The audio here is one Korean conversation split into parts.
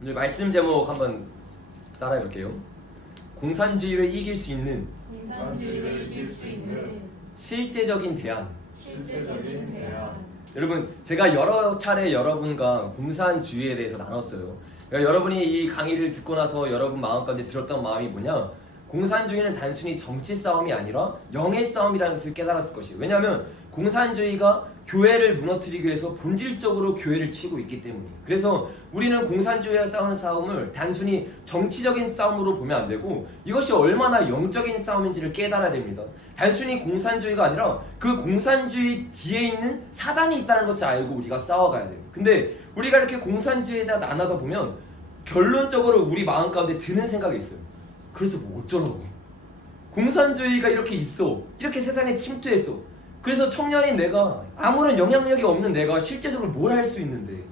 오늘 말씀 제목 한번 따라해 볼게요. 공산주의를 이길 수 있는 실제적인 대안. 여러분, 제가 여러 차례 여러분과 공산주의에 대해서 나눴어요. 그러니까 여러분이 이 강의를 듣고 나서 여러분 마음 가운데 들었던 마음이 뭐냐? 공산주의는 단순히 정치 싸움이 아니라 영의 싸움이라는 것을 깨달았을 것이에요. 왜냐하면 공산주의가 교회를 무너뜨리기 위해서 본질적으로 교회를 치고 있기 때문이에요. 그래서 우리는 공산주의와 싸우는 싸움을 단순히 정치적인 싸움으로 보면 안 되고 이것이 얼마나 영적인 싸움인지를 깨달아야 됩니다. 단순히 공산주의가 아니라 그 공산주의 뒤에 있는 사단이 있다는 것을 알고 우리가 싸워가야 돼요. 근데 우리가 이렇게 공산주의에다 나눠다 보면 결론적으로 우리 마음 가운데 드는 생각이 있어요. 그래서 뭐 어쩌라고? 공산주의가 이렇게 있어. 이렇게 세상에 침투했어. 그래서 청년인 내가, 아무런 영향력이 없는 내가 실제적으로 뭘 할 수 있는데,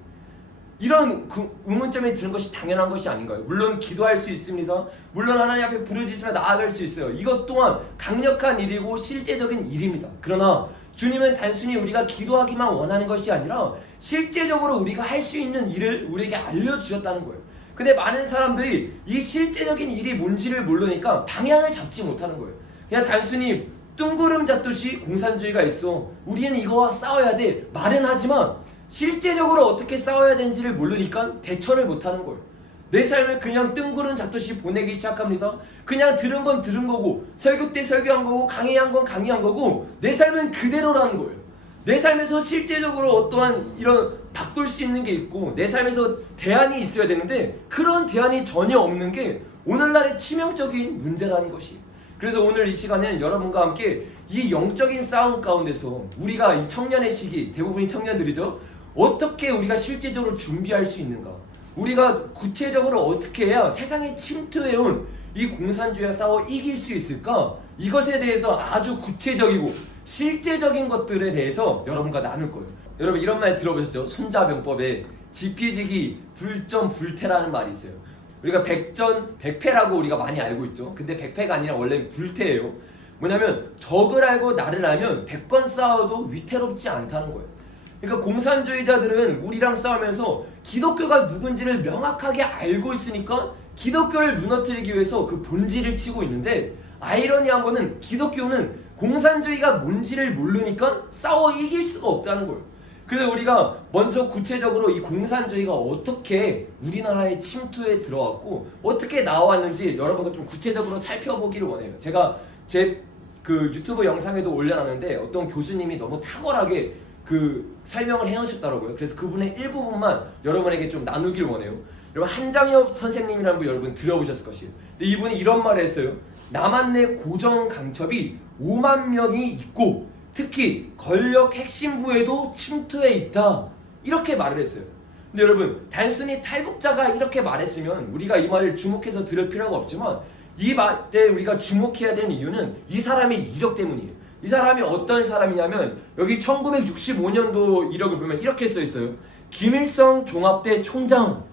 이런 의문점이 드는 것이 당연한 것이 아닌가요? 물론 기도할 수 있습니다. 물론 하나님 앞에 부르짖으며 나아갈 수 있어요. 이것 또한 강력한 일이고 실제적인 일입니다. 그러나 주님은 단순히 우리가 기도하기만 원하는 것이 아니라 실제적으로 우리가 할 수 있는 일을 우리에게 알려주셨다는 거예요. 근데 많은 사람들이 이 실제적인 일이 뭔지를 모르니까 방향을 잡지 못하는 거예요. 그냥 단순히 뜬구름 잡듯이 공산주의가 있어, 우리는 이거와 싸워야 돼 말은 하지만 실제적으로 어떻게 싸워야 되는지를 모르니까 대처를 못하는 거예요. 내 삶을 그냥 뜬구름 잡듯이 보내기 시작합니다. 그냥 들은 건 들은 거고, 설교 때 설교한 거고, 강의한 건 강의한 거고, 내 삶은 그대로라는 거예요. 내 삶에서 실제적으로 어떠한 이런 바꿀 수 있는 게 있고 내 삶에서 대안이 있어야 되는데 그런 대안이 전혀 없는 게 오늘날의 치명적인 문제라는 것이. 그래서 오늘 이 시간에는 여러분과 함께 이 영적인 싸움 가운데서 우리가 이 청년의 시기, 대부분이 청년들이죠, 어떻게 우리가 실제적으로 준비할 수 있는가, 우리가 구체적으로 어떻게 해야 세상에 침투해온 이 공산주의와 싸워 이길 수 있을까, 이것에 대해서 아주 구체적이고 실제적인 것들에 대해서 여러분과 나눌 거예요. 여러분 이런 말 들어보셨죠? 손자병법에 지피지기 불전불태라는 말이 있어요. 우리가 백패라고 우리가 많이 알고 있죠. 근데 백패가 아니라 원래 불태예요. 뭐냐면 적을 알고 나를 알면 100번 싸워도 위태롭지 않다는 거예요. 그러니까 공산주의자들은 우리랑 싸우면서 기독교가 누군지를 명확하게 알고 있으니까 기독교를 무너뜨리기 위해서 그 본질을 치고 있는데, 아이러니한 거는 기독교는 공산주의가 뭔지를 모르니까 싸워 이길 수가 없다는 거예요. 그래서 우리가 먼저 구체적으로 이 공산주의가 어떻게 우리나라에 침투해 들어왔고 어떻게 나왔는지 여러분과 좀 구체적으로 살펴보기를 원해요. 제가 제 그 유튜브 영상에도 올려놨는데 어떤 교수님이 너무 탁월하게 그 설명을 해놓으셨더라고요. 그래서 그분의 일부분만 여러분에게 좀 나누길 원해요. 여러분 한장엽 선생님이라는 분 여러분 들어보셨을 것이에요. 근데 이분이 이런 말을 했어요. 남한 내 고정 강첩이 5만 명이 있고 특히 권력 핵심부에도 침투해 있다, 이렇게 말을 했어요. 근데 여러분 단순히 탈북자가 이렇게 말했으면 우리가 이 말을 주목해서 들을 필요가 없지만 이 말에 우리가 주목해야 되는 이유는 이 사람의 이력 때문이에요. 이 사람이 어떤 사람이냐면 여기 1965년도 이력을 보면 이렇게 써 있어요. 김일성 종합대 총장.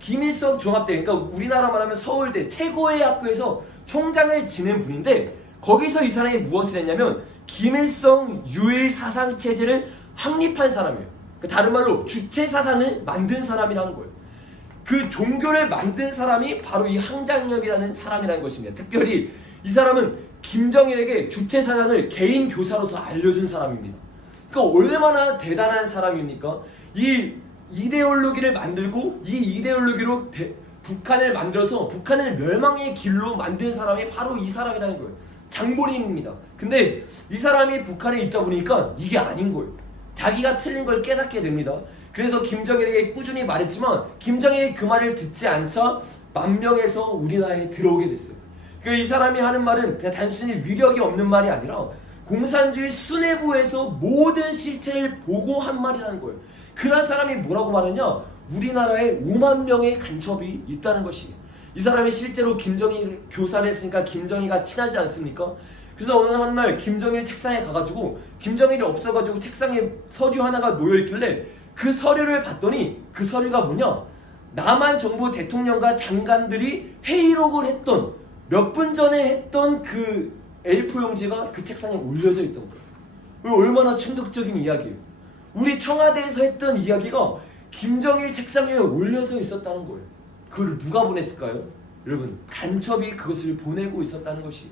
김일성 종합대, 그러니까 우리나라 말하면 서울대 최고의 학교에서 총장을 지낸 분인데 거기서 이 사람이 무엇을 했냐면 김일성 유일 사상 체제를 확립한 사람이에요. 다른 말로 주체 사상을 만든 사람이라는 거예요. 그 종교를 만든 사람이 바로 이 항장엽이라는 사람이라는 것입니다. 특별히 이 사람은 김정일에게 주체 사상을 개인 교사로서 알려준 사람입니다. 그러니까 얼마나 대단한 사람입니까? 이 이데올로기를 만들고 이 이데올로기로 북한을 만들어서 북한을 멸망의 길로 만든 사람이 바로 이 사람이라는 거예요. 장본인입니다. 근데 이 사람이 북한에 있다 보니까 이게 아닌 거예요. 자기가 틀린 걸 깨닫게 됩니다. 그래서 김정일에게 꾸준히 말했지만 김정일이 그 말을 듣지 않자 만명에서 우리나라에 들어오게 됐어요. 그러니까 이 사람이 하는 말은 그냥 단순히 위력이 없는 말이 아니라 공산주의 수뇌부에서 모든 실체를 보고 한 말이라는 거예요. 그런 사람이 뭐라고 말하냐? 우리나라에 5만 명의 간첩이 있다는 것이에요. 이 사람이 실제로 김정일 교사를 했으니까 김정일과 친하지 않습니까? 그래서 어느 한날 김정일 책상에 가가지고 김정일이 없어가지고 책상에 서류 하나가 놓여있길래 그 서류를 봤더니 그 서류가 뭐냐? 남한 정부 대통령과 장관들이 회의록을 했던 몇 분 전에 했던 그 A4 용지가 그 책상에 올려져 있던 거예요. 얼마나 충격적인 이야기예요. 우리 청와대에서 했던 이야기가 김정일 책상 위에 올려져 있었다는 거예요. 그걸 누가 보냈을까요? 여러분, 간첩이 그것을 보내고 있었다는 것이,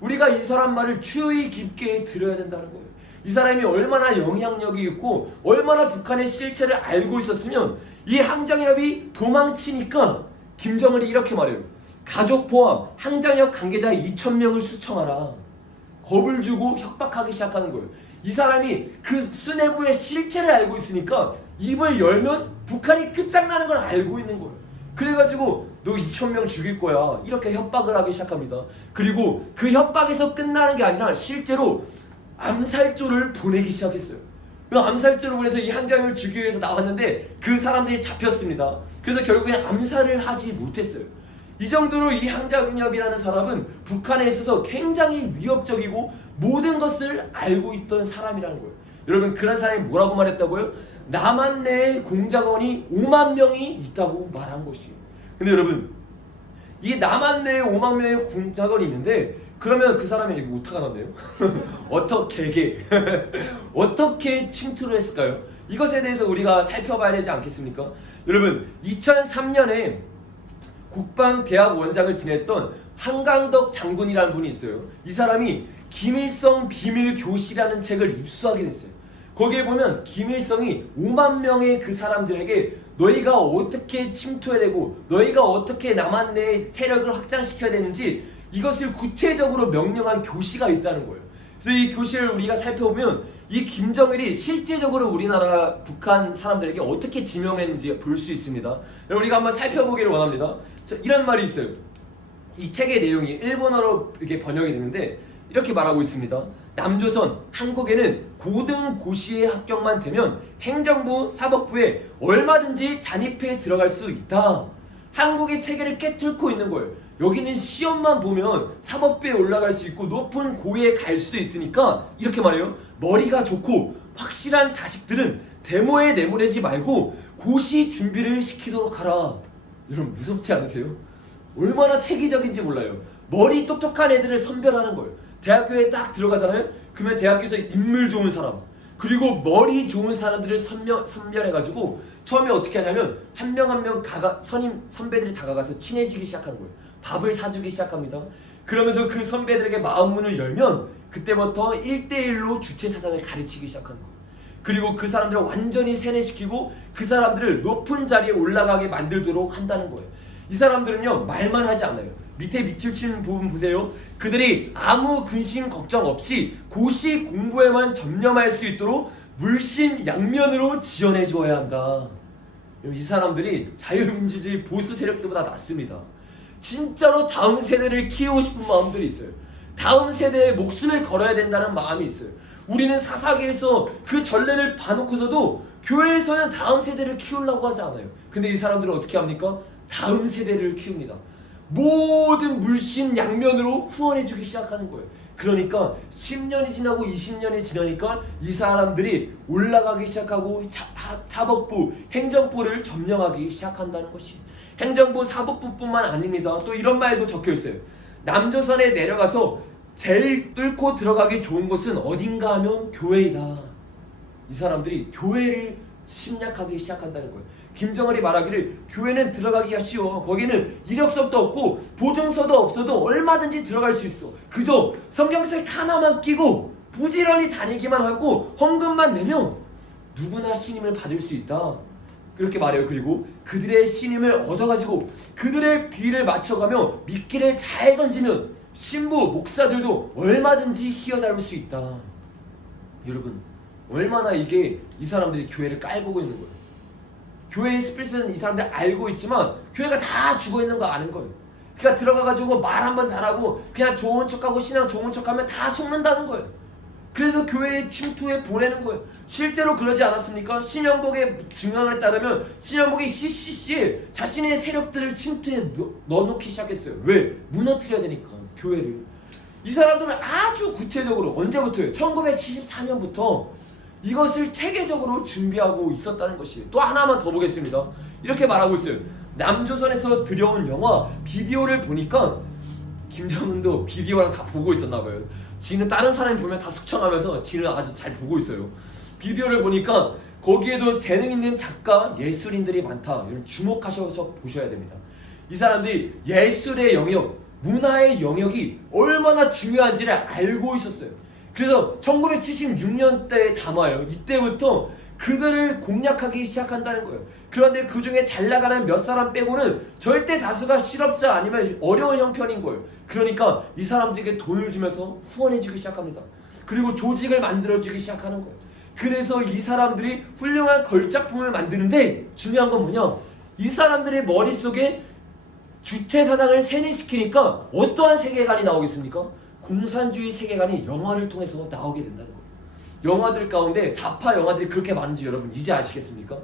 우리가 이 사람 말을 주의 깊게 들어야 된다는 거예요. 이 사람이 얼마나 영향력이 있고 얼마나 북한의 실체를 알고 있었으면 이 항장협이 도망치니까 김정은이 이렇게 말해요. 가족 포함 항장협 관계자 2,000명을 수청하라. 겁을 주고 협박하기 시작하는 거예요. 이 사람이 그 수뇌부의 실체를 알고 있으니까 입을 열면 북한이 끝장나는 걸 알고 있는 거예요. 그래가지고 너 2,000명 죽일 거야, 이렇게 협박을 하기 시작합니다. 그리고 그 협박에서 끝나는 게 아니라 실제로 암살조를 보내기 시작했어요. 그 암살조를 보내서 이 항장을 죽이기 위해서 나왔는데 그 사람들이 잡혔습니다. 그래서 결국엔 암살을 하지 못했어요. 이 정도로 이 항장협이라는 사람은 북한에 있어서 굉장히 위협적이고 모든 것을 알고 있던 사람이라는 거예요. 여러분, 그런 사람이 뭐라고 말했다고요? 남한 내에 공작원이 5만 명이 있다고 말한 것이에요. 근데 여러분, 이 남한 내에 5만 명의 공작원이 있는데 그러면 그 사람이 이거 오타가 났네요. 어떻게 침투를 했을까요? 이것에 대해서 우리가 살펴봐야 되지 않겠습니까? 여러분, 2003년에 국방대학 원장을 지냈던 한강덕 장군이라는 분이 있어요. 이 사람이 김일성 비밀교시라는 책을 입수하게 됐어요. 거기에 보면 김일성이 5만 명의 그 사람들에게 너희가 어떻게 침투해야 되고 너희가 어떻게 남한 내의 세력을 확장시켜야 되는지 이것을 구체적으로 명령한 교시가 있다는 거예요. 그래서 이 교시를 우리가 살펴보면 이 김정일이 실제적으로 우리나라 북한 사람들에게 어떻게 지명했는지 볼 수 있습니다. 우리가 한번 살펴보기를 원합니다. 자, 이런 말이 있어요. 이 책의 내용이 일본어로 이렇게 번역이 되는데 이렇게 말하고 있습니다. 남조선, 한국에는 고등 고시의 합격만 되면 행정부, 사법부에 얼마든지 잔입해 들어갈 수 있다. 한국의 체계를 깨뚫고 있는 거예요. 여기는 시험만 보면 사법부에 올라갈 수 있고 높은 고위에 갈 수도 있으니까 이렇게 말해요. 머리가 좋고 확실한 자식들은 데모에 내보내지 말고 고시 준비를 시키도록 하라. 여러분, 무섭지 않으세요? 얼마나 체계적인지 몰라요. 머리 똑똑한 애들을 선별하는 거예요. 대학교에 딱 들어가잖아요. 그러면 대학교에서 인물 좋은 사람 그리고 머리 좋은 사람들을 선별해가지고 처음에 어떻게 하냐면 한 명 한 명 선배들이 다가가서 친해지기 시작하는 거예요. 밥을 사주기 시작합니다. 그러면서 그 선배들에게 마음문을 열면 그때부터 1대1로 주체사상을 가르치기 시작하는 거예요. 그리고 그 사람들을 완전히 세뇌시키고 그 사람들을 높은 자리에 올라가게 만들도록 한다는 거예요. 이 사람들은요, 말만 하지 않아요. 밑줄 치는 부분 보세요. 그들이 아무 근심 걱정 없이 고시 공부에만 전념할 수 있도록 물심양면으로 지원해 주어야 한다. 이 사람들이 자유민주주의 보수 세력들보다 낫습니다. 진짜로 다음 세대를 키우고 싶은 마음들이 있어요. 다음 세대에 목숨을 걸어야 된다는 마음이 있어요. 우리는 사사기에서 그 전례를 봐놓고서도 교회에서는 다음 세대를 키우려고 하지 않아요. 근데 이 사람들은 어떻게 합니까? 다음 세대를 키웁니다. 모든 물심양면으로 후원해주기 시작하는 거예요. 그러니까 10년이 지나고 20년이 지나니까 이 사람들이 올라가기 시작하고 사법부, 행정부를 점령하기 시작한다는 것이, 행정부, 사법부뿐만 아닙니다. 또 이런 말도 적혀있어요. 남조선에 내려가서 제일 뚫고 들어가기 좋은 곳은 어딘가 하면 교회이다. 이 사람들이 교회를 침략하기 시작한다는 거예요. 김정은이 말하기를 교회는 들어가기가 쉬워. 거기는 이력서도 없고 보증서도 없어도 얼마든지 들어갈 수 있어. 그저 성경책 하나만 끼고 부지런히 다니기만 하고 헌금만 내면 누구나 신임을 받을 수 있다. 그렇게 말해요. 그리고 그들의 신임을 얻어가지고 그들의 비위를 맞춰가며 미끼를 잘 던지면 신부, 목사들도 얼마든지 휘어잡을 수 있다. 여러분, 얼마나 이게 이 사람들이 교회를 깔보고 있는 거예요. 교회의 스피릿은 이 사람들 알고 있지만 교회가 다 죽어있는 거 아는 거예요. 그러니까 들어가가지고 말 한번 잘하고 그냥 좋은 척하고 신앙 좋은 척하면 다 속는다는 거예요. 그래서 교회에 침투해 보내는 거예요. 실제로 그러지 않았습니까? 신영복의 증언에 따르면 신영복이 CCC에 자신의 세력들을 침투해 넣어놓기 시작했어요. 왜? 무너뜨려야 되니까 교회를. 이 사람들은 아주 구체적으로 언제부터요? 1974년부터 이것을 체계적으로 준비하고 있었다는 것이에요. 또 하나만 더 보겠습니다. 이렇게 말하고 있어요. 남조선에서 들여온 영화 비디오를 보니까 김정은도 비디오랑 다 보고 있었나 봐요. 지는 다른 사람이 보면 다 숙청하면서 지는 아주 잘 보고 있어요. 비디오를 보니까 거기에도 재능 있는 작가, 예술인들이 많다. 여러분 주목하셔서 보셔야 됩니다. 이 사람들이 예술의 영역, 문화의 영역이 얼마나 중요한지를 알고 있었어요. 그래서 1976년대에 담아요. 이때부터 그들을 공략하기 시작한다는 거예요. 그런데 그 중에 잘 나가는 몇 사람 빼고는 절대 다수가 실업자 아니면 어려운 형편인 거예요. 그러니까 이 사람들에게 돈을 주면서 후원해주기 시작합니다. 그리고 조직을 만들어주기 시작하는 거예요. 그래서 이 사람들이 훌륭한 걸작품을 만드는데 중요한 건 뭐냐? 이 사람들의 머릿속에 주체사상을 세뇌시키니까 어떠한 세계관이 나오겠습니까? 공산주의 세계관이 영화를 통해서 나오게 된다는 거예요. 영화들 가운데 좌파 영화들이 그렇게 많은지 여러분 이제 아시겠습니까?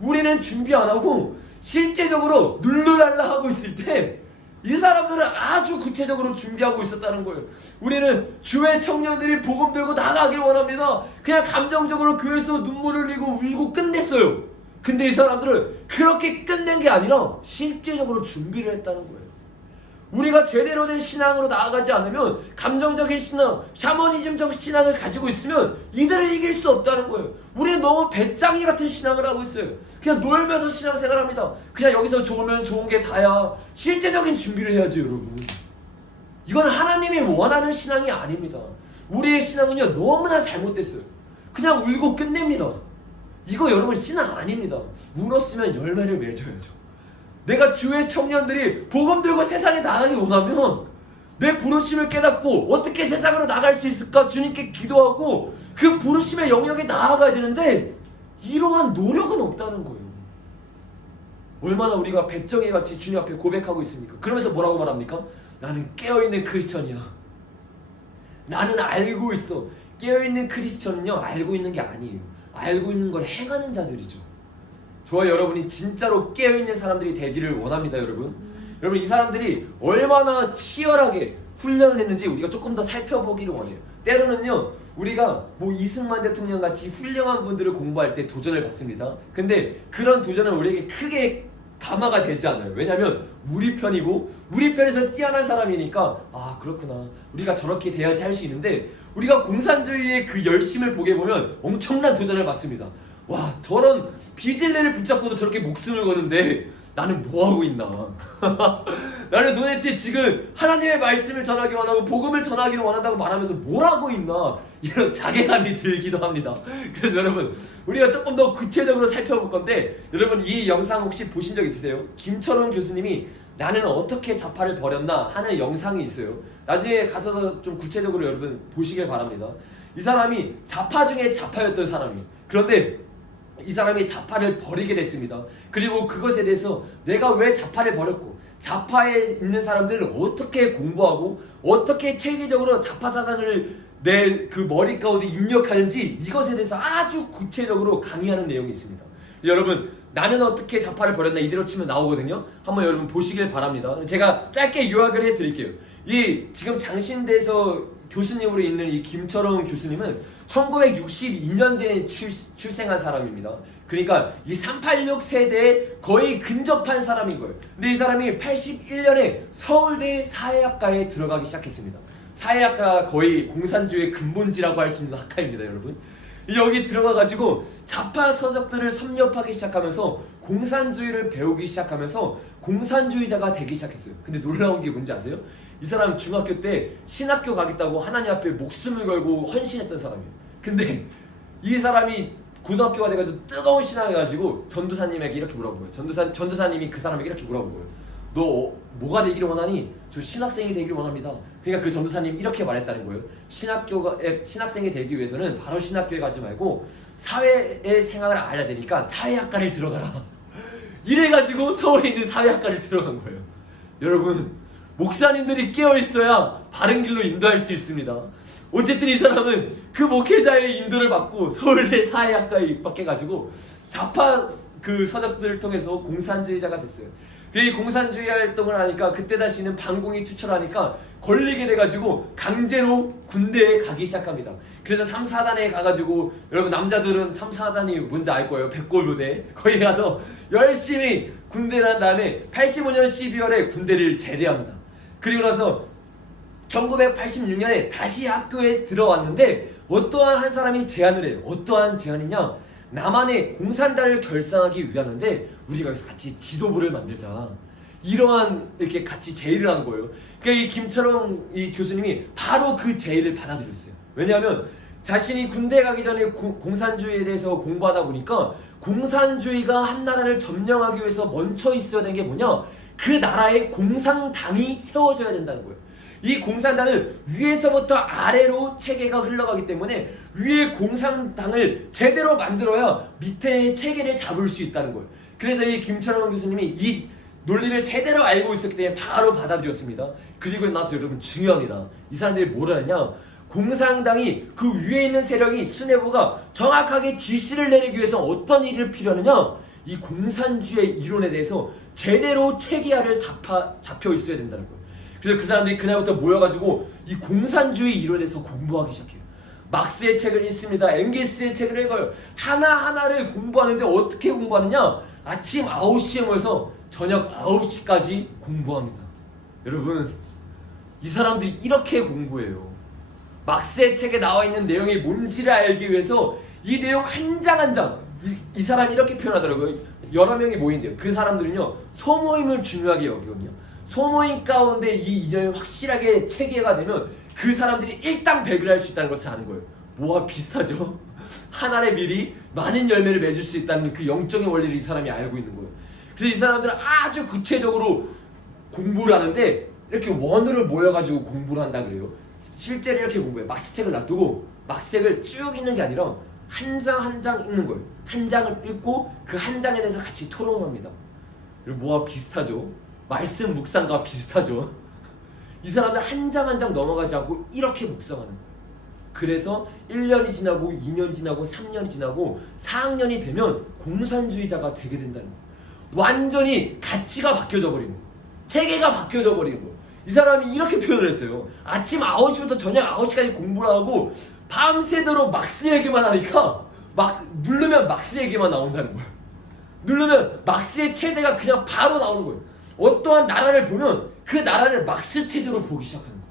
우리는 준비 안 하고 실제적으로 눌러달라 하고 있을 때 이 사람들은 아주 구체적으로 준비하고 있었다는 거예요. 우리는 주의 청년들이 복음 들고 나가길 원합니다. 그냥 감정적으로 교회에서 눈물 흘리고 울고 끝냈어요. 근데 이 사람들은 그렇게 끝낸 게 아니라 실제적으로 준비를 했다는 거예요. 우리가 제대로 된 신앙으로 나아가지 않으면 감정적인 신앙, 샤머니즘적 신앙을 가지고 있으면 이들을 이길 수 없다는 거예요. 우리는 너무 배짱이 같은 신앙을 하고 있어요. 그냥 놀면서 신앙생활합니다. 그냥 여기서 좋으면 좋은 게 다야. 실제적인 준비를 해야지 여러분. 이건 하나님이 원하는 신앙이 아닙니다. 우리의 신앙은요 너무나 잘못됐어요. 그냥 울고 끝냅니다. 이거 여러분 신앙 아닙니다. 울었으면 열매를 맺어야죠. 내가 주의 청년들이 복음 들고 세상에 나가기 원하면 내 부르심을 깨닫고 어떻게 세상으로 나갈 수 있을까 주님께 기도하고 그 부르심의 영역에 나아가야 되는데 이러한 노력은 없다는 거예요. 얼마나 우리가 배짱이 같이 주님 앞에 고백하고 있습니까? 그러면서 뭐라고 말합니까? 나는 깨어있는 크리스천이야. 나는 알고 있어. 깨어있는 크리스천은요 알고 있는 게 아니에요. 알고 있는 걸 행하는 자들이죠. 저와 여러분이 진짜로 깨어있는 사람들이 되기를 원합니다. 여러분 이 사람들이 얼마나 치열하게 훈련을 했는지 우리가 조금 더 살펴보기를 원해요. 때로는요 우리가 뭐 이승만 대통령 같이 훌륭한 분들을 공부할 때 도전을 받습니다. 근데 그런 도전은 우리에게 크게 감화가 되지 않아요. 왜냐하면 우리 편이고 우리 편에서 뛰어난 사람이니까 아 그렇구나 우리가 저렇게 돼야지 할 수 있는데 우리가 공산주의의 그 열심을 보게 보면 엄청난 도전을 받습니다. 와 저런 비질레를 붙잡고도 저렇게 목숨을 거는데 나는 뭐하고 있나. 나는 도대체 지금 하나님의 말씀을 전하기 원하고 복음을 전하기를 원한다고 말하면서 뭘 하고 있나 이런 자괴감이 들기도 합니다. 그래서 여러분 우리가 조금 더 구체적으로 살펴볼 건데 여러분 이 영상 혹시 보신 적 있으세요? 김철원 교수님이 나는 어떻게 좌파를 버렸나 하는 영상이 있어요. 나중에 가서 좀 구체적으로 여러분 보시길 바랍니다. 이 사람이 좌파 중에 좌파였던 사람이에요. 그런데 이 사람이 좌파를 버리게 됐습니다. 그리고 그것에 대해서 내가 왜 좌파를 버렸고 좌파에 있는 사람들을 어떻게 공부하고 어떻게 체계적으로 좌파 사상을 내 그 머리 가운데 입력하는지 이것에 대해서 아주 구체적으로 강의하는 내용이 있습니다. 여러분 나는 어떻게 좌파를 버렸나 이대로 치면 나오거든요. 한번 여러분 보시길 바랍니다. 제가 짧게 요약을 해드릴게요. 이 지금 장신대에서 교수님으로 있는 이 김철원 교수님은 1962년대에 출생한 사람입니다. 그러니까 이 386 세대에 거의 근접한 사람인 거예요. 근데 이 사람이 81년에 서울대 사회학과에 들어가기 시작했습니다. 사회학과가 거의 공산주의의 근본지라고 할 수 있는 학과입니다, 여러분. 여기 들어가가지고 좌파 서적들을 섭렵하기 시작하면서 공산주의를 배우기 시작하면서 공산주의자가 되기 시작했어요. 근데 놀라운 게 뭔지 아세요? 이 사람 중학교 때 신학교 가겠다고 하나님 앞에 목숨을 걸고 헌신했던 사람이에요. 근데 이 사람이 고등학교가 돼가지고 뜨거운 신앙을 가지고 전도사님에게 이렇게 물어본 거예요. 전도사님이 그 사람에게 이렇게 물어본 거예요. 너 뭐가 되기를 원하니? 저 신학생이 되기를 원합니다. 그러니까 그 전도사님이 이렇게 말했다는 거예요. 신학생이 되기 위해서는 바로 신학교에 가지 말고 사회의 생각을 알아야 되니까 사회학과를 들어가라. 이래가지고 서울에 있는 사회학과를 들어간 거예요. 여러분 목사님들이 깨어있어야 바른 길로 인도할 수 있습니다. 어쨌든 이 사람은 그 목회자의 인도를 받고 서울대 사회학과에 입학해가지고 좌파 그 서적들을 통해서 공산주의자가 됐어요. 이 공산주의 활동을 하니까 그때 다시는 반공이 투철하니까 걸리게 돼가지고 강제로 군대에 가기 시작합니다. 그래서 3, 4단에 가가지고 여러분 남자들은 3, 4단이 뭔지 알 거예요. 백골부대. 거기 가서 열심히 군대를 한 다음에 85년 12월에 군대를 제대합니다. 그리고 나서 1986년에 다시 학교에 들어왔는데 어떠한 한 사람이 제안을 해요. 어떠한 제안이냐? 나만의 공산당을 결성하기 위하는데 우리가 여기서 같이 지도부를 만들자. 이러한 이렇게 같이 제의를 한 거예요. 그러니까 이 김철웅 이 교수님이 바로 그 제의를 받아들였어요. 왜냐하면 자신이 군대 가기 전에 공산주의에 대해서 공부하다 보니까 공산주의가 한 나라를 점령하기 위해서 멈춰 있어야 되는 게 뭐냐? 그 나라에 공산당이 세워져야 된다는 거예요. 이 공산당은 위에서부터 아래로 체계가 흘러가기 때문에 위에 공산당을 제대로 만들어야 밑에 체계를 잡을 수 있다는 거예요. 그래서 이 김철웅 교수님이 이 논리를 제대로 알고 있었기 때문에 바로 받아들였습니다. 그리고 나서 여러분 중요합니다. 이 사람들이 뭐라 하냐? 공산당이 그 위에 있는 세력이 수뇌부가 정확하게 지시를 내리기 위해서 어떤 일을 필요하느냐? 이 공산주의 이론에 대해서 제대로 체계화를 잡혀 있어야 된다는 거예요. 그래서 그 사람들이 그날부터 모여가지고 이 공산주의 이론에 대해서 공부하기 시작해요. 막스의 책을 읽습니다. 엥겔스의 책을 읽어요. 하나하나를 공부하는데 어떻게 공부하느냐? 아침 9시에 모여서 저녁 9시까지 공부합니다. 여러분, 이 사람들이 이렇게 공부해요. 막스의 책에 나와 있는 내용이 뭔지를 알기 위해서 이 내용 한 장 한 장, 이 사람이 이렇게 표현하더라고요. 여러 명이 모인대요. 그 사람들은요, 소모임을 중요하게 여기거든요. 소모임 가운데 이 인연이 확실하게 체계가 되면 그 사람들이 일당백을 할 수 있다는 것을 아는 거예요. 뭐와 비슷하죠? 한 알의 밀이 많은 열매를 맺을 수 있다는 그 영적인 원리를 이 사람이 알고 있는 거예요. 그래서 이 사람들은 아주 구체적으로 공부를 하는데 이렇게 원으로 모여가지고 공부를 한다 그래요. 실제로 이렇게 공부해요. 막스책을 놔두고 막스책을 쭉 읽는 게 아니라 한 장 한 장 읽는 거예요. 한 장을 읽고 그 한 장에 대해서 같이 토론합니다. 그리고 뭐와 비슷하죠? 말씀 묵상과 비슷하죠? 이 사람들 한 장 한 장 넘어가지 않고 이렇게 묵상하는 거예요. 그래서 1년이 지나고 2년이 지나고 3년이 지나고 4학년이 되면 공산주의자가 되게 된다는 거예요. 완전히 가치가 바뀌어져 버리는 거예요. 체계가 바뀌어져 버리는 거예요. 이 사람이 이렇게 표현을 했어요. 아침 9시부터 저녁 9시까지 공부를 하고 밤새도록 막스 얘기만 하니까 막 누르면 막스 얘기만 나온다는 거예요. 누르면 막스의 체제가 그냥 바로 나오는 거예요. 어떠한 나라를 보면 그 나라를 막스 체제로 보기 시작하는 거예요.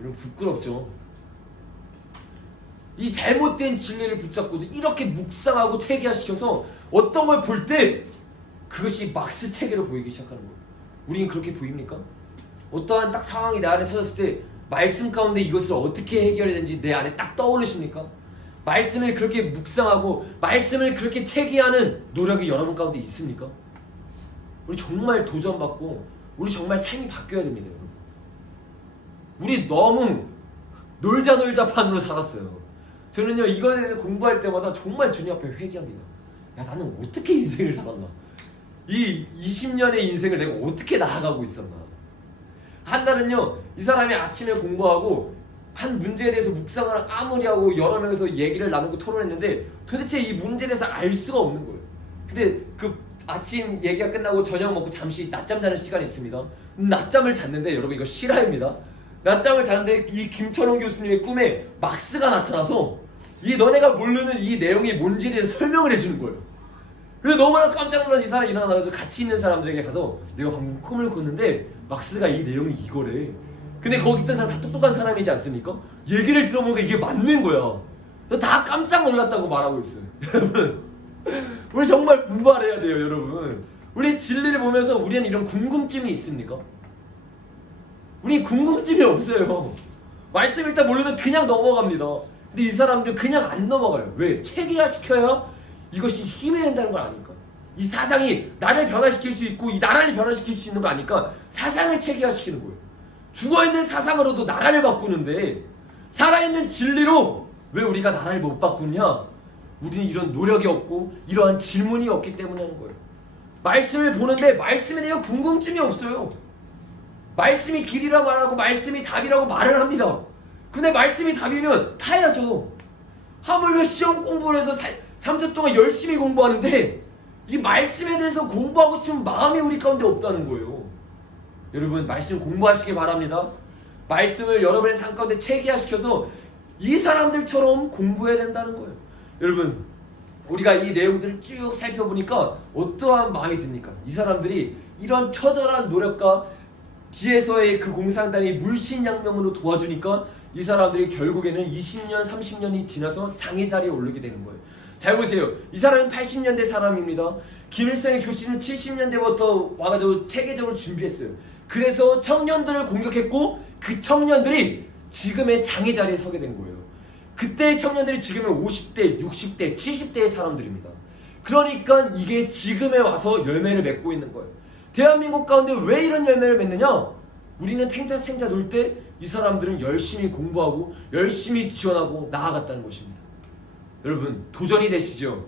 여러분 부끄럽죠? 이 잘못된 진리를 붙잡고도 이렇게 묵상하고 체계화시켜서 어떤 걸 볼 때 그것이 막스 체계로 보이기 시작하는 거예요. 우리는 그렇게 보입니까? 어떠한 딱 상황이 내 안에 터졌을 때 말씀 가운데 이것을 어떻게 해결해야 되는지 내 안에 딱 떠오르십니까? 말씀을 그렇게 묵상하고 말씀을 그렇게 체계하는 노력이 여러분 가운데 있습니까? 우리 정말 도전받고 우리 정말 삶이 바뀌어야 됩니다. 여러분. 우리 너무 놀자 판으로 살았어요. 저는요 이거에 대해서 공부할 때마다 정말 주님 앞에 회개합니다. 야 나는 어떻게 인생을 살았나? 이 20년의 인생을 내가 어떻게 나아가고 있었나? 한 날은요 이 사람이 아침에 공부하고 한 문제에 대해서 묵상을 아무리 하고 여러 명에서 얘기를 나누고 토론했는데 도대체 이 문제에 대해서 알 수가 없는 거예요. 근데 그 아침 얘기가 끝나고 저녁 먹고 잠시 낮잠 자는 시간이 있습니다. 낮잠을 잤는데 여러분 이거 실화입니다. 낮잠을 자는데 이 김철웅 교수님의 꿈에 막스가 나타나서 이 너네가 모르는 이 내용이 뭔지에 대해서 설명을 해주는 거예요. 그래서 너무나 깜짝 놀라서 이 사람이 일어나서 같이 있는 사람들에게 가서 내가 방금 꿈을 꿨는데 막스가 이 내용이 이거래. 근데 거기 있던 사람 다 똑똑한 사람이지 않습니까? 얘기를 들어보니까 이게 맞는 거야. 다 깜짝 놀랐다고 말하고 있어요. 여러분 우리 정말 분발해야 돼요. 여러분 우리 진리를 보면서 우리는 이런 궁금증이 있습니까? 우리 궁금증이 없어요. 말씀 일단 모르면 그냥 넘어갑니다. 근데 이 사람들 그냥 안 넘어가요. 왜? 체계화 시켜야 이것이 힘이 된다는 걸 아니까. 이 사상이 나를 변화시킬 수 있고 이 나라를 변화시킬 수 있는 거 아니까 사상을 체계화시키는 거예요. 죽어있는 사상으로도 나라를 바꾸는데 살아있는 진리로 왜 우리가 나라를 못 바꾸냐? 우리는 이런 노력이 없고 이러한 질문이 없기 때문에 하는 거예요. 말씀을 보는데 말씀에 대한 궁금증이 없어요. 말씀이 길이라 말하고 말씀이 답이라고 말을 합니다. 근데 말씀이 답이면 타야죠. 하물며 시험 공부를 해서 3주 동안 열심히 공부하는데 이 말씀에 대해서 공부하고 싶은 마음이 우리 가운데 없다는 거예요. 여러분 말씀 공부하시기 바랍니다. 말씀을 여러분의 삶 가운데 체계화시켜서 이 사람들처럼 공부해야 된다는 거예요. 여러분 우리가 이 내용들을 쭉 살펴보니까 어떠한 마음이 듭니까? 이 사람들이 이런 처절한 노력과 뒤에서의 그 공산당이 물신양면으로 도와주니까 이 사람들이 결국에는 20년, 30년이 지나서 장의 자리에 오르게 되는 거예요. 잘 보세요. 이 사람은 80년대 사람입니다. 김일성의 교신은 70년대부터 와가지고 체계적으로 준비했어요. 그래서 청년들을 공격했고 그 청년들이 지금의 장애 자리에 서게 된 거예요. 그때의 청년들이 지금의 50대, 60대, 70대의 사람들입니다. 그러니까 이게 지금에 와서 열매를 맺고 있는 거예요. 대한민국 가운데 왜 이런 열매를 맺느냐? 우리는 탱자생자 놀 때 이 사람들은 열심히 공부하고 열심히 지원하고 나아갔다는 것입니다. 여러분 도전이 되시죠?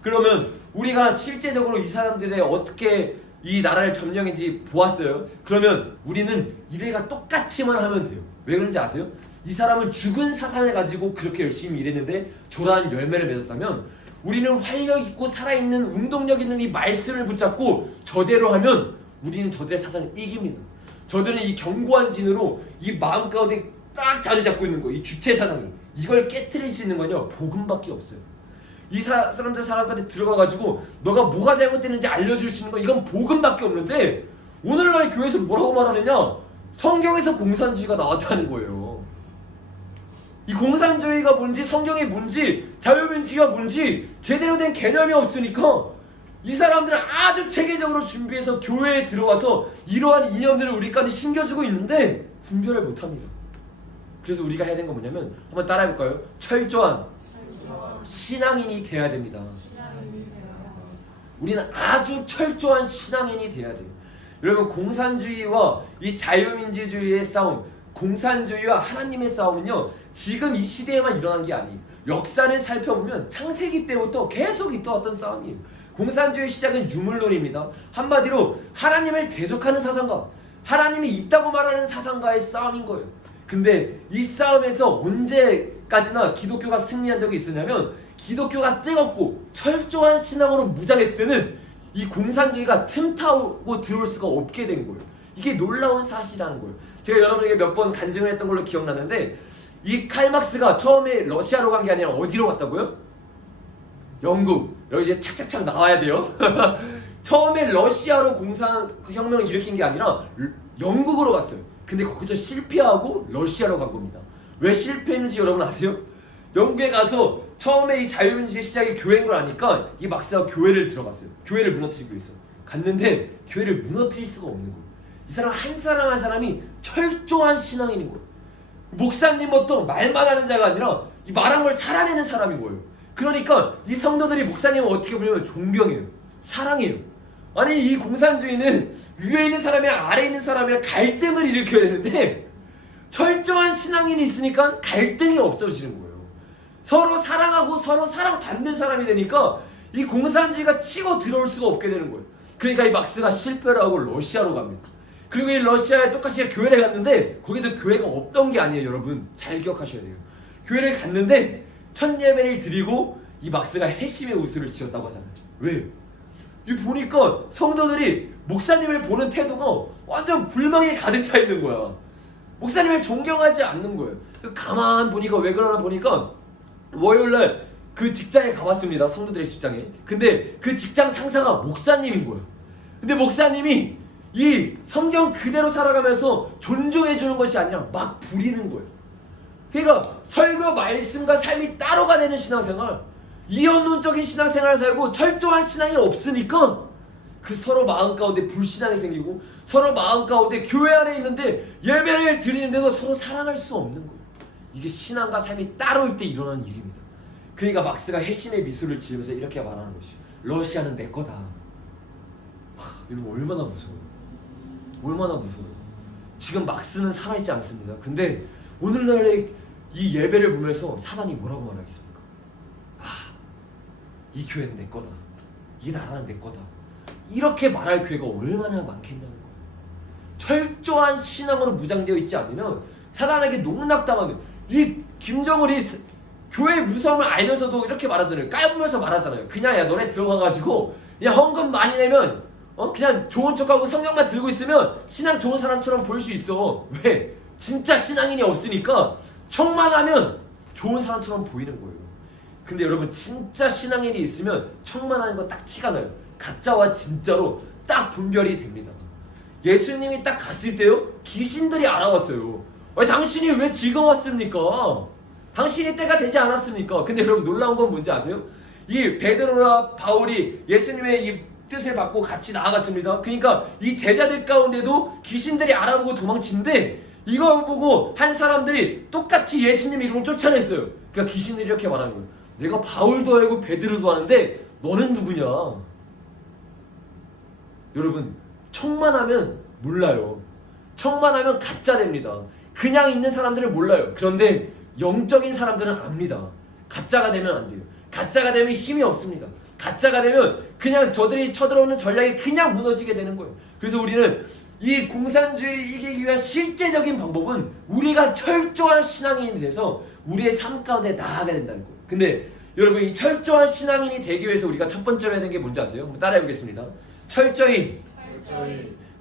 그러면 우리가 실제적으로 이 사람들의 어떻게 이 나라를 점령했는지 보았어요. 그러면 우리는 이들과 똑같이만 하면 돼요. 왜 그런지 아세요? 이 사람은 죽은 사상을 가지고 그렇게 열심히 일했는데 조라한 열매를 맺었다면 우리는 활력 있고 살아있는 운동력 있는 이 말씀을 붙잡고 저대로 하면 우리는 저들의 사상을 이깁니다. 저들은 이 견고한 진으로 이 마음 가운데 딱 자리 잡고 있는 거, 이 주체 사상이 이걸 깨트릴 수 있는 건요 복음밖에 없어요. 이 사람들 사람한테 들어가가지고 너가 뭐가 잘못됐는지 알려줄 수 있는 건 이건 복음밖에 없는데 오늘날 교회에서 뭐라고 말하느냐? 성경에서 공산주의가 나왔다는 거예요. 이 공산주의가 뭔지 성경이 뭔지 자유민주주의가 뭔지 제대로 된 개념이 없으니까 이 사람들은 아주 체계적으로 준비해서 교회에 들어와서 이러한 이념들을 우리까지 심겨주고 있는데 분별을 못합니다. 그래서 우리가 해야 되는 건 뭐냐면 한번 따라해볼까요? 철저한 신앙인이 되어야 됩니다. 우리는 아주 철저한 신앙인이 되어야 돼요. 여러분 공산주의와 이 자유민주주의의 싸움, 공산주의와 하나님의 싸움은요 지금 이 시대에만 일어난 게 아니에요. 역사를 살펴보면 창세기 때부터 계속 있어왔던 싸움이에요. 공산주의 시작은 유물론입니다. 한마디로 하나님을 대적하는 사상가, 하나님이 있다고 말하는 사상가의 싸움인 거예요. 근데 이 싸움에서 언제까지나 기독교가 승리한 적이 있었냐면 기독교가 뜨겁고 철저한 신앙으로 무장했을 때는 이 공산주의가 틈타고 들어올 수가 없게 된 거예요. 이게 놀라운 사실이라는 거예요. 제가 여러분에게 몇 번 간증을 했던 걸로 기억나는데 이 칼막스가 처음에 러시아로 간 게 아니라 어디로 갔다고요? 영국. 여기 이제 착착착 나와야 돼요. 처음에 러시아로 공산혁명을 일으킨 게 아니라 영국으로 갔어요. 근데 거기서 실패하고 러시아로 간 겁니다. 왜 실패했는지 여러분 아세요? 영국에 가서 처음에 이 자유민주주의 시작이 교회인 걸 아니까 이 막사가 교회를 들어갔어요. 교회를 무너뜨리기 위해서 갔는데 교회를 무너뜨릴 수가 없는 거예요. 이 사람 한 사람 한 사람이 철저한 신앙인인 거예요. 목사님부터 말만 하는 자가 아니라 이 말한 걸 살아내는 사람인 거예요. 그러니까 이 성도들이 목사님을 어떻게 보냐면 존경해요. 사랑해요. 아니 이 공산주의는 위에 있는 사람이랑 아래에 있는 사람이랑 갈등을 일으켜야 되는데 철저한 신앙인이 있으니까 갈등이 없어지는 거예요. 서로 사랑하고 서로 사랑받는 사람이 되니까 이 공산주의가 치고 들어올 수가 없게 되는 거예요. 그러니까 이 막스가 실패를 하고 러시아로 갑니다. 그리고 이 러시아에 똑같이 교회를 갔는데 거기도 교회가 없던 게 아니에요. 여러분 잘 기억하셔야 돼요. 교회를 갔는데 첫 예배를 드리고 이 막스가 회심의 웃음을 지었다고 하잖아요. 왜요? 이 보니까 성도들이 목사님을 보는 태도가 완전 불망에 가득 차 있는 거야. 목사님을 존경하지 않는 거예요. 가만 보니까 왜 그러나 보니까 월요일날 그 직장에 가봤습니다. 성도들의 직장에. 근데 그 직장 상사가 목사님인 거예요. 근데 목사님이 이 성경 그대로 살아가면서 존중해주는 것이 아니라 막 부리는 거예요. 그러니까 설교 말씀과 삶이 따로가 되는 신앙생활, 이언론적인 신앙생활을 살고 철저한 신앙이 없으니까 그 서로 마음 가운데 불신앙이 생기고 서로 마음 가운데 교회 안에 있는데 예배를 드리는데도 서로 사랑할 수 없는 거예요. 이게 신앙과 삶이 따로일 때 일어나는 일입니다. 그러니까 막스가 회심의 미소를 지으면서 이렇게 말하는 것이 러시아는 내 거다. 여러분 얼마나 무서워요. 얼마나 무서워요. 지금 막스는 살아있지 않습니다. 근데 오늘날의 이 예배를 보면서 사단이 뭐라고 말하겠습니까? 이 교회는 내 거다. 이 나라는 내 거다. 이렇게 말할 교회가 얼마나 많겠냐는 거예요. 철저한 신앙으로 무장되어 있지 않으면 사단에게 농락당하는 이 김정은이 교회의 무서움을 알면서도 이렇게 말하잖아요. 까부면서 말하잖아요. 그냥 야 너네 들어가가지고 그냥 헌금 많이 내면 그냥 좋은 척하고 성경만 들고 있으면 신앙 좋은 사람처럼 보일 수 있어. 왜? 진짜 신앙인이 없으니까 척만 하면 좋은 사람처럼 보이는 거예요. 근데 여러분 진짜 신앙인이 있으면 척만 하는 건 딱 티가 나요. 가짜와 진짜로 딱 분별이 됩니다. 예수님이 딱 갔을 때요 귀신들이 알아왔어요. 당신이 왜 지금 왔습니까? 당신이 때가 되지 않았습니까? 근데 여러분 놀라운 건 뭔지 아세요? 이 베드로나 바울이 예수님의 이 뜻을 받고 같이 나아갔습니다. 그러니까 이 제자들 가운데도 귀신들이 알아보고 도망치는데 이거 보고 한 사람들이 똑같이 예수님 이름을 쫓아냈어요. 그러니까 귀신들이 이렇게 말하는 거예요. 내가 바울도 알고 베드로도 아는데 너는 누구냐? 여러분, 척만 하면 몰라요. 척만 하면 가짜 됩니다. 그냥 있는 사람들은 몰라요. 그런데 영적인 사람들은 압니다. 가짜가 되면 안 돼요. 가짜가 되면 힘이 없습니다. 가짜가 되면 그냥 저들이 쳐들어오는 전략이 그냥 무너지게 되는 거예요. 그래서 우리는 이 공산주의를 이기기 위한 실제적인 방법은 우리가 철저한 신앙인이 돼서 우리의 삶 가운데 나아가야 된다는 거예요. 근데 여러분, 이 철저한 신앙인이 되기 위해서 우리가 첫 번째로 해야 되는 게 뭔지 아세요? 한번 따라해 보겠습니다. 철저히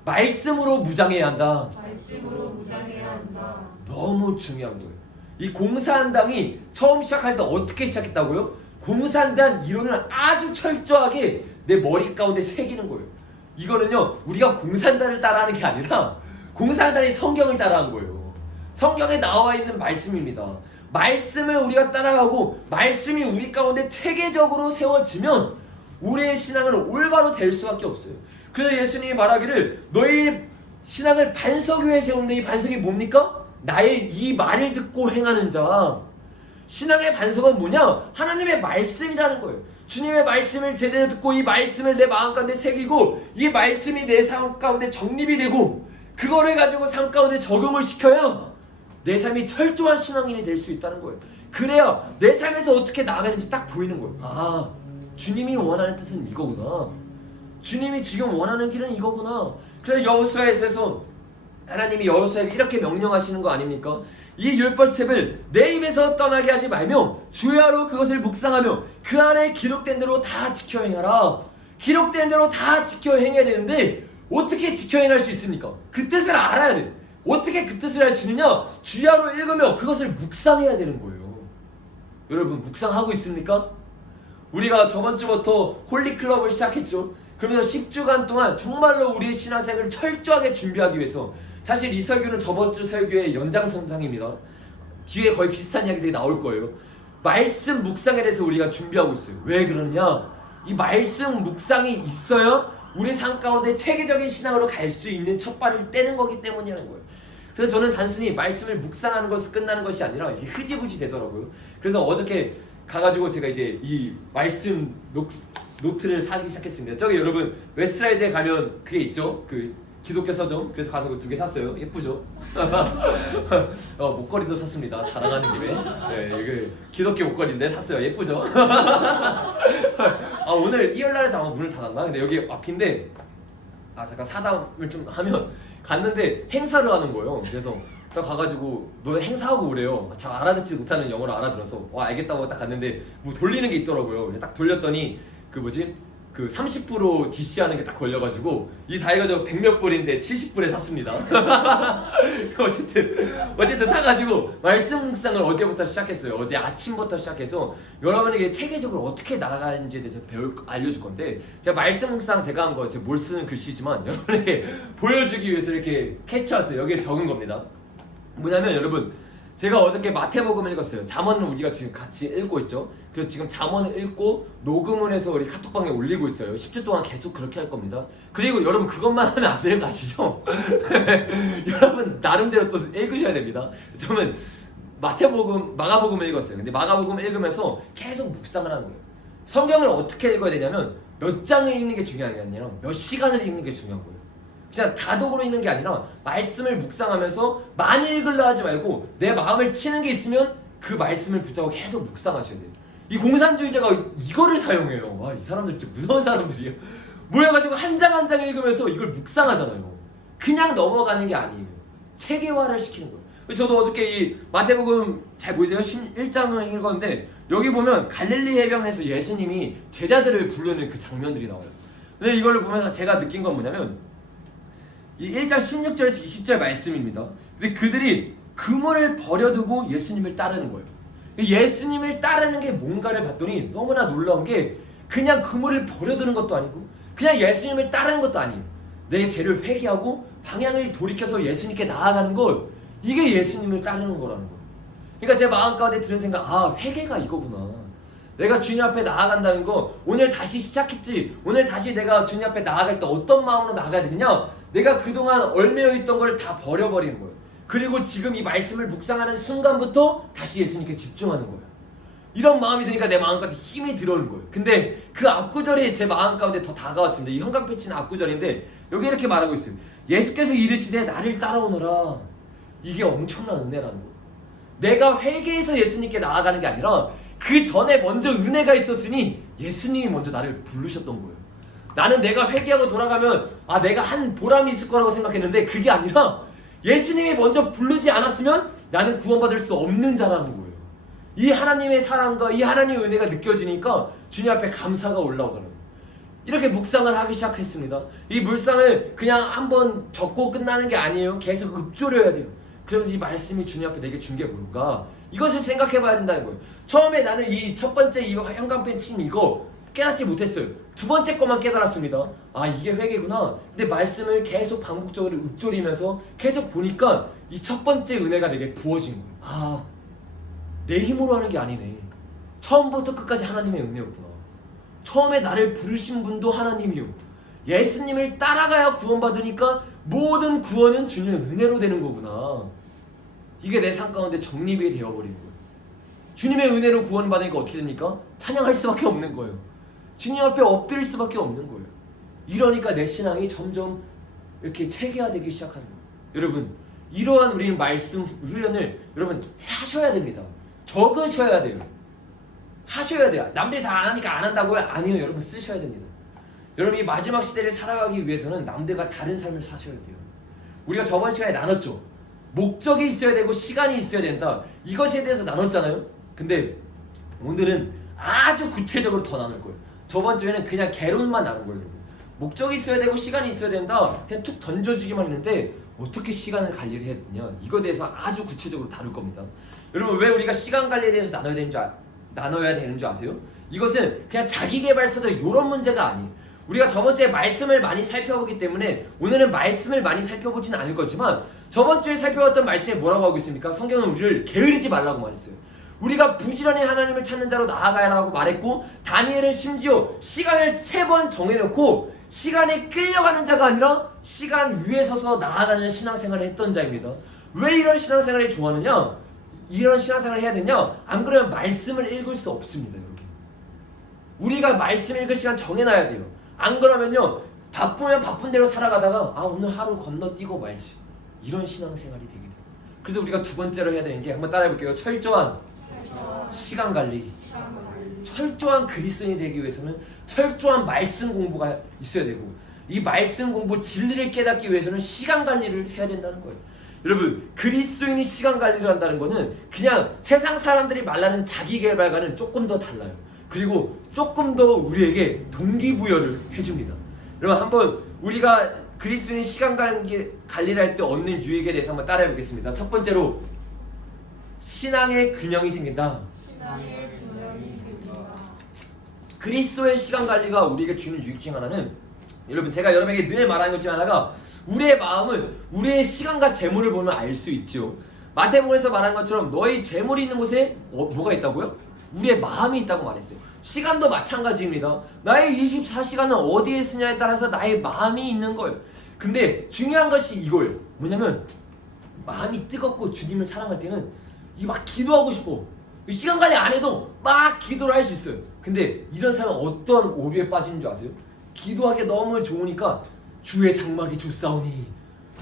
말씀으로 무장해야 한다. 말씀으로 무장해야 한다. 너무 중요한 거예요. 이 공산당이 처음 시작할 때 어떻게 시작했다고요? 공산당 이론을 아주 철저하게 내 머리 가운데 새기는 거예요. 이거는요, 우리가 공산당을 따라하는 게 아니라 공산당이 성경을 따라한 거예요. 성경에 나와 있는 말씀입니다. 말씀을 우리가 따라가고 말씀이 우리 가운데 체계적으로 세워지면 우리의 신앙은 올바로 될 수밖에 없어요. 그래서 예수님이 말하기를 너희 신앙을 반석 위에 세우는데 이 반석이 뭡니까? 나의 이 말을 듣고 행하는 자. 신앙의 반석은 뭐냐? 하나님의 말씀이라는 거예요. 주님의 말씀을 제대로 듣고 이 말씀을 내 마음 가운데 새기고 이 말씀이 내 삶 가운데 정립이 되고 그거를 가지고 삶 가운데 적용을 시켜야 내 삶이 철저한 신앙인이 될 수 있다는 거예요. 그래야 내 삶에서 어떻게 나아가는지 딱 보이는 거예요. 아, 주님이 원하는 뜻은 이거구나. 주님이 지금 원하는 길은 이거구나. 그래서 여호수아에서 하나님이 여호수아에게 이렇게 명령하시는 거 아닙니까? 이 율법책을 내 입에서 떠나게 하지 말며 주야로 그것을 묵상하며 그 안에 기록된 대로 다 지켜 행하라. 기록된 대로 다 지켜 행해야 되는데 어떻게 지켜 행할 수 있습니까? 그 뜻을 알아야 돼. 어떻게 그 뜻을 알 수 있느냐? 주야로 읽으며 그것을 묵상해야 되는 거예요. 여러분, 묵상하고 있습니까? 우리가 저번 주부터 홀리클럽을 시작했죠. 그러면서 10주간 동안 정말로 우리의 신앙생활을 철저하게 준비하기 위해서, 사실 이 설교는 저번 주 설교의 연장선상입니다. 뒤에 거의 비슷한 이야기들이 나올 거예요. 말씀 묵상에 대해서 우리가 준비하고 있어요. 왜 그러느냐? 이 말씀 묵상이 있어야 우리 삶 가운데 체계적인 신앙으로 갈 수 있는 첫 발을 떼는 거기 때문이라는 거예요. 그래서 저는 단순히 말씀을 묵상하는 것이 끝나는 것이 아니라 이게 흐지부지 되더라고요. 그래서 어저께 가가지고 제가 이제 이 말씀 노트를 사기 시작했습니다. 저기 여러분 웨스트라이드에 가면 그게 있죠? 그 기독교 서점. 그래서 가서 그 2개 샀어요. 예쁘죠? 목걸이도 샀습니다. 자랑하는 김에. 네, 이게 기독교 목걸이인데 샀어요. 예쁘죠? 오늘 이열날에서 아마 문을 닫았나? 근데 여기 앞인데 잠깐 사담을 좀 하면 갔는데 행사를 하는 거예요. 그래서 딱 가가지고 너 행사하고 오래요. 잘 알아듣지 못하는 영어를 알아들어서 알겠다고 딱 갔는데 뭐 돌리는 게 있더라고요. 딱 돌렸더니 그 30% DC하는 게 딱 걸려가지고 이 다 해가지고 100몇 불인데 70불에 샀습니다. 어쨌든 사가지고 말씀 묵상을 어제부터 시작했어요. 어제 아침부터 시작해서 여러분에게 체계적으로 어떻게 나아가는지에 대해서 알려줄 건데, 제가 말씀 묵상 제가 한 거 제가 뭘 쓰는 글씨지만 여러분에게 보여주기 위해서 이렇게 캡처했어요. 여기에 적은 겁니다. 뭐냐면 여러분, 제가 어저께 마태복음을 읽었어요. 잠언을 우리가 지금 같이 읽고 있죠. 그래서 지금 잠언을 읽고 녹음을 해서 우리 카톡방에 올리고 있어요. 10주 동안 계속 그렇게 할 겁니다. 그리고 여러분 그것만 하면 안 되는 거 아시죠? 여러분 나름대로 또 읽으셔야 됩니다. 저는 마가복음을 읽었어요. 근데 마가복음을 읽으면서 계속 묵상을 하는 거예요. 성경을 어떻게 읽어야 되냐면 몇 장을 읽는 게 중요한 게 아니라 몇 시간을 읽는 게 중요한 거예요. 그냥 다독으로 읽는 게 아니라 말씀을 묵상하면서 많이 읽으려 하지 말고 내 마음을 치는 게 있으면 그 말씀을 붙잡고 계속 묵상하셔야 돼요. 이 공산주의자가 이거를 사용해요. 이 사람들 진짜 무서운 사람들이에요. 모여가지고 한 장 한 장 읽으면서 이걸 묵상하잖아요. 그냥 넘어가는 게 아니에요. 체계화를 시키는 거예요. 저도 어저께 이 마태복음 잘 보이세요? 1장을 읽었는데 여기 보면 갈릴리 해변에서 예수님이 제자들을 부르는 그 장면들이 나와요. 근데 이걸 보면서 제가 느낀 건 뭐냐면 이 1장 16절에서 20절 말씀입니다. 근데 그들이 그물을 버려두고 예수님을 따르는 거예요. 예수님을 따르는 게 뭔가를 봤더니 너무나 놀라운 게 그냥 그물을 버려두는 것도 아니고 그냥 예수님을 따르는 것도 아니에요. 내 죄를 회개하고 방향을 돌이켜서 예수님께 나아가는 것, 이게 예수님을 따르는 거라는 거예요. 그러니까 제 마음 가운데 드는 생각, 회개가 이거구나. 내가 주님 앞에 나아간다는 거, 오늘 다시 시작했지. 오늘 다시 내가 주님 앞에 나아갈 때 어떤 마음으로 나아가야 되냐? 내가 그동안 얽매여 있던 걸 다 버려버리는 거예요. 그리고 지금 이 말씀을 묵상하는 순간부터 다시 예수님께 집중하는 거예요. 이런 마음이 드니까 내 마음 가운데 힘이 들어오는 거예요. 근데 그 앞구절이 제 마음 가운데 더 다가왔습니다. 이 형광펜 치는 앞구절인데 여기 이렇게 말하고 있어요. 예수께서 이르시되 나를 따라오너라. 이게 엄청난 은혜라는 거예요. 내가 회개해서 예수님께 나아가는 게 아니라 그 전에 먼저 은혜가 있었으니 예수님이 먼저 나를 부르셨던 거예요. 나는 내가 회개하고 돌아가면 내가 한 보람이 있을 거라고 생각했는데 그게 아니라 예수님이 먼저 부르지 않았으면 나는 구원받을 수 없는 자라는 거예요. 이 하나님의 사랑과 이 하나님의 은혜가 느껴지니까 주님 앞에 감사가 올라오더라고요. 이렇게 묵상을 하기 시작했습니다. 이 묵상을 그냥 한번 적고 끝나는 게 아니에요. 계속 읊조려야 돼요. 그러면서 이 말씀이 주님 앞에 내게 준 게 뭔가, 이것을 생각해 봐야 된다는 거예요. 처음에 나는 이 첫 번째 이 형광펜 침 이거 깨닫지 못했어요. 두 번째 것만 깨달았습니다. 이게 회개구나. 근데 말씀을 계속 반복적으로 읊조리면서 계속 보니까 이 첫 번째 은혜가 내게 부어진 거예요. 내 힘으로 하는 게 아니네. 처음부터 끝까지 하나님의 은혜였구나. 처음에 나를 부르신 분도 하나님이요. 예수님을 따라가야 구원받으니까 모든 구원은 주님의 은혜로 되는 거구나. 이게 내 삶 가운데 정립이 되어버린 거예요. 주님의 은혜로 구원받으니까 어떻게 됩니까? 찬양할 수밖에 없는 거예요. 주님 앞에 엎드릴 수밖에 없는 거예요. 이러니까 내 신앙이 점점 이렇게 체계화되기 시작하는 거예요. 여러분, 이러한 우리 말씀 훈련을 여러분 하셔야 됩니다. 적으셔야 돼요. 하셔야 돼요. 남들이 다 안 하니까 안 한다고요? 아니요. 여러분 쓰셔야 됩니다. 여러분 이 마지막 시대를 살아가기 위해서는 남들과 다른 삶을 사셔야 돼요. 우리가 저번 시간에 나눴죠. 목적이 있어야 되고 시간이 있어야 된다. 이것에 대해서 나눴잖아요. 근데 오늘은 아주 구체적으로 더 나눌 거예요. 저번 주에는 그냥 개론만 나눈 거예요. 여러분. 목적이 있어야 되고 시간이 있어야 된다. 그냥 툭 던져주기만 했는데 어떻게 시간을 관리를 해야 되냐, 이거에 대해서 아주 구체적으로 다룰 겁니다. 여러분 왜 우리가 시간 관리에 대해서 나눠야 되는 줄 아세요? 이것은 그냥 자기계발서적 이런 문제가 아니에요. 우리가 저번 주에 말씀을 많이 살펴보기 때문에 오늘은 말씀을 많이 살펴보지는 않을 거지만 저번 주에 살펴봤던 말씀에 뭐라고 하고 있습니까? 성경은 우리를 게으르지 말라고 말했어요. 우리가 부지런히 하나님을 찾는 자로 나아가야라고 말했고, 다니엘은 심지어 시간을 3번 정해놓고 시간에 끌려가는 자가 아니라 시간 위에 서서 나아가는 신앙생활을 했던 자입니다. 왜 이런 신앙생활을 좋아하느냐? 이런 신앙생활을 해야 되냐? 안 그러면 말씀을 읽을 수 없습니다. 여러분, 우리가 말씀 읽을 시간 정해놔야 돼요. 안 그러면요, 바쁘면 바쁜 대로 살아가다가 오늘 하루 건너뛰고 말지, 이런 신앙생활이 되게 돼요. 그래서 우리가 두 번째로 해야 되는 게, 한번 따라해볼게요. 철저한 시간 관리. 철저한 그리스도인이 되기 위해서는 철저한 말씀 공부가 있어야 되고, 이 말씀 공부 진리를 깨닫기 위해서는 시간 관리를 해야 된다는 거예요. 여러분, 그리스도인이 시간 관리를 한다는 거는 그냥 세상 사람들이 말하는 자기개발과는 조금 더 달라요. 그리고 조금 더 우리에게 동기부여를 해줍니다. 여러분, 한번 우리가 그리스도인 시간 관리를 할 때 얻는 유익에 대해서 한번 따라해 보겠습니다. 첫 번째로, 신앙의 균형이 생긴다. 신앙의 균형이 생긴다. 그리스도의 시간 관리가 우리에게 주는 유익 중 하나는, 여러분 제가 여러분에게 늘 말하는 것 중 하나가, 우리의 마음은 우리의 시간과 재물을 보면 알 수 있죠. 마태복음에서 말한 것처럼 너희 재물이 있는 곳에 뭐가 있다고요? 우리의 마음이 있다고 말했어요. 시간도 마찬가지입니다. 나의 24시간은 어디에 쓰냐에 따라서 나의 마음이 있는 거예요. 근데 중요한 것이 이거예요. 뭐냐면, 마음이 뜨겁고 주님을 사랑할 때는 이 막 기도하고 싶어. 시간 관리 안 해도 막 기도를 할 수 있어요. 근데 이런 사람은 어떤 오류에 빠지는 줄 아세요? 기도하기 너무 좋으니까 주의 장막이 좋사오니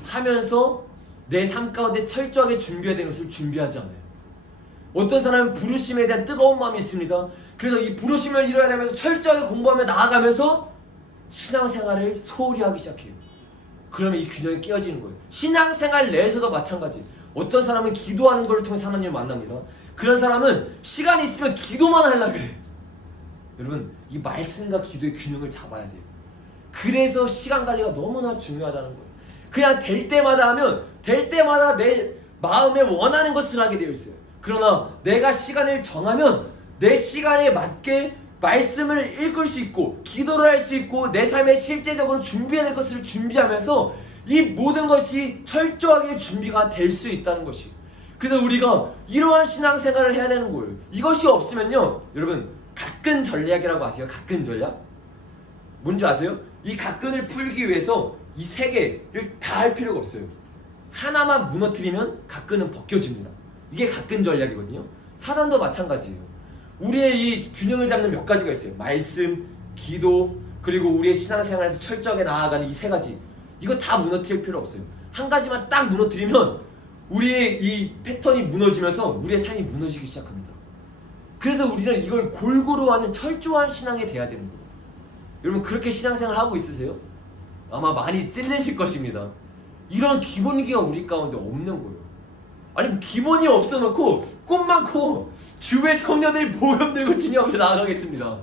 하면서 내 삶 가운데 철저하게 준비해야 되는 것을 준비하지 않아요. 어떤 사람은 부르심에 대한 뜨거운 마음이 있습니다. 그래서 이 부르심을 이뤄야 되면서 철저하게 공부하며 나아가면서 신앙생활을 소홀히 하기 시작해요. 그러면 이 균형이 깨어지는 거예요. 신앙생활 내에서도 마찬가지. 어떤 사람은 기도하는 걸 통해서 하나님을 만납니다. 그런 사람은 시간이 있으면 기도만 하려고 그래. 여러분, 이 말씀과 기도의 균형을 잡아야 돼요. 그래서 시간 관리가 너무나 중요하다는 거예요. 그냥 될 때마다 하면 될 때마다 내 마음에 원하는 것을 하게 되어 있어요. 그러나 내가 시간을 정하면 내 시간에 맞게 말씀을 읽을 수 있고 기도를 할 수 있고 내 삶에 실제적으로 준비해야 될 것을 준비하면서 이 모든 것이 철저하게 준비가 될 수 있다는 것이. 그래서 우리가 이러한 신앙생활을 해야 되는 거예요. 이것이 없으면요, 여러분, 각근 전략이라고 아세요? 각근 전략? 뭔지 아세요? 이 각근을 풀기 위해서 이 세 개를 다 할 필요가 없어요. 하나만 무너뜨리면 각근은 벗겨집니다. 이게 각근 전략이거든요. 사단도 마찬가지예요. 우리의 이 균형을 잡는 몇 가지가 있어요. 말씀, 기도, 그리고 우리의 신앙생활에서 철저하게 나아가는 이 세 가지. 이거 다 무너뜨릴 필요 없어요. 한 가지만 딱 무너뜨리면 우리의 이 패턴이 무너지면서 우리의 삶이 무너지기 시작합니다. 그래서 우리는 이걸 골고루 하는 철저한 신앙에 돼야 되는 거예요. 여러분 그렇게 신앙생활 하고 있으세요? 아마 많이 찔리실 것입니다. 이런 기본기가 우리 가운데 없는 거예요. 아니 기본이 없어놓고 꿈 많고 주변 청년들이 복음 들고 주님 앞에 나아가겠습니다.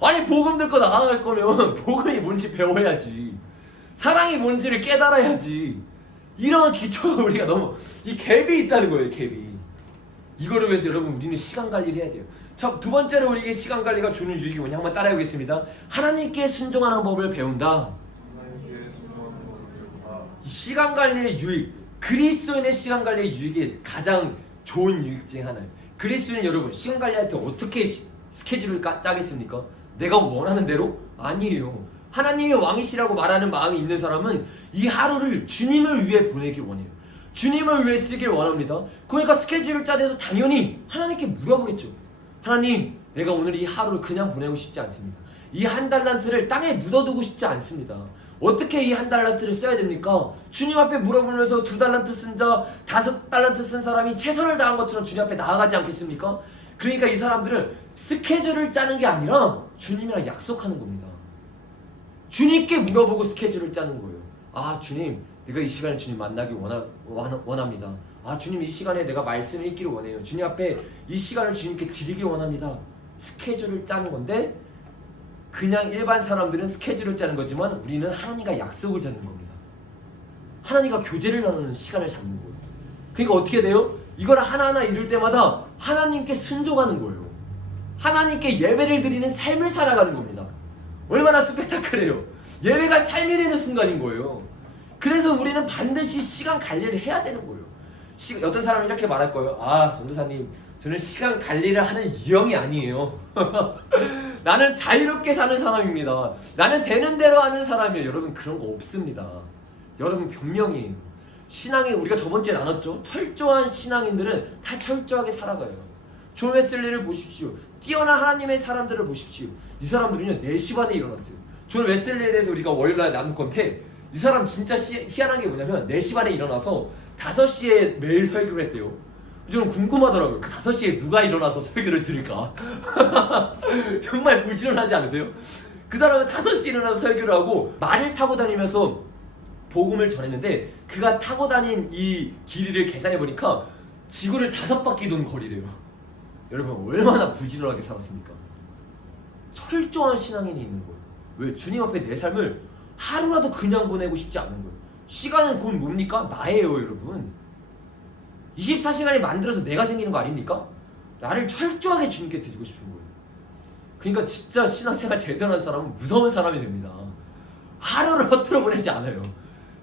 아니 복음 들고 나아갈 거면 복음이 뭔지 배워야지. 사랑이 뭔지를 깨달아야지. 이런 기초가 우리가 너무 이 갭이 있다는 거예요. 갭이. 이거를 위해서 여러분 우리는 시간 관리를 해야 돼요. 자, 두 번째로 우리에게 시간 관리가 주는 유익이 뭐냐 한번 따라해 보겠습니다. 하나님께 순종하는 법을 배운다. 이 시간 관리의 유익, 그리스도인의 시간 관리의 유익이 가장 좋은 유익 중에 하나예요. 그리스도인 여러분 시간 관리할 때 어떻게 스케줄을 짜겠습니까? 내가 원하는 대로? 아니에요. 하나님이 왕이시라고 말하는 마음이 있는 사람은 이 하루를 주님을 위해 보내길 원해요. 주님을 위해 쓰길 원합니다. 그러니까 스케줄을 짜대도 당연히 하나님께 물어보겠죠. 하나님, 내가 오늘 이 하루를 그냥 보내고 싶지 않습니다. 이 한 달란트를 땅에 묻어두고 싶지 않습니다. 어떻게 이 한 달란트를 써야 됩니까? 주님 앞에 물어보면서 2달란트 쓴 자, 5달란트 쓴 사람이 최선을 다한 것처럼 주님 앞에 나아가지 않겠습니까? 그러니까 이 사람들은 스케줄을 짜는 게 아니라 주님이랑 약속하는 겁니다. 주님께 물어보고 스케줄을 짜는 거예요. 아 주님, 내가 이 시간에 주님 만나기 원합니다. 아 주님, 이 시간에 내가 말씀을 읽기를 원해요. 주님 앞에 이 시간을 주님께 드리기 원합니다. 스케줄을 짜는 건데, 그냥 일반 사람들은 스케줄을 짜는 거지만 우리는 하나님과 약속을 잡는 겁니다. 하나님과 교제를 나누는 시간을 잡는 거예요. 그러니까 어떻게 돼요? 이걸 하나하나 이룰 때마다 하나님께 순종하는 거예요. 하나님께 예배를 드리는 삶을 살아가는 겁니다. 얼마나 스펙타클해요. 예배가 삶이 되는 순간인 거예요. 그래서 우리는 반드시 시간 관리를 해야 되는 거예요. 어떤 사람은 이렇게 말할 거예요. 아 전도사님, 저는 시간 관리를 하는 유형이 아니에요. 나는 자유롭게 사는 사람입니다. 나는 되는 대로 하는 사람이에요. 여러분 그런 거 없습니다. 여러분 변명이에요. 신앙에 우리가 저번주에 나눴죠. 철저한 신앙인들은 다 철저하게 살아가요. 존 웨슬리를 보십시오. 뛰어난 하나님의 사람들을 보십시오. 이 사람들은요 4시 반에 일어났어요. 존 웨슬리에 대해서 우리가 월요일날 나눌 건데, 이 사람 진짜 희한한 게 뭐냐면 4시 반에 일어나서 5시에 매일 설교를 했대요. 저는 궁금하더라고요. 그 5시에 누가 일어나서 설교를 들을까? 정말 불지런하지 않으세요? 그 사람은 5시에 일어나서 설교를 하고 말을 타고 다니면서 복음을 전했는데, 그가 타고 다닌 이 길이를 계산해보니까 지구를 5바퀴 돈 거리래요. 여러분 얼마나 부지런하게 살았습니까? 철저한 신앙인이 있는 거예요. 왜? 주님 앞에 내 삶을 하루라도 그냥 보내고 싶지 않은 거예요. 시간은 곧 뭡니까? 나예요 여러분. 24시간이 만들어서 내가 생기는 거 아닙니까? 나를 철저하게 주님께 드리고 싶은 거예요. 그러니까 진짜 신앙생활 제대로 하는 사람은 무서운 사람이 됩니다. 하루를 허투루 보내지 않아요.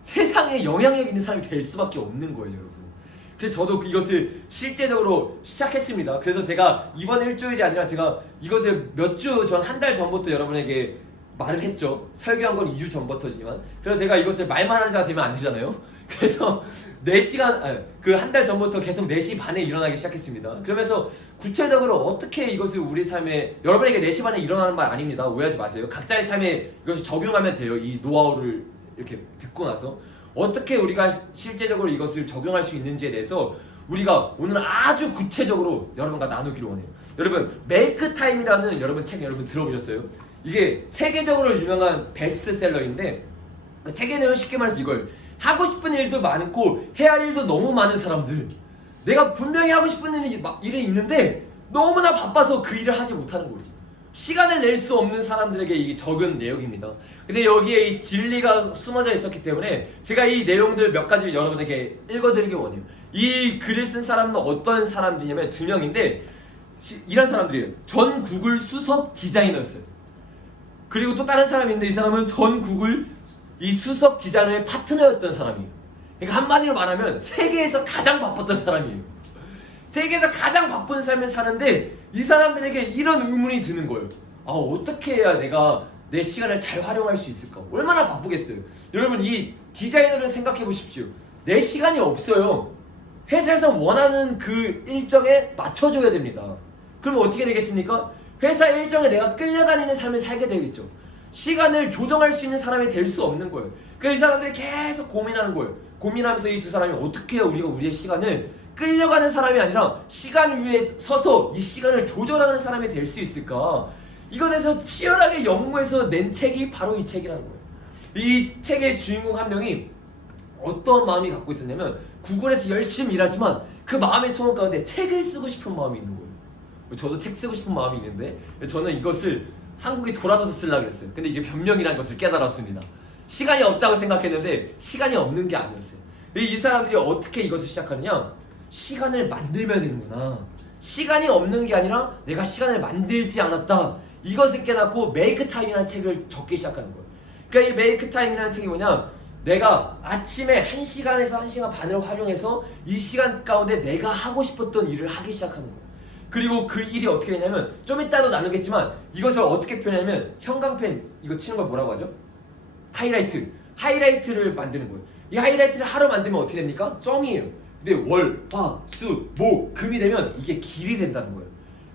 세상에 영향력 있는 사람이 될 수밖에 없는 거예요 여러분. 그래서 저도 이것을 실제적으로 시작했습니다. 그래서 제가 이번 일주일이 아니라 제가 이것을 몇 주 전, 한 달 전부터 여러분에게 말을 했죠. 설교한 건 2주 전부터지만. 그래서 제가 이것을 말만 하는 자가 되면 안 되잖아요. 그래서 4시간, 그 한 달 전부터 계속 4시 반에 일어나기 시작했습니다. 그러면서 구체적으로 어떻게 이것을 우리 삶에, 여러분에게 4시 반에 일어나는 말 아닙니다. 오해하지 마세요. 각자의 삶에 이것을 적용하면 돼요. 이 노하우를 이렇게 듣고 나서 어떻게 우리가 실제적으로 이것을 적용할 수 있는지에 대해서 우리가 오늘 아주 구체적으로 여러분과 나누기를 원해요. 여러분 메이크 타임이라는 여러분 책 여러분 들어보셨어요? 이게 세계적으로 유명한 베스트셀러인데, 책의 내용 쉽게 말해서 이걸, 하고 싶은 일도 많고 해야 할 일도 너무 많은 사람들, 내가 분명히 하고 싶은 일이 있는데 너무나 바빠서 그 일을 하지 못하는 거지. 시간을 낼 수 없는 사람들에게 이게 적은 내용입니다. 근데 여기에 이 진리가 숨어져 있었기 때문에 제가 이 내용들 몇 가지를 여러분에게 읽어드리기 원해요. 이 글을 쓴 사람은 어떤 사람들이냐면 2명인데 이런 사람들이에요. 전 구글 수석 디자이너였어요. 그리고 또 다른 사람이 있는데 이 사람은 전 구글 이 수석 디자이너의 파트너였던 사람이에요. 그러니까 한마디로 말하면 세계에서 가장 바빴던 사람이에요. 세계에서 가장 바쁜 삶을 사는데 이 사람들에게 이런 의문이 드는 거예요. 아, 어떻게 해야 내가 내 시간을 잘 활용할 수 있을까? 얼마나 바쁘겠어요. 여러분, 이 디자이너를 생각해 보십시오. 내 시간이 없어요. 회사에서 원하는 그 일정에 맞춰줘야 됩니다. 그러면 어떻게 되겠습니까? 회사 일정에 내가 끌려다니는 삶을 살게 되겠죠. 시간을 조정할 수 있는 사람이 될 수 없는 거예요. 그래서 이 사람들이 계속 고민하는 거예요. 고민하면서 이 두 사람이 어떻게 해야 우리가 우리의 시간을 끌려가는 사람이 아니라 시간 위에 서서 이 시간을 조절하는 사람이 될 수 있을까? 이것에 대해서 치열하게 연구해서 낸 책이 바로 이 책이라는 거예요. 이 책의 주인공 한 명이 어떤 마음이 갖고 있었냐면 구글에서 열심히 일하지만 그 마음의 소원 가운데 책을 쓰고 싶은 마음이 있는 거예요. 저도 책 쓰고 싶은 마음이 있는데 저는 이것을 한국에 돌아가서 쓰려고 그랬어요. 근데 이게 변명이라는 것을 깨달았습니다. 시간이 없다고 생각했는데 시간이 없는 게 아니었어요. 이 사람들이 어떻게 이것을 시작하느냐? 시간을 만들면 되는구나. 시간이 없는 게 아니라 내가 시간을 만들지 않았다. 이것을 깨닫고 메이크 타임이라는 책을 적기 시작하는 거예요. 그러니까 이 메이크 타임이라는 책이 뭐냐? 내가 아침에 1시간에서 1시간 반을 활용해서 이 시간 가운데 내가 하고 싶었던 일을 하기 시작하는 거예요. 그리고 그 일이 어떻게 되냐면 좀 이따도 나누겠지만 이것을 어떻게 표현하냐면 형광펜 이거 치는 걸 뭐라고 하죠? 하이라이트를 만드는 거예요. 이 하이라이트를 하루 만들면 어떻게 됩니까? 점이에요. 근데 월, 화, 수, 목, 금이 되면 이게 길이 된다는 거예요.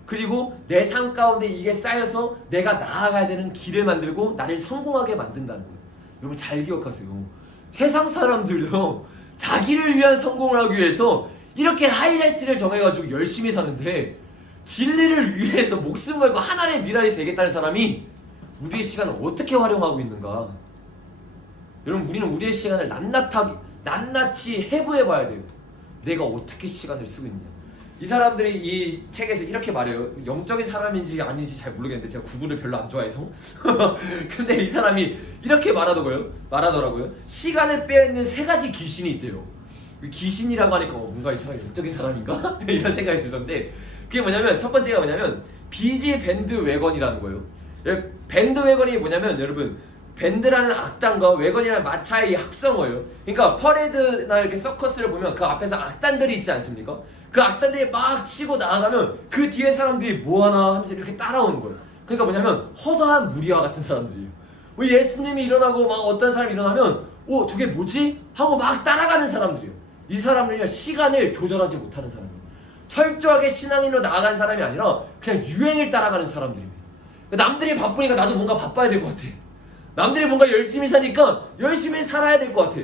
그리고 내 삶 가운데 이게 쌓여서 내가 나아가야 되는 길을 만들고 나를 성공하게 만든다는 거예요. 여러분 잘 기억하세요. 세상 사람들도 자기를 위한 성공을 하기 위해서 이렇게 하이라이트를 정해가지고 열심히 사는데 진리를 위해서 목숨 걸고 하나의 미랄이 되겠다는 사람이 우리의 시간을 어떻게 활용하고 있는가? 여러분, 우리는 우리의 시간을 낱낱이 해부해봐야 돼요. 내가 어떻게 시간을 쓰고 있냐. 이 사람들이 이 책에서 이렇게 말해요. 영적인 사람인지 아닌지 잘 모르겠는데 제가 구글을 별로 안 좋아해서 근데 이 사람이 이렇게 말하더라고요. 시간을 빼앗는 3가지 귀신이 있대요. 귀신이라고 하니까 뭔가 이 사람이 영적인 사람인가? 이런 생각이 들던데 그게 뭐냐면 첫 번째가 뭐냐면 비지 밴드 웨건이라는 거예요. 밴드 웨건이 뭐냐면 여러분 밴드라는 악단과 웨건이라는 마차의 합성어예요. 그러니까 퍼레이드나 이렇게 서커스를 보면 그 앞에서 악단들이 있지 않습니까? 그 악단들이 막 치고 나아가면 그 뒤에 사람들이 뭐하나 하면서 이렇게 따라오는 거예요. 그러니까 뭐냐면 허다한 무리와 같은 사람들이에요. 예수님이 일어나고 막 어떤 사람이 일어나면 저게 뭐지? 하고 막 따라가는 사람들이에요. 이 사람은요 시간을 조절하지 못하는 사람이에요. 철저하게 신앙인으로 나아가는 사람이 아니라 그냥 유행을 따라가는 사람들입니다. 남들이 바쁘니까 나도 뭔가 바빠야 될 것 같아. 남들이 뭔가 열심히 사니까 열심히 살아야 될 것 같아.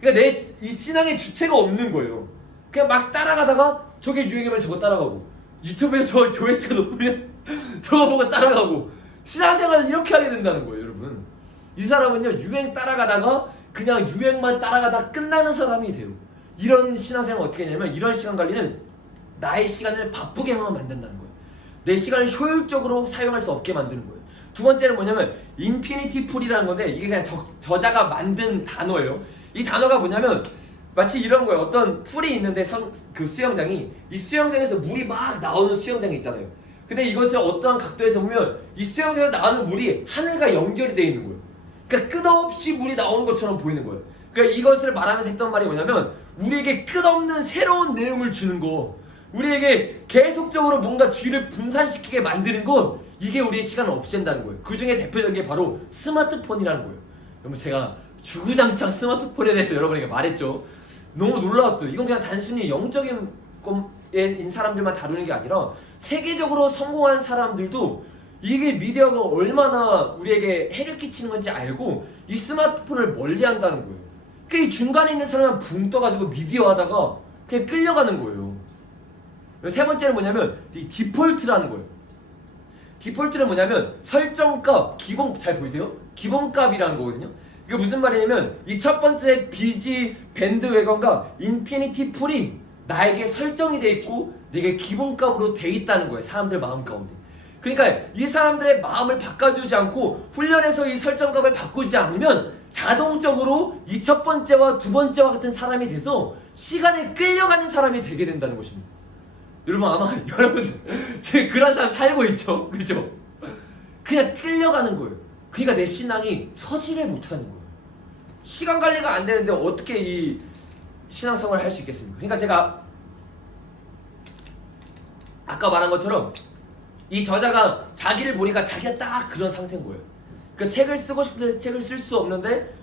그러니까 이 신앙의 주체가 없는 거예요. 그냥 막 따라가다가 저게 유행이면 저거 따라가고 유튜브에서 조회수가 높으면 저거 보고 따라가고 신앙생활은 이렇게 하게 된다는 거예요. 여러분 이 사람은요 유행 따라가다가 그냥 유행만 따라가다 끝나는 사람이 돼요. 이런 신앙생활은 어떻게 하냐면 이런 시간 관리는 나의 시간을 바쁘게만 만든다는 거예요. 내 시간을 효율적으로 사용할 수 없게 만드는 거예요. 두 번째는 뭐냐면 인피니티 풀이라는 건데 이게 그냥 저자가 만든 단어예요. 이 단어가 뭐냐면 마치 이런 거예요. 어떤 풀이 있는데 그 수영장이 이 수영장에서 물이 막 나오는 수영장이 있잖아요. 근데 이것을 어떠한 각도에서 보면 이 수영장에서 나오는 물이 하늘과 연결이 되어 있는 거예요. 그러니까 끝없이 물이 나오는 것처럼 보이는 거예요. 그러니까 이것을 말하면서 했던 말이 뭐냐면 우리에게 끝없는 새로운 내용을 주는 거, 우리에게 계속적으로 뭔가 쥐를 분산시키게 만드는 것, 이게 우리의 시간을 없앤다는 거예요. 그 중에 대표적인 게 바로 스마트폰이라는 거예요. 여러분 제가 주구장창 스마트폰에 대해서 여러분에게 말했죠. 너무 놀라웠어요. 이건 그냥 단순히 영적인 인 사람들만 다루는 게 아니라 세계적으로 성공한 사람들도 이게 미디어가 얼마나 우리에게 해를 끼치는 건지 알고 이 스마트폰을 멀리한다는 거예요. 그 중간에 있는 사람은 붕 떠가지고 미디어 하다가 그냥 끌려가는 거예요. 세 번째는 뭐냐면 이 디폴트라는 거예요. 디폴트는 뭐냐면 설정값, 잘 보이세요? 기본값이라는 거거든요. 이게 무슨 말이냐면 이 첫 번째 비지 밴드웨건과 인피니티 풀이 나에게 설정이 돼 있고 내게 기본값으로 돼 있다는 거예요. 사람들 마음 가운데. 그러니까 이 사람들의 마음을 바꿔주지 않고 훈련해서 이 설정값을 바꾸지 않으면 자동적으로 이 첫 번째와 두 번째와 같은 사람이 돼서 시간에 끌려가는 사람이 되게 된다는 것입니다. 여러분 아마 여러분 지금 그런 사람 살고 있죠? 그죠? 그냥 끌려가는 거예요. 그러니까 내 신앙이 서지를 못하는 거예요. 시간 관리가 안 되는데 어떻게 이 신앙생활을 할 수 있겠습니까? 그러니까 제가 아까 말한 것처럼 이 저자가 자기를 보니까 자기가 딱 그런 상태인 거예요. 그 책을 쓰고 싶은데 책을 쓸 수 없는데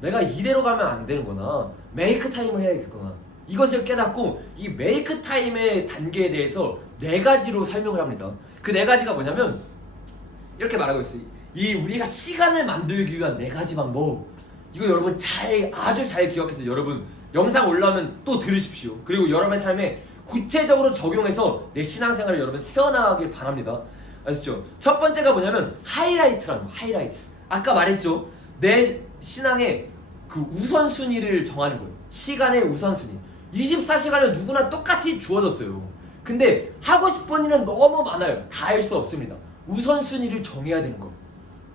내가 이대로 가면 안 되는구나. 메이크 타임을 해야겠구나. 이것을 깨닫고 이 메이크 타임의 단계에 대해서 4가지로 설명을 합니다. 그 4가지가 뭐냐면 이렇게 말하고 있어요. 이 우리가 시간을 만들기 위한 4가지 방법. 이거 여러분 아주 잘 기억해서 여러분 영상 올라오면 또 들으십시오. 그리고 여러분의 삶에 구체적으로 적용해서 내 신앙생활을 여러분 세워나가길 바랍니다. 아시죠? 첫 번째가 뭐냐면 하이라이트라는 거. 하이라이트. 아까 말했죠. 내 신앙의 그 우선순위를 정하는 거예요. 시간의 우선순위. 24시간을 누구나 똑같이 주어졌어요. 근데 하고 싶은 일은 너무 많아요. 다 할 수 없습니다. 우선순위를 정해야 되는 거.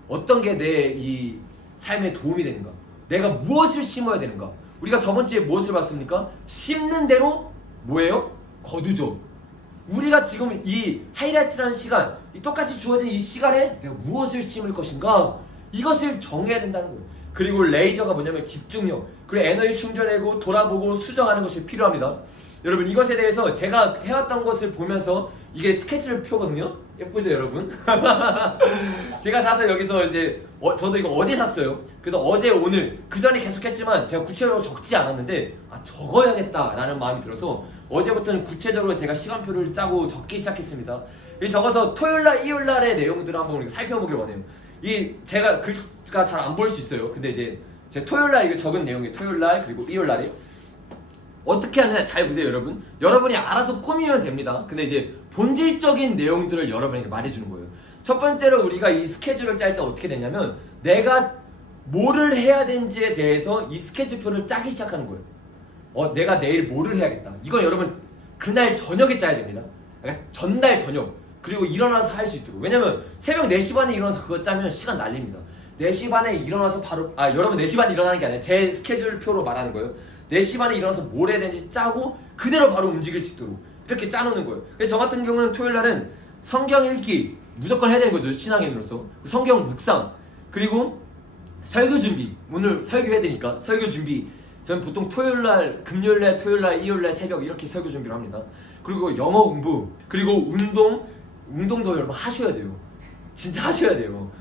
어떤 게 내 이 삶에 도움이 되는가? 내가 무엇을 심어야 되는가? 우리가 저번 주에 무엇을 봤습니까? 심는 대로 뭐예요? 거두죠. 우리가 지금 이 하이라이트라는 시간, 이 똑같이 주어진 이 시간에 내가 무엇을 심을 것인가? 이것을 정해야 된다는 거예요. 그리고 레이저가 뭐냐면 집중력, 그리고 에너지 충전하고 돌아보고 수정하는 것이 필요합니다. 여러분 이것에 대해서 제가 해왔던 것을 보면서 이게 스케치표거든요. 예쁘죠 여러분? 제가 사서 여기서 이제 저도 이거 어제 샀어요. 그래서 어제 오늘 그 전에 계속 했지만 제가 구체적으로 적지 않았는데 적어야겠다라는 마음이 들어서 어제부터는 구체적으로 제가 시간표를 짜고 적기 시작했습니다. 이 적어서 토요일날 일요일날의 내용들을 한번 우리가 살펴보길 원해요. 이 제가 글씨가 잘 안 보일 수 있어요. 근데 이제 제가 토요일날 이거 적은 내용이 토요일날 그리고 일요일날에 어떻게 하느냐 잘 보세요 여러분. 여러분이 알아서 꾸미면 됩니다. 근데 이제 본질적인 내용들을 여러분에게 말해주는 거예요. 첫 번째로 우리가 이 스케줄을 짤 때 어떻게 되냐면 내가 뭐를 해야 되는지에 대해서 이 스케줄표를 짜기 시작하는 거예요. 내가 내일 뭐를 해야겠다. 이건 여러분 그날 저녁에 짜야 됩니다. 그러니까 전날 저녁. 그리고 일어나서 할 수 있도록. 왜냐면 새벽 4시 반에 일어나서 그거 짜면 시간 날립니다. 4시 반에 일어나서 바로 여러분 4시 반에 일어나는 게 아니라 제 스케줄표로 말하는 거예요. 4시 반에 일어나서 뭘 해야 되는지 짜고 그대로 바로 움직일 수 있도록 이렇게 짜놓는 거예요. 그래서 저 같은 경우는 토요일날은 성경 읽기 무조건 해야 되는 거죠. 신앙인으로서. 성경 묵상 그리고 설교 준비. 오늘 설교해야 되니까 설교 준비. 저는 보통 토요일날, 금요일날, 토요일날, 일요일날 새벽 이렇게 설교 준비를 합니다. 그리고 영어 공부 그리고 운동도 여러분 하셔야 돼요. 진짜 하셔야 돼요.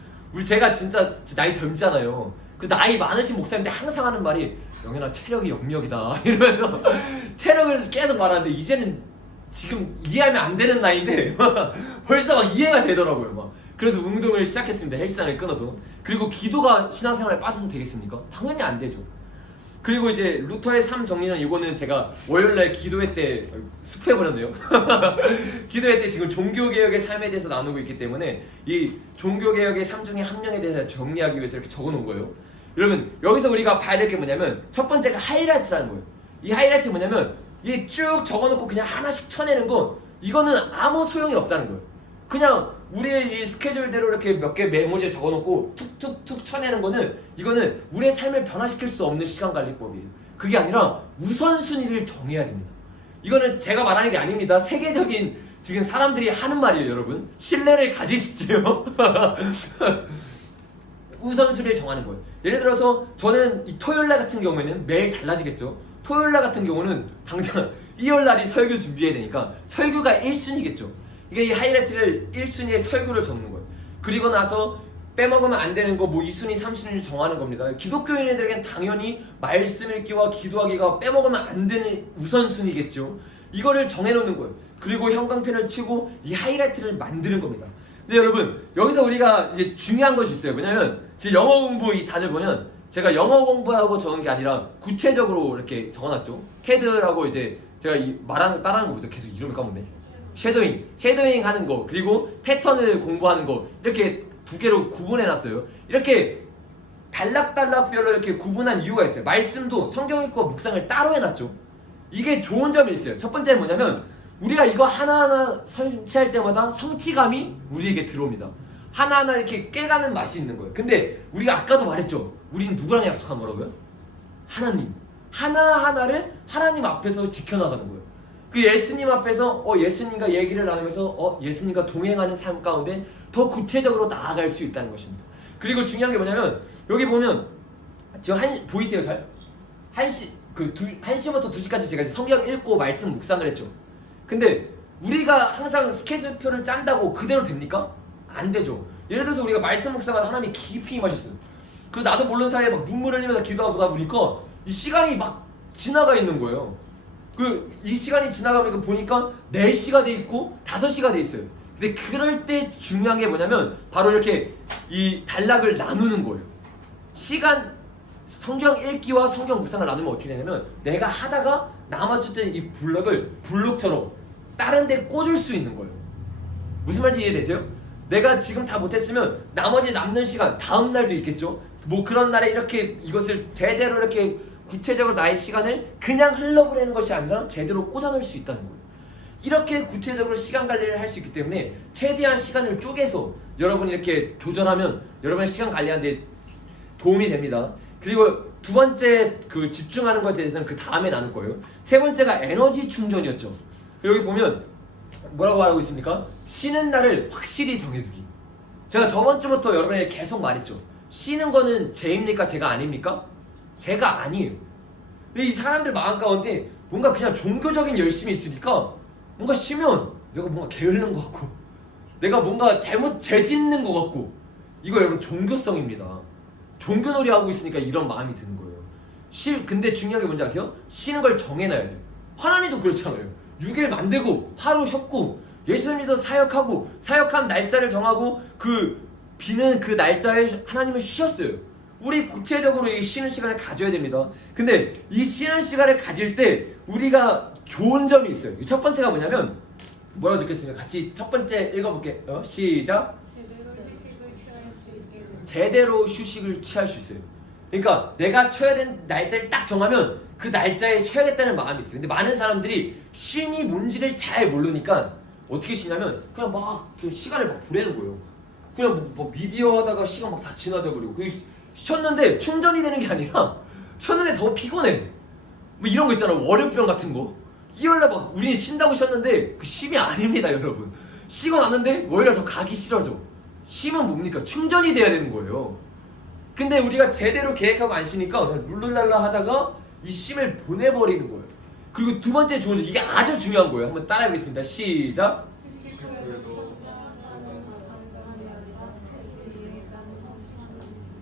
제가 진짜 나이 젊잖아요. 그 나이 많으신 목사님들 항상 하는 말이 영현아 체력이 영역이다 이러면서 체력을 계속 말하는데 이제는 지금 이해하면 안 되는 나이인데 벌써 막 이해가 되더라고요. 막 그래서 운동을 시작했습니다. 헬스장을 끊어서. 그리고 기도가 신앙생활에 빠져서 되겠습니까? 당연히 안 되죠. 그리고 이제 루터의 삶 정리는 이거는 제가 월요일날 기도회 때 스포해버렸네요. 기도회 때 지금 종교개혁의 삶에 대해서 나누고 있기 때문에 이 종교개혁의 삶 중에 한 명에 대해서 정리하기 위해서 이렇게 적어놓은 거예요. 여러분 여기서 우리가 봐야 될 게 뭐냐면 첫 번째가 하이라이트라는 거예요. 이 하이라이트 뭐냐면 이 쭉 적어놓고 그냥 하나씩 쳐내는 건 이거는 아무 소용이 없다는 거예요. 그냥 우리의 이 스케줄대로 이렇게 몇 개 메모지에 적어놓고 툭툭툭 쳐내는 거는 이거는 우리의 삶을 변화시킬 수 없는 시간관리법이에요. 그게 아니라 우선순위를 정해야 됩니다. 이거는 제가 말하는 게 아닙니다. 세계적인 지금 사람들이 하는 말이에요. 여러분 신뢰를 가지십시오. 우선순위를 정하는 거예요. 예를 들어서 저는 이 토요일날 같은 경우에는 매일 달라지겠죠. 토요일날 같은 경우는 당장 일요일날이 설교 준비해야 되니까 설교가 1순위겠죠. 이게 이 하이라이트를 1순위의 설교를 적는 거예요. 그리고 나서 빼먹으면 안 되는 거 뭐 2순위, 3순위를 정하는 겁니다. 기독교인들에겐 당연히 말씀 읽기와 기도하기가 빼먹으면 안 되는 우선순위겠죠. 이거를 정해놓는 거예요. 그리고 형광펜을 치고 이 하이라이트를 만드는 겁니다. 근데 여러분 여기서 우리가 이제 중요한 것이 있어요. 뭐냐면 지금 영어 공부 이 단을 보면 제가 영어 공부하고 적은 게 아니라 구체적으로 이렇게 적어놨죠. 캐드라고 이제 제가 이 말하는 거 따라하는 거 보죠. 계속 이름을 까먹네. 쉐도잉 하는 거 그리고 패턴을 공부하는 거 이렇게 2개로 구분해놨어요. 이렇게 단락별로 이렇게 구분한 이유가 있어요. 말씀도 성경 읽고 묵상을 따로 해놨죠. 이게 좋은 점이 있어요. 첫 번째는 뭐냐면 우리가 이거 하나하나 설치할 때마다 성취감이 우리에게 들어옵니다. 하나하나 이렇게 깨가는 맛이 있는 거예요. 근데 우리가 아까도 말했죠. 우리는 누구랑 약속한 거라고요? 하나님. 하나하나를 하나님 앞에서 지켜나가는 거예요. 그 예수님 앞에서 예수님과 얘기를 나누면서 예수님과 동행하는 삶 가운데 더 구체적으로 나아갈 수 있다는 것입니다. 그리고 중요한 게 뭐냐면 여기 보면 지금 보이세요 잘? 1시부터 2시까지 제가 성경 읽고 말씀 묵상을 했죠. 근데 우리가 항상 스케줄표를 짠다고 그대로 됩니까? 안 되죠. 예를 들어서 우리가 말씀 묵상하다 하나님이 깊이 임하셨어요. 그 나도 모르는 사이에 막 눈물 흘리면서 기도하다 보니까 이 시간이 막 지나가 있는 거예요. 이 시간이 지나가면 보니까 4시가 돼 있고 5시가 돼 있어요. 근데 그럴 때 중요한 게 뭐냐면 바로 이렇게 이 단락을 나누는 거예요. 시간 성경 읽기와 성경 묵상을 나누면 어떻게 되냐면 내가 하다가 남아졌던 이 블록처럼 다른 데 꽂을 수 있는 거예요. 무슨 말인지 이해되세요? 내가 지금 다 못했으면 나머지 남는 시간 다음 날도 있겠죠. 뭐 그런 날에 이렇게 이것을 제대로 이렇게 구체적으로 나의 시간을 그냥 흘러보내는 것이 아니라 제대로 꽂아놓을 수 있다는 거예요. 이렇게 구체적으로 시간 관리를 할 수 있기 때문에 최대한 시간을 쪼개서 여러분이 이렇게 조절하면 여러분의 시간 관리하는데 도움이 됩니다. 그리고 두 번째 그 집중하는 것에 대해서는 그 다음에 나눌 거예요. 세 번째가 에너지 충전이었죠. 여기 보면 뭐라고 말하고 있습니까? 쉬는 날을 확실히 정해두기. 제가 저번 주부터 여러분에게 계속 말했죠. 쉬는 거는 제입니까? 제가 아닙니까? 제가 아니에요. 근데 이 사람들 마음 가운데 뭔가 그냥 종교적인 열심이 있으니까 뭔가 쉬면 내가 뭔가 게으른 것 같고 내가 뭔가 죄 짓는 것 같고 이거 여러분 종교성입니다. 종교놀이 하고 있으니까 이런 마음이 드는 거예요. 근데 중요한 게 뭔지 아세요? 쉬는 걸 정해놔야 돼요. 하나님도 그렇잖아요. 6일 만들고 하루 쉬었고 예수님도 사역하고 사역한 날짜를 정하고 그 비는 그 날짜에 하나님은 쉬셨어요. 우리 구체적으로 이 쉬는 시간을 가져야 됩니다. 근데 이 쉬는 시간을 가질 때 우리가 좋은 점이 있어요. 첫 번째가 뭐냐면 뭐라고 적혔습니까? 같이 첫 번째 읽어볼게요. 시작. 제대로 휴식을 취할 수 있어요. 그러니까 내가 쉬어야 되는 날짜를 딱 정하면 그 날짜에 쉬어야겠다는 마음이 있어요. 근데 많은 사람들이 쉼이 뭔지를 잘 모르니까 어떻게 쉬냐면 그냥 막 시간을 막 보내는 거예요. 그냥 뭐 미디어 하다가 시간 막 다 지나져 버리고 쉬었는데 충전이 되는 게 아니라 쉬었는데 더 피곤해. 뭐 이런 거 있잖아. 월요병 같은 거. 일요일날 막 우리는 쉰다고 쉬었는데 그 쉼이 아닙니다, 여러분. 쉬고 났는데 월요일 더 가기 싫어져. 쉬면 뭡니까? 충전이 돼야 되는 거예요. 근데 우리가 제대로 계획하고 안 쉬니까 그냥 룰루랄라 하다가 이 쉼을 보내버리는 거예요. 그리고 두 번째 좋은 점, 이게 아주 중요한 거예요. 한번 따라해보겠습니다. 시작.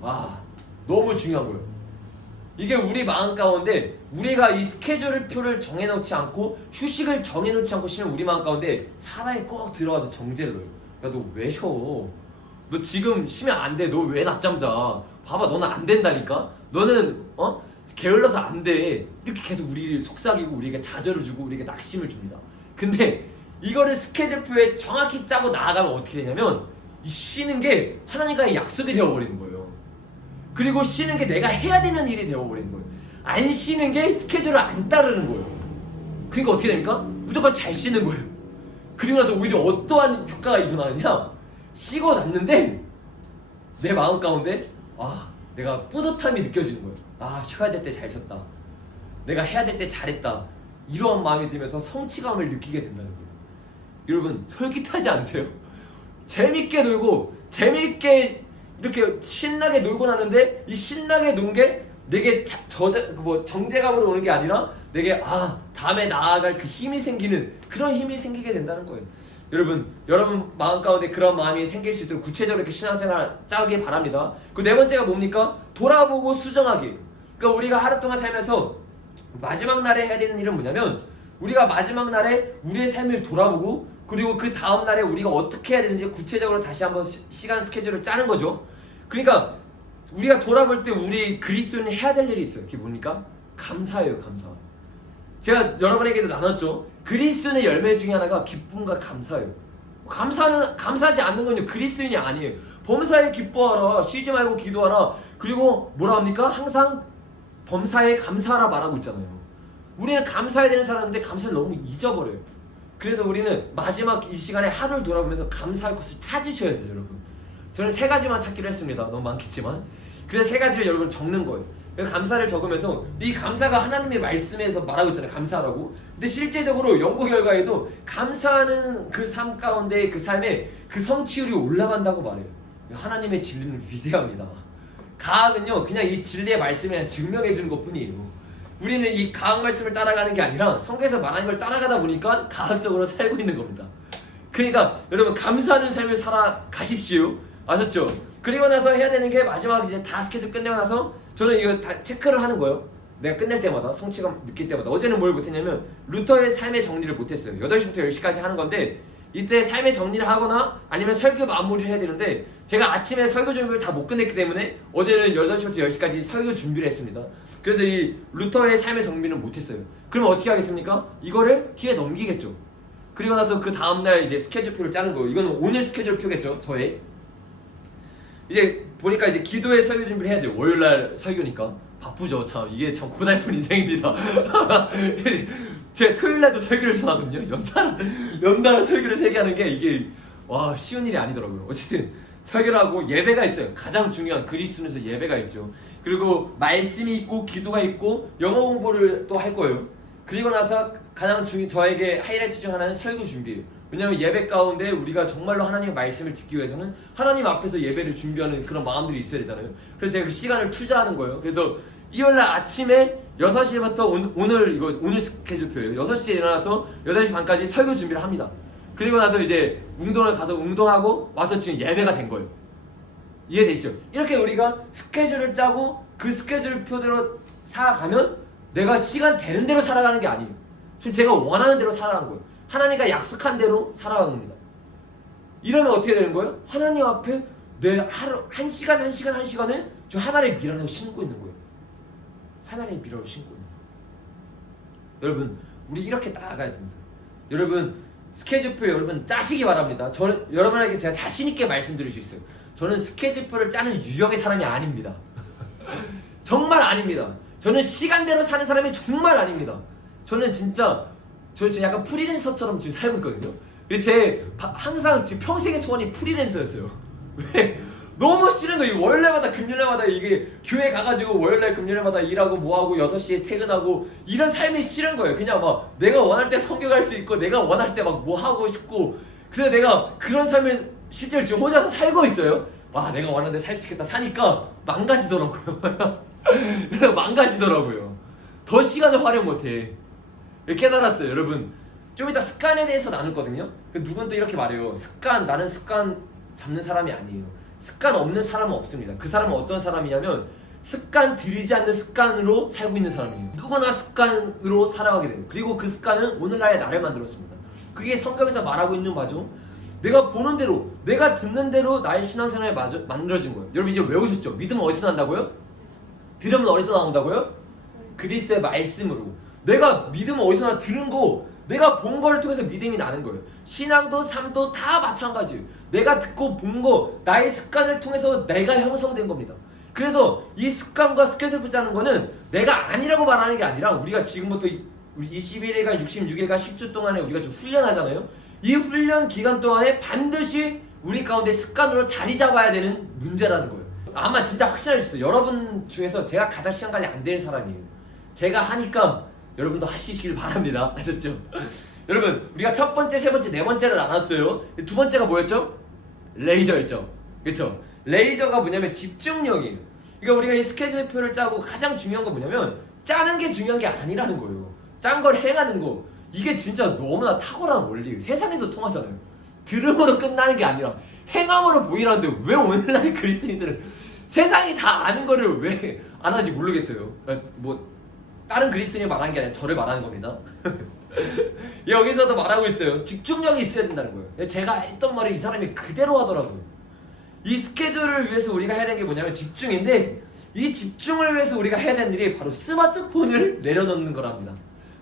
와, 너무 중요한 거예요. 이게 우리 마음 가운데 우리가 이 스케줄표를 정해놓지 않고 휴식을 정해놓지 않고 쉬는 우리 마음 가운데 사단이 꼭 들어가서 정죄를 넣어요. 야, 너 왜 쉬어? 너 지금 쉬면 안 돼. 너 왜 낮잠 자? 봐봐, 너는 안 된다니까? 너는 게을러서 안 돼. 이렇게 계속 우리를 속삭이고 우리에게 좌절을 주고 우리에게 낙심을 줍니다. 근데 이거를 스케줄표에 정확히 짜고 나아가면 어떻게 되냐면 이 쉬는 게 하나님과의 약속이 되어버리는 거예요. 그리고 쉬는 게 내가 해야 되는 일이 되어버리는 거예요. 안 쉬는 게 스케줄을 안 따르는 거예요. 그러니까 어떻게 됩니까? 무조건 잘 쉬는 거예요. 그리고 나서 오히려 어떠한 효과가 일어나느냐? 쉬고 났는데 내 마음 가운데 내가 뿌듯함이 느껴지는 거예요. 쉬어야 될 때 잘 쉬었다. 내가 해야 될 때 잘했다. 이러한 마음이 들면서 성취감을 느끼게 된다는 거예요. 여러분 솔깃하지 않으세요? 재밌게 놀고 재밌게 이렇게 신나게 놀고 나는데 이 신나게 논 게 내게 정제감으로 오는 게 아니라 내게 다음에 나아갈 그 힘이 생기는 그런 힘이 생기게 된다는 거예요. 여러분 마음 가운데 그런 마음이 생길 수 있도록 구체적으로 이렇게 신앙생활 짜기 바랍니다. 그 네 번째가 뭡니까? 돌아보고 수정하기. 그러니까 우리가 하루 동안 살면서 마지막 날에 해야 되는 일은 뭐냐면 우리가 마지막 날에 우리의 삶을 돌아보고 그리고 그 다음 날에 우리가 어떻게 해야 되는지 구체적으로 다시 한번 시간 스케줄을 짜는 거죠. 그러니까 우리가 돌아볼 때 우리 그리스도인이 해야 될 일이 있어요. 그게 뭡니까? 감사예요, 감사. 제가 여러분에게도 나눴죠. 그리스도인의 열매 중에 하나가 기쁨과 감사예요. 감사하지 않는 건요 그리스도인이 아니에요. 범사에 기뻐하라, 쉬지 말고 기도하라. 그리고 뭐라 합니까? 항상 범사에 감사하라 말하고 있잖아요. 우리는 감사해야 되는 사람인데 감사를 너무 잊어버려요. 그래서 우리는 마지막 이 시간에 하루를 돌아보면서 감사할 것을 찾으셔야 돼요, 여러분. 저는 3가지만 찾기로 했습니다. 너무 많겠지만. 그래서 3가지를 여러분 적는 거예요. 감사를 적으면서 이 감사가 하나님의 말씀에서 말하고 있잖아요. 감사하라고. 근데 실제적으로 연구 결과에도 감사하는 그 삶 가운데 그 삶에 그 성취율이 올라간다고 말해요. 하나님의 진리는 위대합니다. 가학은요 그냥 이 진리의 말씀을 그냥 증명해 주는 것 뿐이에요. 우리는 이 과학 말씀을 따라가는 게 아니라 성경에서 말하는 걸 따라가다 보니까 과학적으로 살고 있는 겁니다. 그러니까 여러분 감사하는 삶을 살아가십시오. 아셨죠? 그리고 나서 해야 되는 게 마지막 이제 다 스케줄 끝내고 나서 저는 이거 다 체크를 하는 거예요. 내가 끝낼 때마다 성취감 느낄 때마다. 어제는 뭘 못했냐면 루터의 삶의 정리를 못했어요. 8시부터 10시까지 하는 건데 이때 삶의 정리를 하거나 아니면 설교 마무리를 해야 되는데 제가 아침에 설교 준비를 다 못 끝냈기 때문에 어제는 8시부터 10시까지 설교 준비를 했습니다. 그래서 이 루터의 삶의 정리를 못했어요. 그러면 어떻게 하겠습니까? 이거를 뒤에 넘기겠죠. 그리고 나서 그 다음날 이제 스케줄표를 짜는 거예요. 이거는 오늘 스케줄표겠죠, 저의. 이제 보니까 이제 기도의 설교 준비를 해야 돼요. 월요일날 설교니까 바쁘죠. 참 이게 참 고달픈 인생입니다. 제가 토요일날도 설교를 전하거든요. 연달아 설교를 3개 하는 게 이게 와 쉬운 일이 아니더라고요. 어쨌든 설교를 하고 예배가 있어요. 가장 중요한 그리스도에서 예배가 있죠. 그리고 말씀이 있고 기도가 있고 영어 공부를 또 할 거예요. 그리고 나서 가장 저에게 하이라이트 중 하나는 설교 준비예요. 왜냐하면 예배 가운데 우리가 정말로 하나님의 말씀을 듣기 위해서는 하나님 앞에서 예배를 준비하는 그런 마음들이 있어야 되잖아요. 그래서 제가 그 시간을 투자하는 거예요. 그래서 일요일날 아침에 6시부터 오늘 스케줄표예요. 6시에 일어나서 8시 반까지 설교 준비를 합니다. 그리고 나서 이제 운동을 가서 운동하고 와서 지금 예배가 된 거예요. 이해되시죠? 이렇게 우리가 스케줄을 짜고 그 스케줄표대로 살아가면 내가 시간 되는 대로 살아가는 게 아니에요. 지금 제가 원하는 대로 살아가는 거예요. 하나님과 약속한 대로 살아가는 겁니다. 이러면 어떻게 되는 거예요? 하나님 앞에 내 하루 한 시간에 저 하나님의 미라를 신고 있는 거예요. 하나님의 미라를 신고 있는 거예요. 여러분 우리 이렇게 나아가야 됩니다. 여러분 스케줄표 여러분 짜시기 바랍니다. 저는 여러분에게 제가 자신 있게 말씀드릴 수 있어요. 저는 스케줄표를 짜는 유형의 사람이 아닙니다. 정말 아닙니다. 저는 시간대로 사는 사람이 정말 아닙니다. 저는 진짜 저 지금 약간 프리랜서처럼 지금 살고 있거든요. 그래서 항상 지금 평생의 소원이 프리랜서였어요. 왜? 너무 싫은 거예요. 월요일마다 금요일마다 이게 교회 가가지고 월요일 금요일마다 일하고 뭐하고 6시에 퇴근하고 이런 삶이 싫은 거예요. 그냥 막 내가 원할 때 성경할 수 있고 내가 원할 때 막 뭐 하고 싶고 그래서 내가 그런 삶을 실제로 지금 혼자서 살고 있어요. 와 내가 원하는 대로 살 수 있겠다 사니까 망가지더라고요. 망가지더라고요. 더 시간을 활용 못해. 깨달았어요. 여러분 좀 이따 습관에 대해서 나눌거든요. 누군 또 이렇게 말해요. 나는 습관 잡는 사람이 아니에요. 습관 없는 사람은 없습니다. 그 사람은 어떤 사람이냐면 습관 들이지 않는 습관으로 살고 있는 사람이에요. 누구나 습관으로 살아가게 돼요. 그리고 그 습관은 오늘날의 나를 만들었습니다. 그게 성경에서 말하고 있는 바죠. 내가 보는 대로 내가 듣는 대로 나의 신앙생활이 만들어진 거예요. 여러분 이제 외우셨죠? 믿음은 어디서 난다고요? 들으면 어디서 나온다고요? 그리스도의 말씀으로. 내가 믿음은 어디서 나 들은 거 내가 본 거를 통해서 믿음이 나는 거예요. 신앙도 삶도 다 마찬가지예요. 내가 듣고 본 거 나의 습관을 통해서 내가 형성된 겁니다. 그래서 이 습관과 스케줄표 짜는 거는 내가 아니라고 말하는 게 아니라 우리가 지금부터 우리 21일간 66일간 10주 동안에 우리가 좀 훈련하잖아요. 이 훈련 기간 동안에 반드시 우리 가운데 습관으로 자리 잡아야 되는 문제라는 거예요. 아마 진짜 확실할 수 있어요. 여러분 중에서 제가 가장 시간 관리 안 되는 사람이에요. 제가 하니까 여러분도 하시길 바랍니다. 아셨죠? 여러분 우리가 첫 번째, 세 번째, 네 번째를 나눴어요. 두 번째가 뭐였죠? 레이저였죠. 그렇죠? 레이저가 뭐냐면 집중력이에요. 그러니까 우리가 이 스케줄표를 짜고 가장 중요한 건 뭐냐면 짜는 게 중요한 게 아니라는 거예요. 짠 걸 행하는 거. 이게 진짜 너무나 탁월한 원리예요. 세상에서 통하잖아요. 들음으로 끝나는 게 아니라 행함으로 보이라는데 왜 오늘날 그리스도인들은 세상이 다 아는 거를 왜 안 하는지 모르겠어요. 뭐 다른 그리스도인이 말하는 게 아니라 저를 말하는 겁니다. 여기서도 말하고 있어요. 집중력이 있어야 된다는 거예요. 제가 했던 말을 이 사람이 그대로 하더라고요. 이 스케줄을 위해서 우리가 해야 되는 게 뭐냐면 집중인데 이 집중을 위해서 우리가 해야 되는 일이 바로 스마트폰을 내려놓는 거랍니다.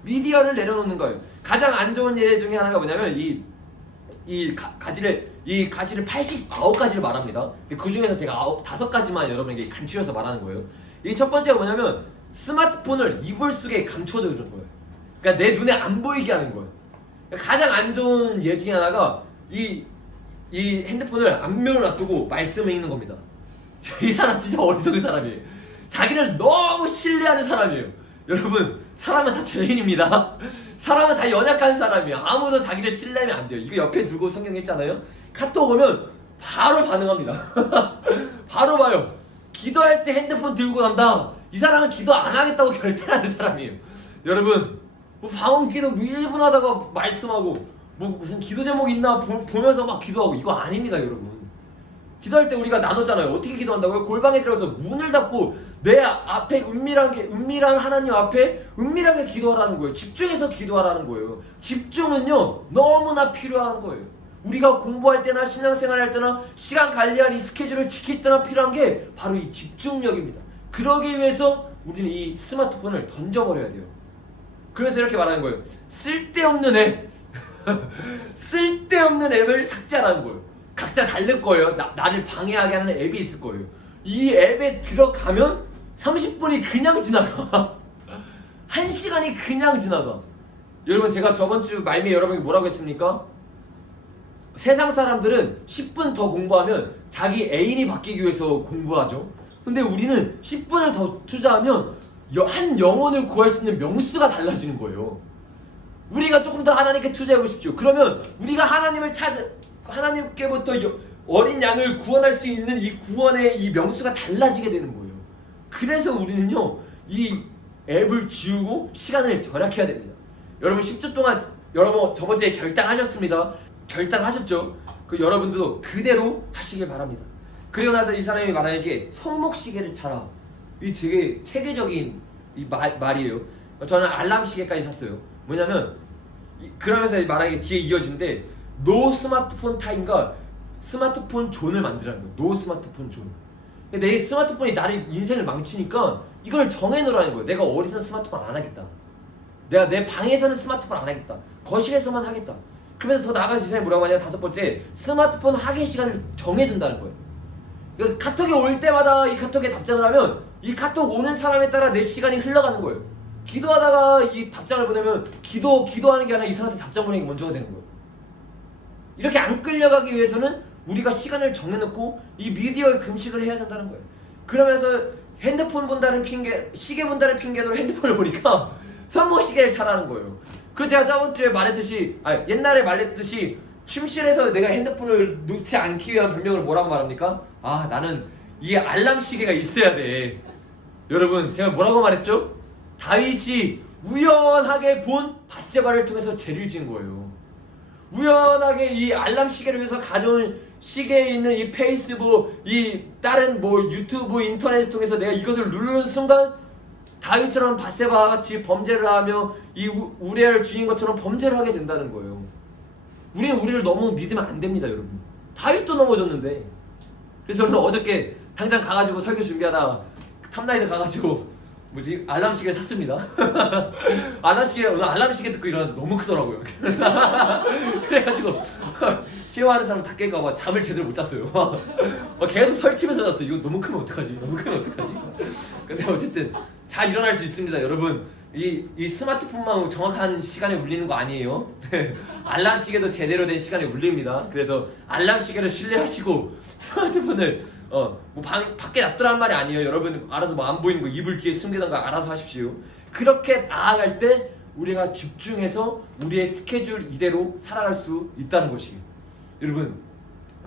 미디어를 내려놓는 거예요. 가장 안 좋은 예 중에 하나가 뭐냐면 이 가지를 89가지를 말합니다. 그 중에서 제가 5가지만 여러분에게 간추려서 말하는 거예요. 이 첫 번째가 뭐냐면 스마트폰을 이불 속에 감춰두는 거예요. 그러니까 내 눈에 안 보이게 하는 거예요. 그러니까 가장 안 좋은 예 중에 하나가 이 핸드폰을 앞면으로 놔두고 말씀을 읽는 겁니다. 이 사람 진짜 어리석은 사람이에요. 자기를 너무 신뢰하는 사람이에요. 여러분 사람은 다 죄인입니다. 사람은 다 연약한 사람이에요. 아무도 자기를 신뢰하면 안 돼요. 이거 옆에 두고 성경 읽잖아요. 카톡 오면 바로 반응합니다. 바로 봐요. 기도할 때 핸드폰 들고 간다. 이 사람은 기도 안 하겠다고 결단하는 사람이에요. 여러분, 뭐 방언 기도 1분 하다가 말씀하고 뭐 무슨 기도 제목 있나 보면서 막 기도하고 이거 아닙니다, 여러분. 기도할 때 우리가 나눴잖아요. 어떻게 기도한다고요? 골방에 들어가서 문을 닫고 내 앞에 은밀한 하나님 앞에 은밀하게 기도하라는 거예요. 집중해서 기도하라는 거예요. 집중은요 너무나 필요한 거예요. 우리가 공부할 때나 신앙생활 할 때나 시간 관리할 이 스케줄을 지킬 때나 필요한 게 바로 이 집중력입니다. 그러기 위해서 우리는 이 스마트폰을 던져버려야 돼요. 그래서 이렇게 말하는 거예요. 쓸데없는 앱 쓸데없는 앱을 삭제하라는 거예요. 각자 다를 거예요. 나를 방해하게 하는 앱이 있을 거예요. 이 앱에 들어가면 30분이 그냥 지나가. 1시간이 그냥 지나가. 여러분, 제가 저번 주 말미에 여러분이 뭐라고 했습니까? 세상 사람들은 10분 더 공부하면 자기 애인이 바뀌기 위해서 공부하죠. 근데 우리는 10분을 더 투자하면 한 영혼을 구할 수 있는 명수가 달라지는 거예요. 우리가 조금 더 하나님께 투자해 보십시오. 그러면 우리가 하나님께부터 어린 양을 구원할 수 있는 이 구원의 이 명수가 달라지게 되는 거예요. 그래서 우리는요 이 앱을 지우고 시간을 절약해야 됩니다. 여러분 10주 동안 여러분 저번주에 결단하셨습니다. 결단하셨죠? 그 여러분도 그대로 하시길 바랍니다. 그리고 나서 이 사람이 말하는 게 손목시계를 차라. 이 되게 체계적인 이 말이에요. 저는 알람 시계까지 샀어요. 뭐냐면 그러면서 말하는 게 뒤에 이어지는데 노 스마트폰 타임과 스마트폰 존을 만들라는 거예요. 노 스마트폰 존. 내 스마트폰이 나를 인생을 망치니까 이걸 정해놓으라는 거예요. 내가 어디서 스마트폰 안 하겠다. 내가 내 방에서는 스마트폰 안 하겠다. 거실에서만 하겠다. 그러면서 더 나아가서 이 사람이 뭐라고 하냐면 5번째, 스마트폰 확인 시간을 정해둔다는 거예요. 그러니까 카톡이 올 때마다 이 카톡에 답장을 하면 이 카톡 오는 사람에 따라 내 시간이 흘러가는 거예요. 기도하다가 이 답장을 보내면 기도하는 게 아니라 이 사람한테 답장 보내는 게 먼저가 되는 거예요. 이렇게 안 끌려가기 위해서는 우리가 시간을 정해놓고 이 미디어에 금식을 해야 된다는 거예요. 그러면서 핸드폰 본다는 핑계, 시계 본다는 핑계로 핸드폰을 보니까 손목시계를 차라는 거예요. 그래서 제가 저번 주에 말했듯이, 옛날에 말했듯이 침실에서 내가 핸드폰을 놓지 않기 위한 변명을 뭐라고 말합니까? 나는 이 알람 시계가 있어야 돼. 여러분, 제가 뭐라고 말했죠? 다윗이 우연하게 본 밧세바를 통해서 죄를 지은 거예요. 우연하게 이 알람 시계를 위해서 가져온 시계에 있는 이 페이스북, 이 다른 뭐 유튜브, 인터넷을 통해서 내가 이것을 누르는 순간 다윗처럼 밧세바와 같이 범죄를 하며 이 우리아를 죽인 것처럼 범죄를 하게 된다는 거예요. 우리는 우리를 너무 믿으면 안 됩니다, 여러분. 다윗도 넘어졌는데. 그래서 저는 어저께 당장 가가지고 설교 준비하다 탑라이드 가가지고 알람 시계를 샀습니다. 알람 시계 듣고 일어나서 너무 크더라고요. 그래가지고 시험하는 사람 다 깰까봐 잠을 제대로 못 잤어요. 계속 설치면서 잤어요. 이거 너무 크면 어떡하지? 근데 어쨌든 잘 일어날 수 있습니다, 여러분. 이 스마트폰만 정확한 시간에 울리는 거 아니에요. 알람 시계도 제대로 된 시간에 울립니다. 그래서 알람 시계를 신뢰하시고 스마트폰을 밖에 놔두라는 말이 아니에요. 여러분 알아서 뭐 안 보이는 거 이불 뒤에 숨기던가 알아서 하십시오. 그렇게 나아갈 때 우리가 집중해서 우리의 스케줄 이대로 살아갈 수 있다는 것이에요. 여러분,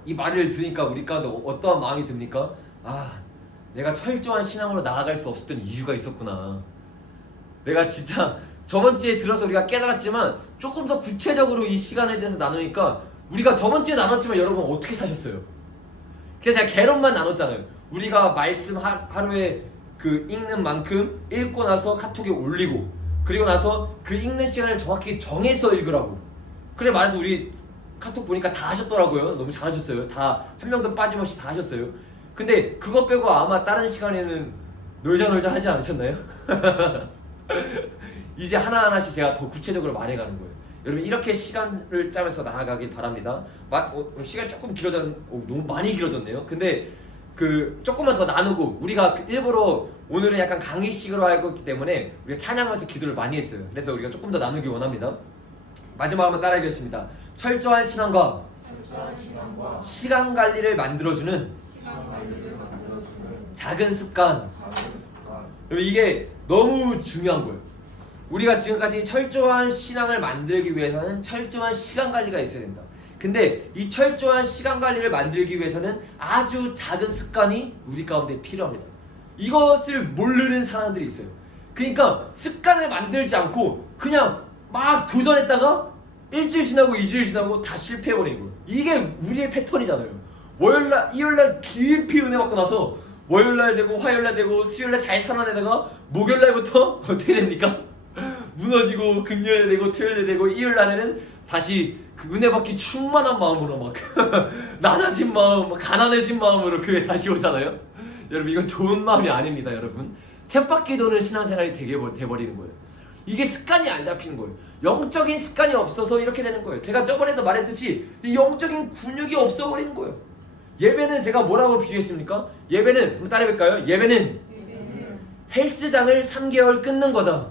이 말을 들으니까 우리 가운데 어떠한 마음이 듭니까? 내가 철저한 신앙으로 나아갈 수 없었던 이유가 있었구나. 내가 진짜 저번 주에 들어서 우리가 깨달았지만 조금 더 구체적으로 이 시간에 대해서 나누니까 우리가 저번 주에 나눴지만 여러분 어떻게 사셨어요? 그래서 제가 개론만 나눴잖아요. 우리가 말씀 하루에 그 읽는 만큼 읽고 나서 카톡에 올리고, 그리고 나서 그 읽는 시간을 정확히 정해서 읽으라고. 그래 말해서 우리 카톡 보니까 다 하셨더라고요. 너무 잘하셨어요. 다 한 명도 빠짐없이 다 하셨어요. 근데 그거 빼고 아마 다른 시간에는 놀자 하지 않으셨나요? 이제 하나하나씩 제가 더 구체적으로 말해가는 거예요. 여러분 이렇게 시간을 짜면서 나아가길 바랍니다. 시간이 조금 너무 많이 길어졌네요. 근데 조금만 더 나누고, 우리가 일부러 오늘은 약간 강의식으로 알고 있기 때문에 우리가 찬양하면서 기도를 많이 했어요. 그래서 우리가 조금 더 나누기 원합니다. 마지막 한번 따라하겠습니다. 철저한 신앙과 시간 관리를 만들어주는 작은 습관. 여러분 이게 너무 중요한 거예요. 우리가 지금까지 철저한 신앙을 만들기 위해서는 철저한 시간 관리가 있어야 된다. 근데 이 철저한 시간 관리를 만들기 위해서는 아주 작은 습관이 우리 가운데 필요합니다. 이것을 모르는 사람들이 있어요. 그러니까 습관을 만들지 않고 그냥 막 도전했다가 일주일 지나고 2주일 지나고 다 실패해버리는 거예요. 이게 우리의 패턴이잖아요. 월요일날, 일요일날 깊이 은혜 받고 나서 월요일날 되고 화요일날 되고 수요일날 잘 살아내다가 목요일날부터 어떻게 됩니까? 무너지고 금요일에 되고 토요일에 되고 일요일날에는 다시 그 은혜 받기 충만한 마음으로 막 낮아진 마음, 막 가난해진 마음으로 교회 다시 오잖아요. 여러분 이건 좋은 마음이 아닙니다. 여러분 쳇바퀴 도는 신앙생활이 돼버리는 거예요. 이게 습관이 안 잡히는 거예요. 영적인 습관이 없어서 이렇게 되는 거예요. 제가 저번에도 말했듯이 이 영적인 근육이 없어버리는 거예요. 예배는 제가 뭐라고 비유했습니까? 예배는 한번 따라해볼까요? 예배는 헬스장을 3개월 끊는 거다.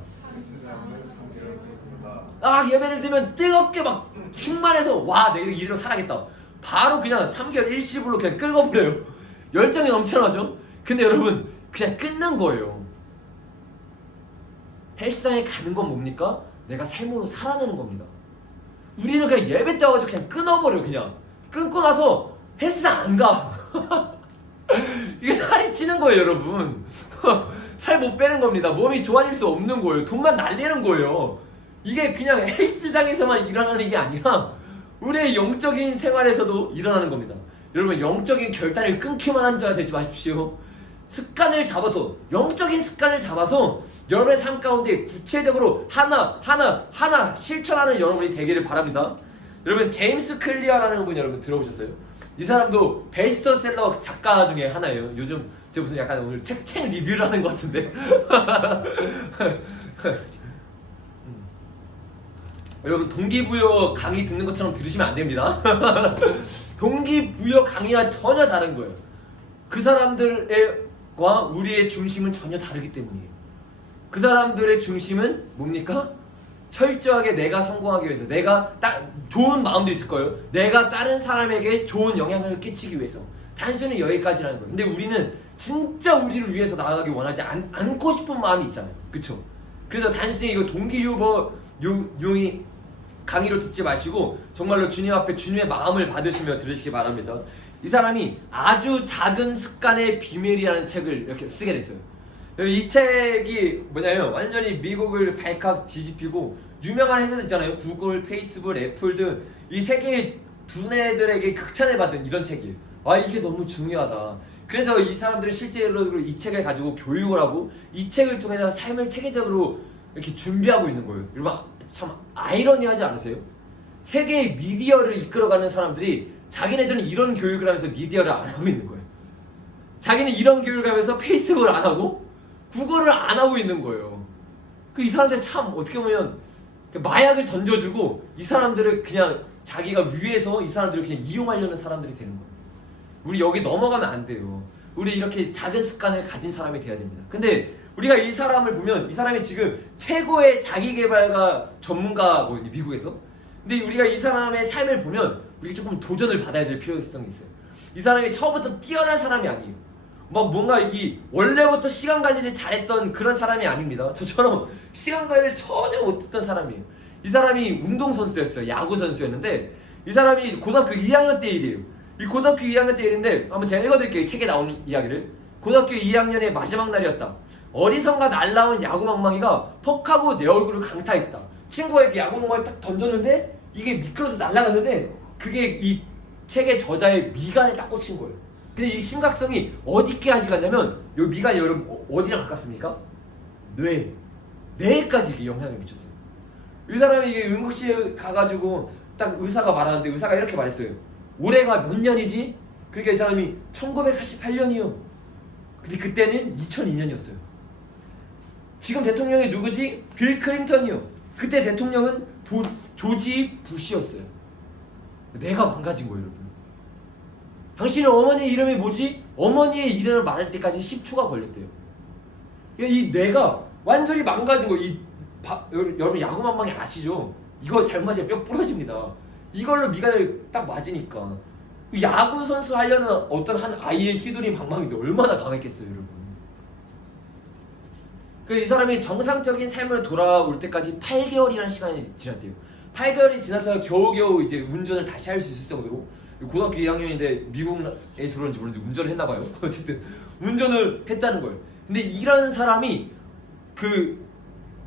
예배를 들으면 뜨겁게 막 충만해서 와 내가 이대로 살아야겠다. 바로 그냥 3개월 일시불로 그냥 긁어버려요. 열정이 넘쳐나죠? 근데 여러분 그냥 끊는 거예요. 헬스장에 가는 건 뭡니까? 내가 삶으로 살아내는 겁니다. 우리는 그냥 예배 때 와가지고 그냥 끊어버려요. 그냥 끊고 나서 헬스장 안 가. 이게 살이 찌는 거예요 여러분. 살 못 빼는 겁니다. 몸이 좋아질 수 없는 거예요. 돈만 날리는 거예요. 이게 그냥 헬스장에서만 일어나는 게 아니라 우리의 영적인 생활에서도 일어나는 겁니다. 여러분 영적인 결단을 끊기만 하는 자가 되지 마십시오. 습관을 잡아서 영적인 습관을 잡아서 여러분의 삶 가운데 구체적으로 하나 실천하는 여러분이 되기를 바랍니다. 여러분 제임스 클리어라는 분 여러분 들어보셨어요? 이 사람도 베스트셀러 작가 중에 하나예요. 요즘 제가 무슨 약간 오늘 책 리뷰를 하는 것 같은데 여러분 동기부여 강의 듣는 것처럼 들으시면 안 됩니다. 동기부여 강의와 전혀 다른 거예요. 그 사람들과 우리의 중심은 전혀 다르기 때문이에요. 그 사람들의 중심은 뭡니까? 철저하게 내가 성공하기 위해서, 내가 좋은 마음도 있을 거예요. 내가 다른 사람에게 좋은 영향을 끼치기 위해서. 단순히 여기까지라는 거예요. 근데 우리는 진짜 우리를 위해서 나아가기 원하지 않고 싶은 마음이 있잖아요. 그쵸? 그래서 단순히 이거 동기유이 강의로 듣지 마시고 정말로 주님 앞에 주님의 마음을 받으시며 들으시기 바랍니다. 이 사람이 아주 작은 습관의 비밀이라는 책을 이렇게 쓰게 됐어요. 이 책이 뭐냐면 완전히 미국을 발칵 뒤집히고 유명한 회사들 있잖아요. 구글, 페이스북, 애플 등 이 세계의 두뇌들에게 극찬을 받은 이런 책이에요. 이게 너무 중요하다. 그래서 이 사람들이 실제로 이 책을 가지고 교육을 하고 이 책을 통해서 삶을 체계적으로 이렇게 준비하고 있는 거예요. 여러분 참 아이러니하지 않으세요? 세계의 미디어를 이끌어가는 사람들이 자기네들은 이런 교육을 하면서 미디어를 안 하고 있는 거예요. 자기는 이런 교육을 하면서 페이스북을 안 하고 구글을 안 하고 있는 거예요. 이 사람들 참 어떻게 보면 마약을 던져주고 이 사람들을 그냥 자기가 위해서 이 사람들을 그냥 이용하려는 사람들이 되는 거예요. 우리 여기 넘어가면 안 돼요. 우리 이렇게 작은 습관을 가진 사람이 돼야 됩니다. 근데 우리가 이 사람을 보면 이 사람이 지금 최고의 자기개발가 전문가거든요. 미국에서. 근데 우리가 이 사람의 삶을 보면 우리가 조금 도전을 받아야 될 필요성이 있어요. 이 사람이 처음부터 뛰어난 사람이 아니에요. 막 뭔가 이 원래부터 시간 관리를 잘했던 그런 사람이 아닙니다. 저처럼 시간 관리를 전혀 못했던 사람이에요. 이 사람이 운동선수였어요. 야구선수였는데 이 사람이 고등학교 2학년 때 일이에요. 이 고등학교 2학년 때 일인데 한번 제가 읽어드릴게요. 책에 나오는 이야기를. 고등학교 2학년의 마지막 날이었다. 어리석은 날라온 야구망망이가 퍽하고 내 얼굴을 강타했다. 친구에게 야구망망이를 딱 던졌는데 이게 미끄러서 날아갔는데 그게 이 책의 저자의 미간에 딱 꽂힌 거예요. 근데 이 심각성이 어디까지 갔냐면 이 미간이 여러분 어디랑 가깝습니까? 뇌까지 이게 영향을 미쳤어요. 이 사람이 이게 응급실에 가가지고 딱 의사가 말하는데 의사가 이렇게 말했어요. 올해가 몇 년이지? 그러니까 이 사람이 1948년이요. 근데 그때는 2002년이었어요. 지금 대통령이 누구지? 빌 클린턴이요. 그때 대통령은 조지 부시였어요. 내가 망가진 거예요, 여러분. 당신의 어머니의 이름이 뭐지? 어머니의 이름을 말할 때까지 10초가 걸렸대요. 이 뇌가 완전히 망가진 거예요. 여러분 야구망망이 아시죠? 이거 잘못 맞으면 뼈 부러집니다. 이걸로 미간을 딱 맞으니까 야구 선수 하려는 어떤 한 아이의 휘두른 방망이도 얼마나 강했겠어요, 여러분. 이 사람이 정상적인 삶으로 돌아올 때까지 8개월이라는 시간이 지났대요. 8개월이 지나서 겨우겨우 이제 운전을 다시 할 수 있을 정도로 고등학교 2학년인데 미국에서 그런지 모르는데 운전을 했나봐요. 어쨌든 운전을 했다는 거예요. 근데 이런 사람이 그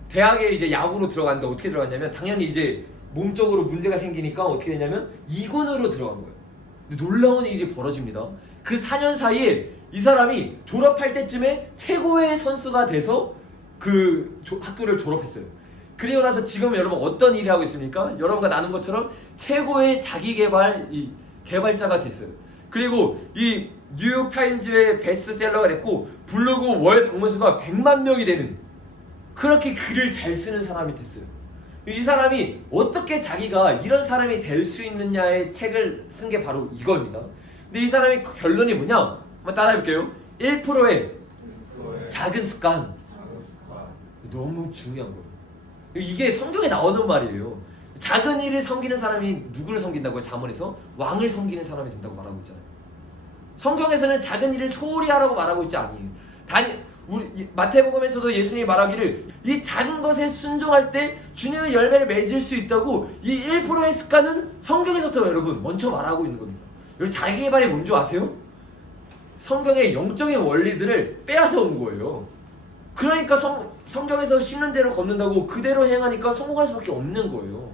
대학에 이제 야구로 들어갔는데 어떻게 들어갔냐면 당연히 이제 몸적으로 문제가 생기니까 어떻게 되냐면 2군으로 들어간 거예요. 근데 놀라운 일이 벌어집니다. 그 4년 사이에 이 사람이 졸업할 때쯤에 최고의 선수가 돼서 그 학교를 졸업했어요. 그리고 나서 지금 여러분 어떤 일을 하고 있습니까? 여러분가 나눈 것처럼 최고의 자기개발 개발자가 됐어요. 그리고 이 뉴욕타임즈의 베스트셀러가 됐고 블로그 월 방문수가 100만 명이 되는 그렇게 글을 잘 쓰는 사람이 됐어요. 이 사람이 어떻게 자기가 이런 사람이 될 수 있느냐의 책을 쓴 게 바로 이겁니다. 근데 이 사람의 결론이 뭐냐? 한번 따라해볼게요. 1%의 작은 습관. 너무 중요한 거예요. 이게 성경에 나오는 말이에요. 작은 일을 섬기는 사람이 누구를 섬긴다고요? 잠언에서 왕을 섬기는 사람이 된다고 말하고 있잖아요. 성경에서는 작은 일을 소홀히 하라고 말하고 있지 아니에요. 우리 마태복음에서도 예수님이 말하기를 이 작은 것에 순종할 때 주님의 열매를 맺을 수 있다고 이 1%의 습관은 성경에서부터 여러분 먼저 말하고 있는 겁니다. 여러분 자기개발이 뭔지 아세요? 성경의 영적인 원리들을 빼앗아 온 거예요. 그러니까 성경에서 심는 대로 걷는다고 그대로 행하니까 성공할 수밖에 없는 거예요.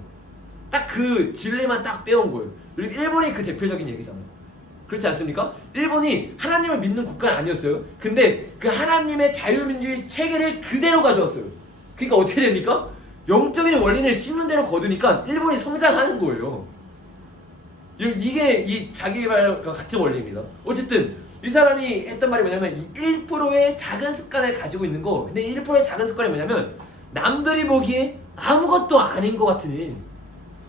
딱 그 진리만 딱 빼온 거예요. 그리고 일본이 그 대표적인 얘기잖아요. 그렇지 않습니까? 일본이 하나님을 믿는 국가는 아니었어요. 근데 그 하나님의 자유민주주의 체계를 그대로 가져왔어요. 그러니까 어떻게 됩니까? 영적인 원리를 심는 대로 거두니까 일본이 성장하는 거예요. 이게 이 자기개발과 같은 원리입니다. 어쨌든 이 사람이 했던 말이 뭐냐면 이 1%의 작은 습관을 가지고 있는 거. 근데 1%의 작은 습관이 뭐냐면 남들이 보기에 아무것도 아닌 것 같은 일.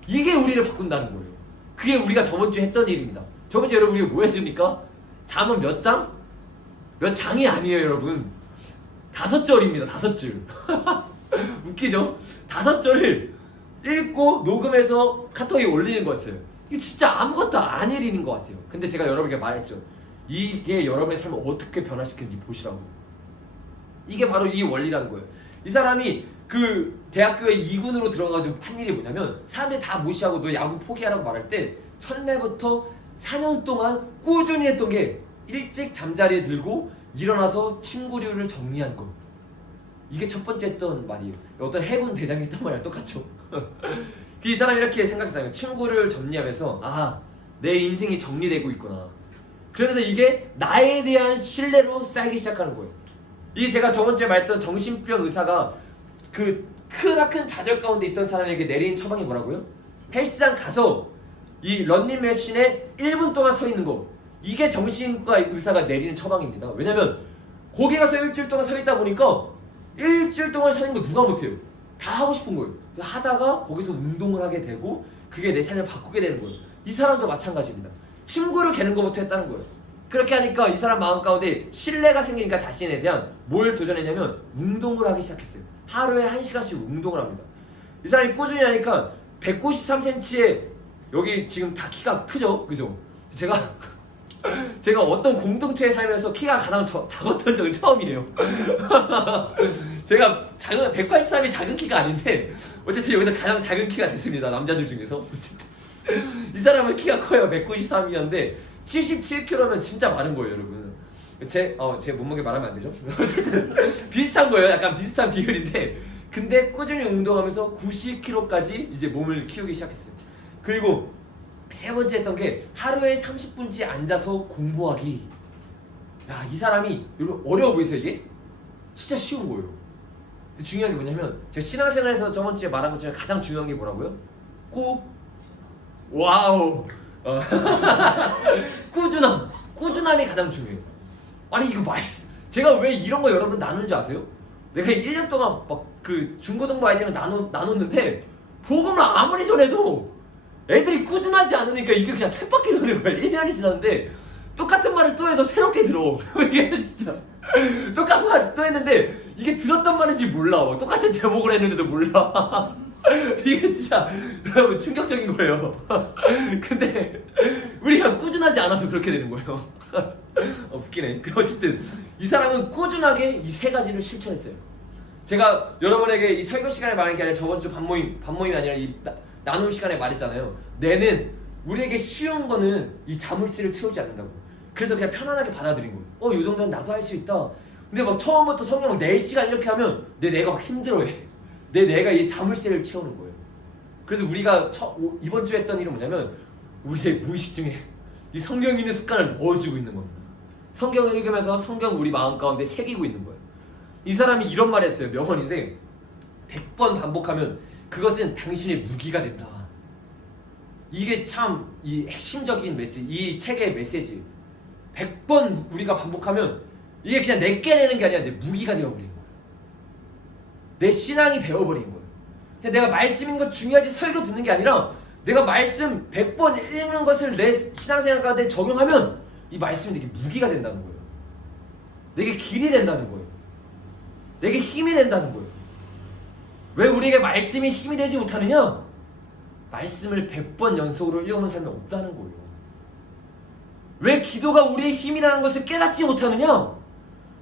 이게 우리를 바꾼다는 거예요. 그게 우리가 저번 주에 했던 일입니다. 저번 주에 여러분 우리가 뭐 했습니까? 잠은 몇 장? 몇 장이 아니에요 여러분. 5절입니다. 5줄. 웃기죠? 5절을 읽고 녹음해서 카톡에 올리는 거였어요. 이게 진짜 아무것도 아닐 일인 것 같아요. 근데 제가 여러분에게 말했죠. 이게 여러분의 삶을 어떻게 변화시키는지 보시라고. 이게 바로 이 원리라는 거예요. 이 사람이 그 대학교에 2군으로 들어가가지고 한 일이 뭐냐면 사람들이 다 무시하고 너 야구 포기하라고 말할 때 첫날부터 4년 동안 꾸준히 했던 게 일찍 잠자리에 들고 일어나서 침구류를 정리한 거. 이게 첫 번째 했던 말이에요. 어떤 해군 대장이 했던 말이랑 똑같죠. 이 사람이 이렇게 생각했다면 침구를 정리하면서 아, 내 인생이 정리되고 있구나. 그러면서 이게 나에 대한 신뢰로 쌓이기 시작하는 거예요. 이게 제가 저번 주에 말했던 정신병 의사가 그 크나큰 좌절 가운데 있던 사람에게 내린 처방이 뭐라고요? 헬스장 가서 이 런닝머신에 1분 동안 서 있는 거. 이게 정신과 의사가 내리는 처방입니다. 왜냐면 거기 가서 일주일 동안 서 있다 보니까 일주일 동안 서 있는 거 누가 못해요. 다 하고 싶은 거예요. 하다가 거기서 운동을 하게 되고 그게 내 삶을 바꾸게 되는 거예요. 이 사람도 마찬가지입니다. 침구를 개는 것부터 했다는 거예요. 그렇게 하니까 이 사람 마음 가운데 신뢰가 생기니까 자신에 대한 뭘 도전했냐면 운동을 하기 시작했어요. 하루에 1시간씩 운동을 합니다. 이 사람이 꾸준히 하니까 193cm에 여기 지금 다 키가 크죠? 그죠? 제가 어떤 공동체에 살면서 키가 가장 작았던 적은 처음이에요. 제가 183이 작은 키가 아닌데 어쨌든 여기서 가장 작은 키가 됐습니다. 남자들 중에서. 어쨌든 이 사람은 키가 커요. 193이었는데 77kg면 진짜 마른 거예요, 여러분. 제 몸무게 말하면 안 되죠? 어쨌든 비슷한 거예요. 약간 비슷한 비율인데 근데 꾸준히 운동하면서 90kg까지 이제 몸을 키우기 시작했어요. 그리고 세 번째 했던 게 하루에 30분씩 앉아서 공부하기. 야, 이 사람이 여러분 어려워 보이세요 이게? 진짜 쉬운 거예요. 근데 중요한 게 뭐냐면 제가 신앙생활에서 저번 주에 말한 것 중에 가장 중요한 게 뭐라고요? 와우. 꾸준함이 가장 중요해요. 아니 이거 제가 왜 이런 거 여러분 나누는 줄 아세요? 내가 1년 동안 막 그 중고등부 아이들이랑 나눴는데 복음을 아무리 전해도 애들이 꾸준하지 않으니까 이게 그냥 쳇바퀴 도는 거야. 1년이 지났는데 똑같은 말을 또 해서 새롭게 들어. 이게 진짜 똑같은 말 또 했는데 이게 들었단 말인지 몰라. 똑같은 제목을 했는데도 몰라. 이게 진짜 여러분 충격적인 거예요. 근데 우리가 꾸준하지 않아서 그렇게 되는 거예요. 웃기네. 어쨌든 이 사람은 꾸준하게 이 세 가지를 실천했어요. 제가 여러분에게 이 설교 시간에 말한 게 아니라 저번 주 반모임이 아니라 이 나눔 시간에 말했잖아요. 내는 우리에게 쉬운 거는 이 자물쇠를 채우지 않는다고. 그래서 그냥 편안하게 받아들인 거예요. 이 정도는 나도 할 수 있다. 근데 막 처음부터 성경 막 4시간 이렇게 하면 내 뇌가 막 힘들어해. 내 뇌가 이 자물쇠를 채우는 거예요. 그래서 우리가 이번 주에 했던 일은 뭐냐면 우리의 무의식 중에 이 성경 읽는 습관을 넣어주고 있는 겁니다. 성경을 읽으면서 성경 우리 마음 가운데 새기고 있는 거예요. 이 사람이 이런 말 했어요. 명언인데 100번 반복하면 그것은 당신의 무기가 된다. 이게 참 이 핵심적인 메시지, 이 책의 메시지. 100번 우리가 반복하면 이게 그냥 내게 되는 게 아니라 내 무기가 되어버린 거예요. 내 신앙이 되어버린 거예요. 그냥 내가 말씀 있는 거 중요하지 설교 듣는 게 아니라 내가 말씀 100번 읽는 것을 내 신앙생활 가운데 적용하면 이 말씀이 내게 무기가 된다는 거예요. 내게 길이 된다는 거예요. 내게 힘이 된다는 거예요. 왜 우리에게 말씀이 힘이 되지 못하느냐? 말씀을 100번 연속으로 읽어오는 사람이 없다는 거예요. 왜 기도가 우리의 힘이라는 것을 깨닫지 못하느냐?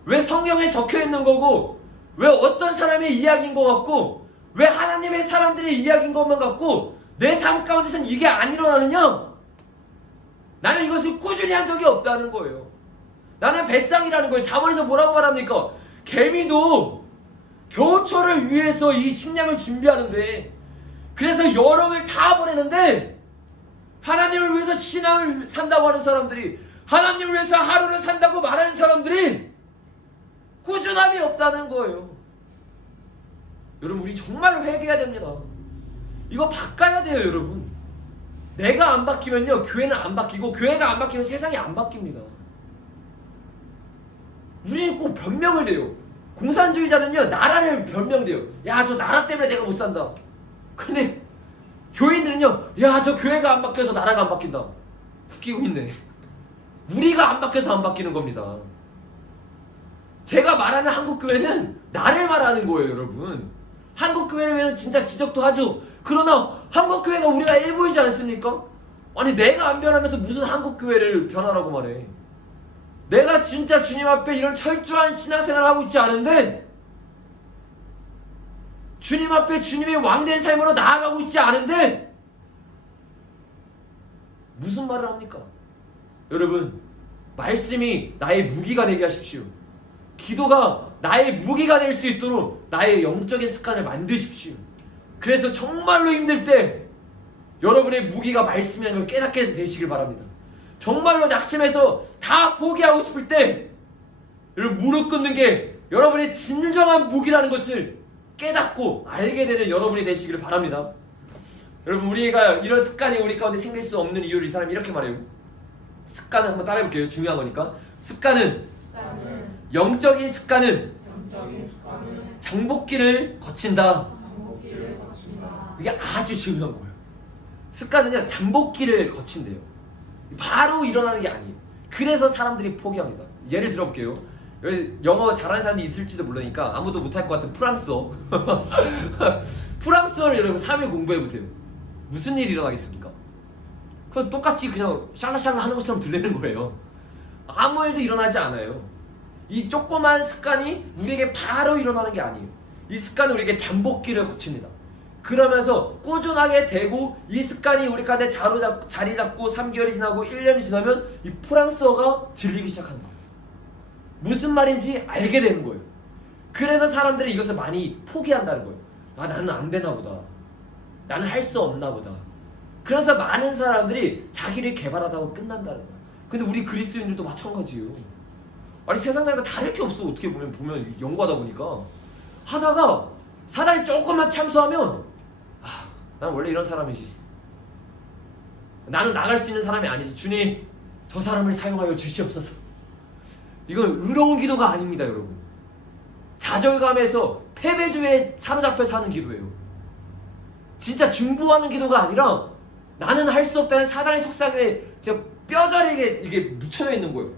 왜 성경에 적혀있는 거고 왜 어떤 사람의 이야기인 것 같고 왜 하나님의 사람들의 이야기인 것만 같고 내 삶 가운데서는 이게 안 일어나느냐? 나는 이것을 꾸준히 한 적이 없다는 거예요. 나는 배짱이라는 거예요. 자문에서 뭐라고 말합니까? 개미도 겨우철을 위해서 이 식량을 준비하는데 그래서 여름을 다 보내는데 하나님을 위해서 신앙을 산다고 하는 사람들이 하나님을 위해서 하루를 산다고 말하는 사람들이 꾸준함이 없다는 거예요. 여러분 우리 정말로 회개해야 됩니다. 이거 바꿔야 돼요 여러분. 내가 안 바뀌면요 교회는 안 바뀌고 교회가 안 바뀌면 세상이 안 바뀝니다. 우리는 꼭 변명을 돼요. 공산주의자는요 나라를 변명돼요. 야 저 나라 때문에 내가 못 산다. 근데 교인들은요 야 저 교회가 안 바뀌어서 나라가 안 바뀐다. 웃기고 있네. 우리가 안 바뀌어서 안 바뀌는 겁니다. 제가 말하는 한국교회는 나를 말하는 거예요 여러분. 한국교회를 위해서 진짜 지적도 하죠. 그러나 한국교회가 우리가 일부이지 않습니까? 아니 내가 안 변하면서 무슨 한국교회를 변하라고 말해. 내가 진짜 주님 앞에 이런 철저한 신앙생활을 하고 있지 않은데 주님 앞에 주님의 왕된 삶으로 나아가고 있지 않은데 무슨 말을 합니까? 여러분 말씀이 나의 무기가 되게 하십시오. 기도가 나의 무기가 될 수 있도록 나의 영적인 습관을 만드십시오. 그래서 정말로 힘들 때 여러분의 무기가 말씀이라는 걸 깨닫게 되시길 바랍니다. 정말로 낙심해서 다 포기하고 싶을 때 여러분 무릎 꿇는 게 여러분의 진정한 무기라는 것을 깨닫고 알게 되는 여러분이 되시기를 바랍니다. 여러분 우리가 이런 습관이 우리 가운데 생길 수 없는 이유를 이 사람이 이렇게 말해요. 습관은 한번 따라해볼게요. 중요한 거니까. 습관은 영적인 습관은 장복기를 거친다. 이게 아주 중요한 거예요. 습관은요 잠복기를 거친대요. 바로 일어나는 게 아니에요. 그래서 사람들이 포기합니다. 예를 들어볼게요. 여기 영어 잘하는 사람이 있을지도 모르니까 아무도 못할 것 같은 프랑스어. 프랑스어를 여러분 3일 공부해보세요. 무슨 일이 일어나겠습니까? 그건 똑같이 그냥 샬라샬라 하는 것처럼 들리는 거예요. 아무 일도 일어나지 않아요. 이 조그만 습관이 우리에게 바로 일어나는 게 아니에요. 이 습관은 우리에게 잠복기를 거칩니다. 그러면서 꾸준하게 되고 이 습관이 우리 가운데 자리 잡고 3개월이 지나고 1년이 지나면 이 프랑스어가 들리기 시작하는 거예요. 무슨 말인지 알게 되는 거예요. 그래서 사람들이 이것을 많이 포기한다는 거예요. 아 나는 안 되나 보다. 나는 할 수 없나 보다. 그래서 많은 사람들이 자기를 개발하다고 끝난다는 거예요. 근데 우리 그리스도인들도 마찬가지예요. 아니 세상 사람과 다를 게 없어. 어떻게 보면 연구하다 보니까 하다가 사단이 조금만 참소하면 난 원래 이런 사람이지. 나는 나갈 수 있는 사람이 아니지. 주님 저 사람을 사용하여 주시옵소서. 이건 의로운 기도가 아닙니다 여러분. 좌절감에서 패배주의에 사로잡혀서 하는 기도예요. 진짜 중보하는 기도가 아니라 나는 할 수 없다는 사단의 속삭임에 뼈저리게 이게 묻혀져 있는 거예요.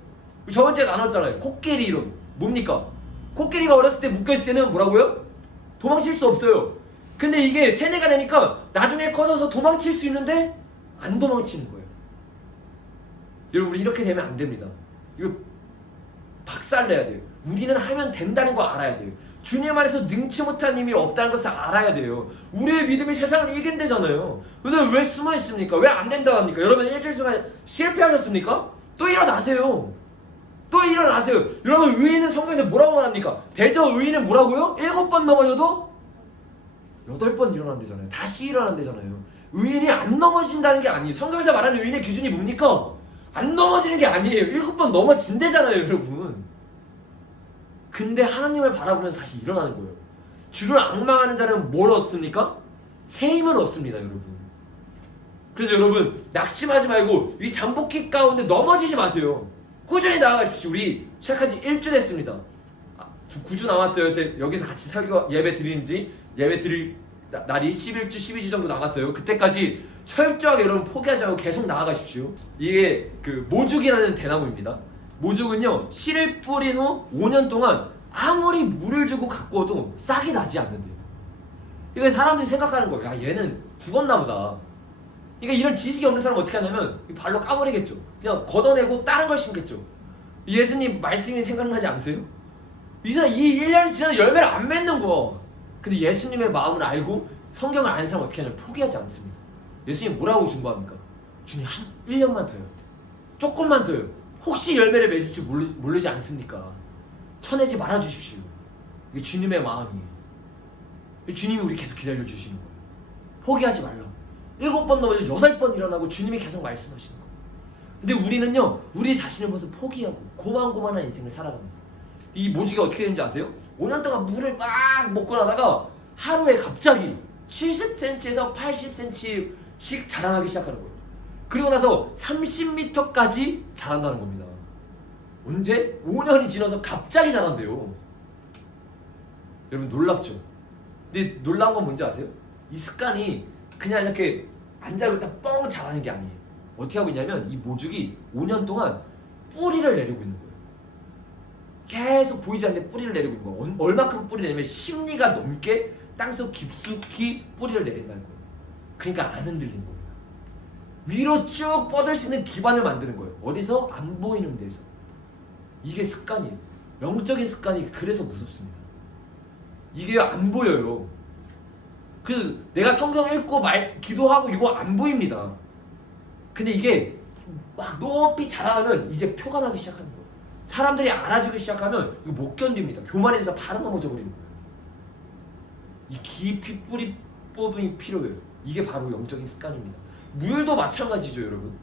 저번 주에 나눴잖아요. 코끼리 이론. 뭡니까? 코끼리가 어렸을 때 묶여있을 때는 뭐라고요? 도망칠 수 없어요. 근데 이게 세뇌가 되니까 나중에 커져서 도망칠 수 있는데 안 도망치는 거예요. 여러분 우리 이렇게 되면 안 됩니다. 이거 박살내야 돼요. 우리는 하면 된다는 거 알아야 돼요. 주님 안에서 능치 못한 힘이 없다는 것을 알아야 돼요. 우리의 믿음이 세상을 이긴대잖아요. 근데 왜 숨어 있습니까? 왜 안 된다고 합니까? 여러분 일주일 동안 실패하셨습니까? 또 일어나세요. 또 일어나세요. 여러분, 의인은 성경에서 뭐라고 말합니까? 대저 의인은 뭐라고요? 7번 넘어져도 8번 일어난대잖아요. 다시 일어난대잖아요. 의인이 안 넘어진다는 게 아니에요. 성경에서 말하는 의인의 기준이 뭡니까? 안 넘어지는 게 아니에요. 7번 넘어진대잖아요, 여러분. 근데 하나님을 바라보면서 다시 일어나는 거예요. 주를 앙망하는 자는 뭘 얻습니까? 새 힘을 얻습니다, 여러분. 그래서 여러분, 낙심하지 말고 이 잠복기 가운데 넘어지지 마세요. 꾸준히 나아가십시오. 우리 시작한 지 1주 됐습니다. 9주 남았어요. 여기서 같이 설교 예배 드릴 날이 11주, 12주 정도 남았어요. 그때까지 철저하게 여러분 포기하지 않고 계속 나아가십시오. 이게 그 모죽이라는 대나무입니다. 모죽은요, 씨를 뿌린 후 5년 동안 아무리 물을 주고 가꿔도 싹이 나지 않는데요. 이거 사람들이 생각하는 거예요. 야, 얘는 죽었나 보다. 그러니까 이런 지식이 없는 사람은 어떻게 하냐면 발로 까버리겠죠. 그냥 걷어내고 다른 걸 심겠죠. 예수님 말씀이 생각나지 않으세요? 이 1년이 지나도 열매를 안 맺는 거. 근데 예수님의 마음을 알고 성경을 아는 사람은 어떻게 하냐면 포기하지 않습니다. 예수님 뭐라고 중보합니까? 주님 1년만 더요. 조금만 더요. 혹시 열매를 맺을 줄 모르지 않습니까? 쳐내지 말아주십시오. 이게 주님의 마음이에요. 주님이 우리 계속 기다려주시는 거예요. 포기하지 말라고. 7번 넘어져 8번 일어나고 주님이 계속 말씀하시는 거예요. 근데 우리는요, 우리 자신을 벌써 포기하고 고만고만한 인생을 살아갑니다. 이 모지가 어떻게 되는지 아세요? 5년 동안 물을 막 먹고 나다가 하루에 갑자기 70cm에서 80cm씩 자라나기 시작하는 거예요. 그리고 나서 30m까지 자란다는 겁니다. 언제? 5년이 지나서 갑자기 자란대요. 여러분 놀랍죠? 근데 놀라운 건 뭔지 아세요? 이 습관이 그냥 이렇게 앉아있고 딱 뻥 자라는 게 아니에요. 어떻게 하고 있냐면 이 모죽이 5년 동안 뿌리를 내리고 있는 거예요. 계속 보이지 않는데 뿌리를 내리고 있는 거예요. 얼마큼 뿌리를 내리면 10리가 넘게 땅속 깊숙이 뿌리를 내린다는 거예요. 그러니까 안 흔들리는 겁니다. 위로 쭉 뻗을 수 있는 기반을 만드는 거예요. 어디서? 안 보이는 데서. 이게 습관이에요. 영적인 습관이 그래서 무섭습니다. 이게 안 보여요. 그래서 내가 성경 읽고 기도하고 이거 안 보입니다. 근데 이게 막 높이 자라면 이제 표가 나기 시작하는 거예요. 사람들이 알아주기 시작하면 이거 못 견딥니다. 교만해져서 바로 넘어져 버리는 거예요. 이 깊이 뿌리 뽑음이 필요해요. 이게 바로 영적인 습관입니다. 물도 마찬가지죠, 여러분.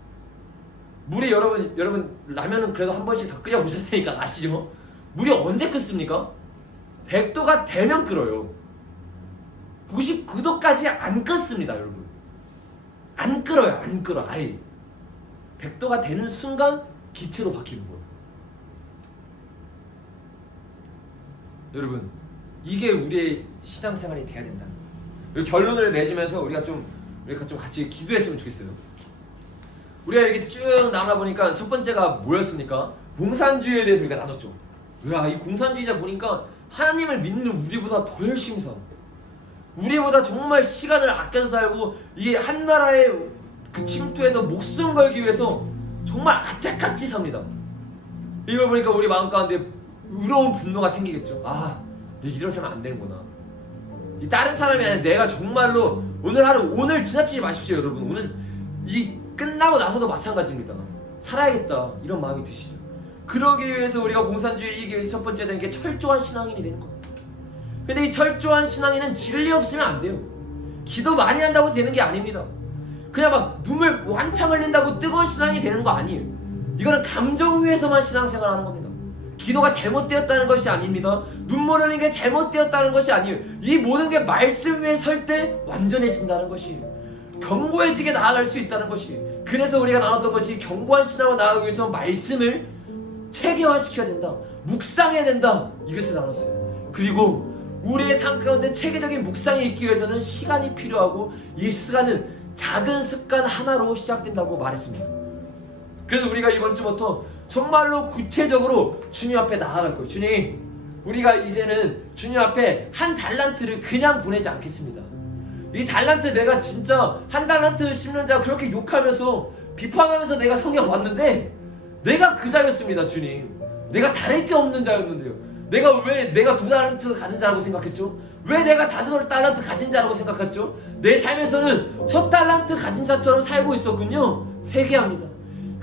물에 여러분 라면은 그래도 한 번씩 다 끓여 보셨으니까 아시죠? 물이 언제 끓습니까? 100도가 되면 끓어요. 99도까지 안 끓습니다, 여러분. 안 끓어요, 안 끓어. 아예 100도가 되는 순간 기체로 바뀌는 거예요. 여러분, 이게 우리의 신앙생활이 돼야 된다는 거예요. 결론을 내주면서 우리가 좀 같이 기도했으면 좋겠어요. 우리가 이렇게 쭉 나눠보니까 첫 번째가 뭐였습니까? 공산주의에 대해서 우리가 나눴죠. 야, 이 공산주의자 보니까 하나님을 믿는 우리보다 더 열심히 살아. 우리보다 정말 시간을 아껴서 살고 이게 한 나라의 그 침투에서 목숨 걸기 위해서 정말 악착같이 삽니다. 이걸 보니까 우리 마음 가운데 의로운 분노가 생기겠죠. 아, 내가 이런 살면 안 되는구나. 이 다른 사람이 아니라 내가 정말로 오늘 하루 오늘 지나치지 마십시오, 여러분. 오늘 이 끝나고 나서도 마찬가지입니다. 살아야겠다 이런 마음이 드시죠. 그러기 위해서 우리가 공산주의를 이기기 위해서 첫 번째 되는 게 철저한 신앙인이 되는 거예요. 근데 이 철저한 신앙인은 진리 없으면 안 돼요. 기도 많이 한다고 되는 게 아닙니다. 그냥 막 눈물 완창 흘린다고 뜨거운 신앙이 되는 거 아니에요. 이거는 감정 위에서만 신앙생활 하는 겁니다. 기도가 잘못되었다는 것이 아닙니다. 눈물 흘리는 게 잘못되었다는 것이 아니에요. 이 모든 게 말씀 위에 설 때 완전해진다는 것이, 견고해지게 나아갈 수 있다는 것이. 그래서 우리가 나눴던 것이 견고한 신앙으로 나아가기 위해서 말씀을 체계화시켜야 된다, 묵상해야 된다, 이것을 나눴어요. 그리고 우리의 삶 가운데 체계적인 묵상이 있기 위해서는 시간이 필요하고 이 시간은 작은 습관 하나로 시작된다고 말했습니다. 그래서 우리가 이번 주부터 정말로 구체적으로 주님 앞에 나아갈 거예요. 주님, 우리가 이제는 주님 앞에 한 달란트를 그냥 보내지 않겠습니다. 이 달란트, 내가 진짜 한 달란트 심는 자 그렇게 욕하면서 비판하면서 내가 성경 왔는데 내가 그 자였습니다. 주님, 내가 다를 게 없는 자였는데요. 내가 왜 내가 2달란트 가진 자라고 생각했죠? 왜 내가 5달란트 가진 자라고 생각했죠? 내 삶에서는 1달란트 가진 자처럼 살고 있었군요. 회개합니다.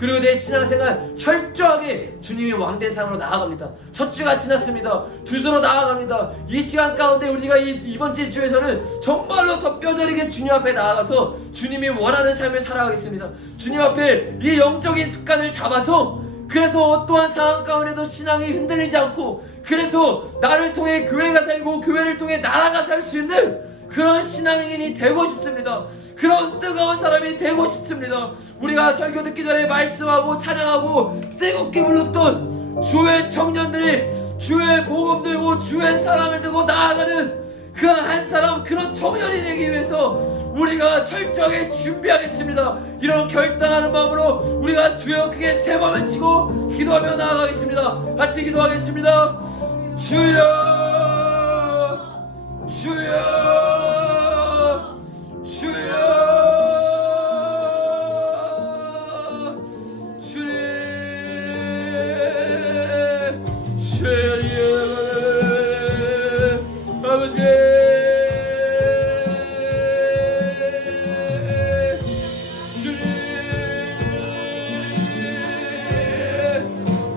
그리고 내 신앙생활 철저하게 주님이 왕대상으로 나아갑니다. 첫 주가 지났습니다. 두 주로 나아갑니다. 이 시간 가운데 우리가 이번 주에서는 정말로 더 뼈저리게 주님 앞에 나아가서 주님이 원하는 삶을 살아가겠습니다. 주님 앞에 이 영적인 습관을 잡아서, 그래서 어떠한 상황 가운데도 신앙이 흔들리지 않고, 그래서 나를 통해 교회가 살고 교회를 통해 나라가 살 수 있는 그런 신앙인이 되고 싶습니다. 그런 뜨거운 사람이 되고 싶습니다. 우리가 설교 듣기 전에 말씀하고 찬양하고 뜨겁게 불렀던 주의 청년들이 주의 복음 들고 주의 사랑을 들고 나아가는 그 한 사람, 그런 청년이 되기 위해서 우리가 철저하게 준비하겠습니다. 이런 결단하는 마음으로 우리가 주여 크게 세 번 외치고 기도하며 나아가겠습니다. 같이 기도하겠습니다. 주여, 주여, 주여, 주님, 주여, 아버지, 주님,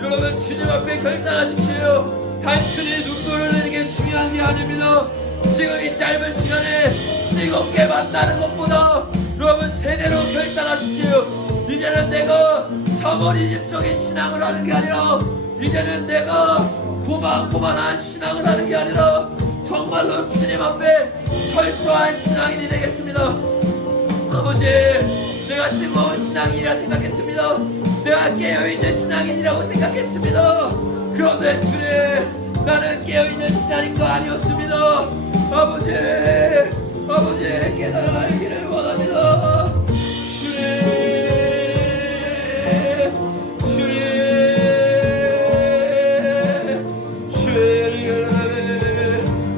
여러분 주님 앞에 결단하십시오. 단순히 눈물을 흘리는 게 중요한 게 아닙니다. 지금 이 짧은 시간에 뜨겁게 만나는 것보다 여러분 제대로 결단하십시오. 이제는 내가 셔버리즘적인 신앙을 하는 게 아니라, 이제는 내가 고만고만한 신앙을 하는 게 아니라 정말로 주님 앞에 철저한 신앙인이 되겠습니다. 아버지, 내가 뜨거운 신앙인이라 생각했습니다. 내가 깨어있는 신앙인이라고 생각했습니다. 그런데 주님, 나는 깨어있는 신앙인도 아니었습니다. 아버지, 아버지 깨달아 알기를 원합니다. 주님, 주님, 주님,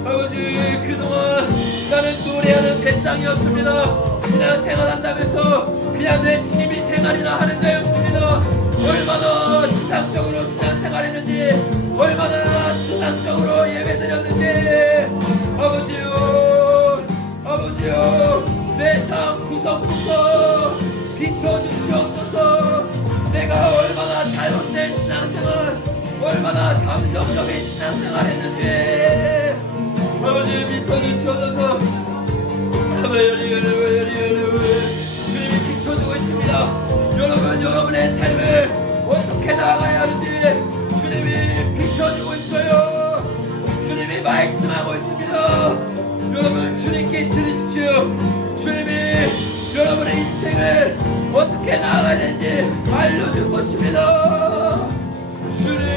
아버지, 그동안 나는 노래하는 배짱이었습니다. 신앙생활 한다면서 그냥 내 취미생활이나 하는 자였습니다. 얼마나 추상적으로 신앙생활했는지, 얼마나 추상적으로 예배드렸는지, 아버지요, 아버지요, 내 삶 구석구석 비춰주시옵소서. 내가 얼마나 잘못된 신앙생활, 얼마나 감정적인 신앙생활 했는지 아버지 비춰주시옵소서. 주님이 비춰주고 있습니다. 여러분, 여러분의 삶을 어떻게 나아가야 하는지 주님이 비춰주고 있어요. 주님이 말씀하고 있습니다. 여러분, 주님께 들으십시오. 주님이 여러분의 인생을 어떻게 나아가야 되는지 알려줄 것입니다. 주님,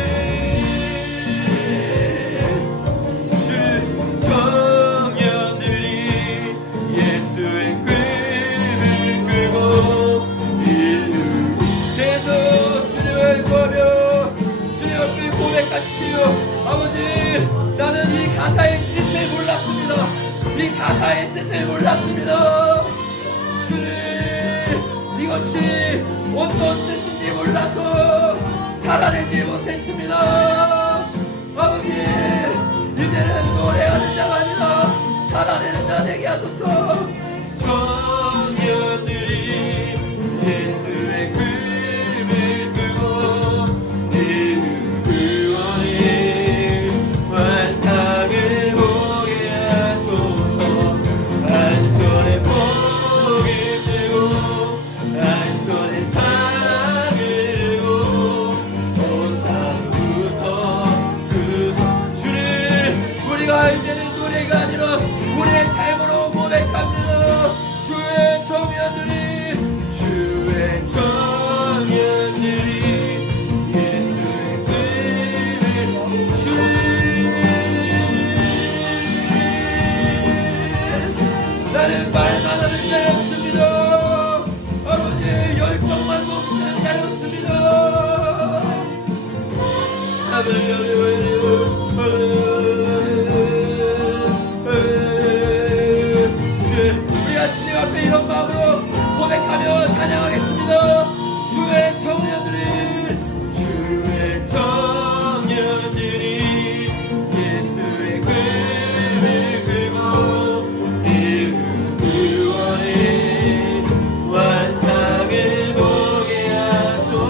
청년들이 예수의 끈을 끌고 인류에서 주님을 구하며 주님 앞에 고백하십시오. 아버지, 나는 이 가사의 뜻을 몰랐습니다. 이 가사의 뜻을 몰랐습니다. 주님, 이것이 어떤 뜻인지 몰라서 살아내지 못했습니다. 아버지, 이제는 노래하는 자가 아니라 살아내는 자 되게 하소서. 청년들이 예수의 끈을 끌고 그 구원의 환상을 보게 하소서. 한 손에 복을 들고 한 손에 사랑을 들고 온 땅 구석구석. 주님, 우리가 이제는 노래가 아니라 우리의 삶으로 고백합니다. 주의 청년들이, 주의 청년들이 예수의 끈을 나는 말만 하는 자였습니다. 아버지, 열정만 넘치는 자였습니다. 우리가 주님 앞에 이런 마음으로 고백하며 찬양하겠습니다. 주의 청년들이, 주의 청년들이 예수의 끈을 끌고 이룬 구원의 완상을 보게 하소서.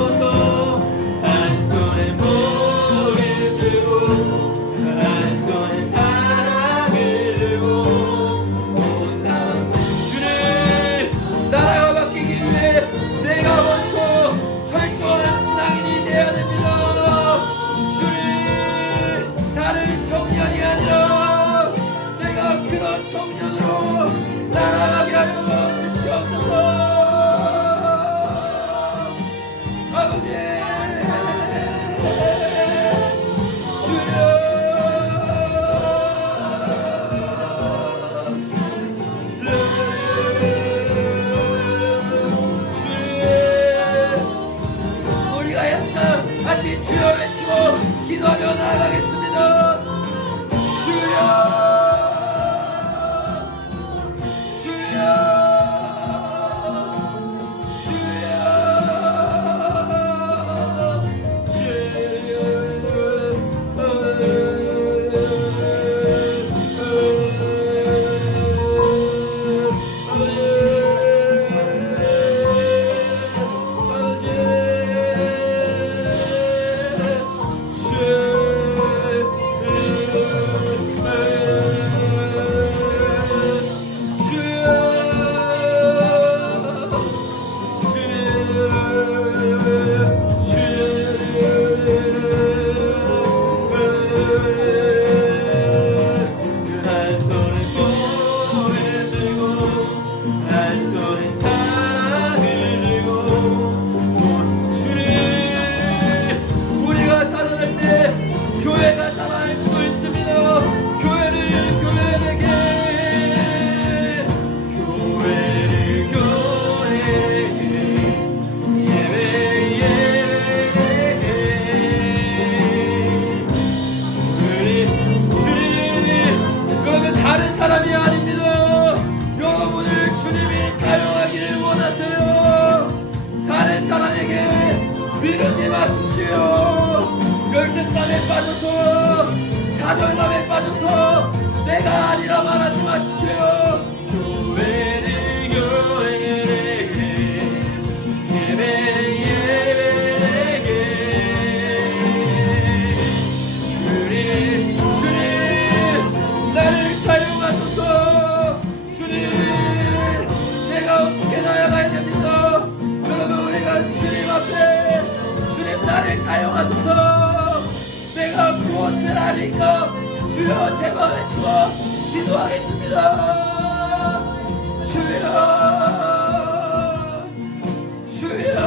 미루지 마십시오. 열등감에 빠져서 좌절감에 빠져서 내가 아니라 말하지 마십시오. 교회를 우리 주님 나를 사용하소서. 주님 내가 어떻게 나아가야 됩니까? 여러분 우리가 주님 앞에 주님 나를 사용하소서. 내가 무엇을 하니까 주여 세 번 외치고 기도하겠습니다. 주여 주여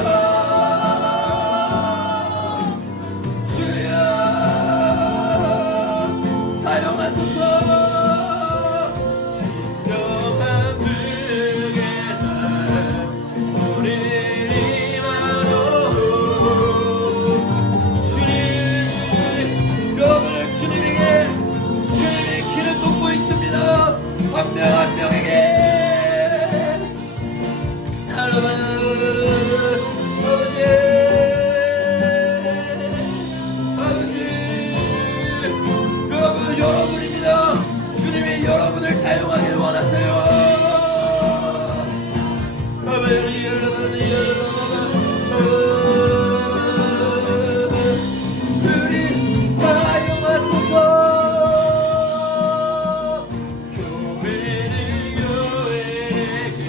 진정한 불의 날 우리 마로 주님 여러분을 주님에게 주님의 길을 묻고 있습니다. 한 명 한 명에게 여러분 여러분입니다. 주님이 여러분을 사용하길 원하세요. 우리 사용하소서. 교회를 교회에게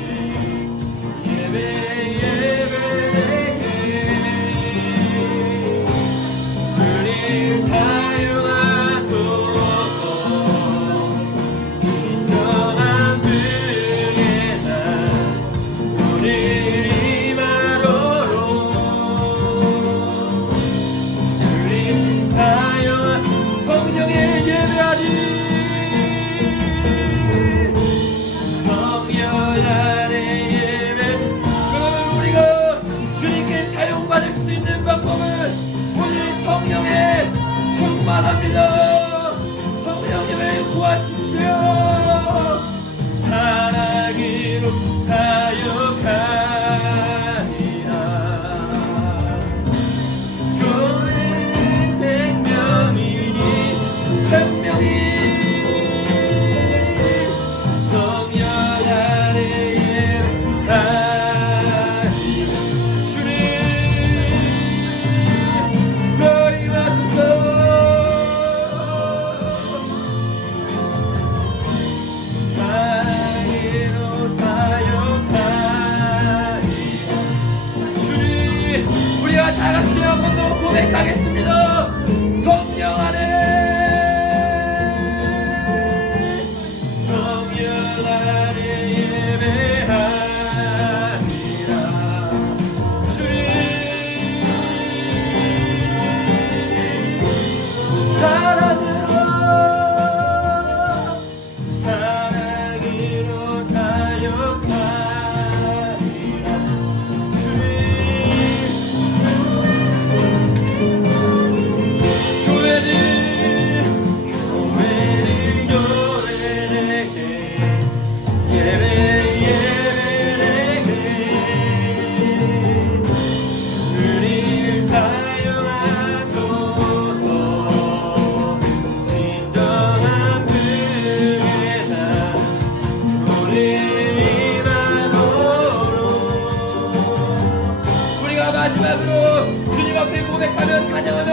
예배에게 우리 사용하소서. 진정한 불의 날 우리 마로로 우리 사용한 성령의 예배하리. 성령 안에 예배. 그러면 우리가 주님께 사용받을 수 있는 방법은 오직 성령에 충만합니다. 성령님을 구하십시오. 사랑으로 사역하리라. 교회는 생명이니 생명이 성령 안에 예배하리. 주님 너희 와소서. 사랑으로 사역하리. 주님 우리가 다같이 한 번 더 고백하겠습니다. 성령 안에 성령 안에 예배하리라. 주님 사랑으로 사역하리라. 주님 교회를 교회에게 예배에게 우리를 사용하소서. 진정한 불의 날 우리 마음으로 우리가 마지막으로 주님 앞에 고백하며 찬양하며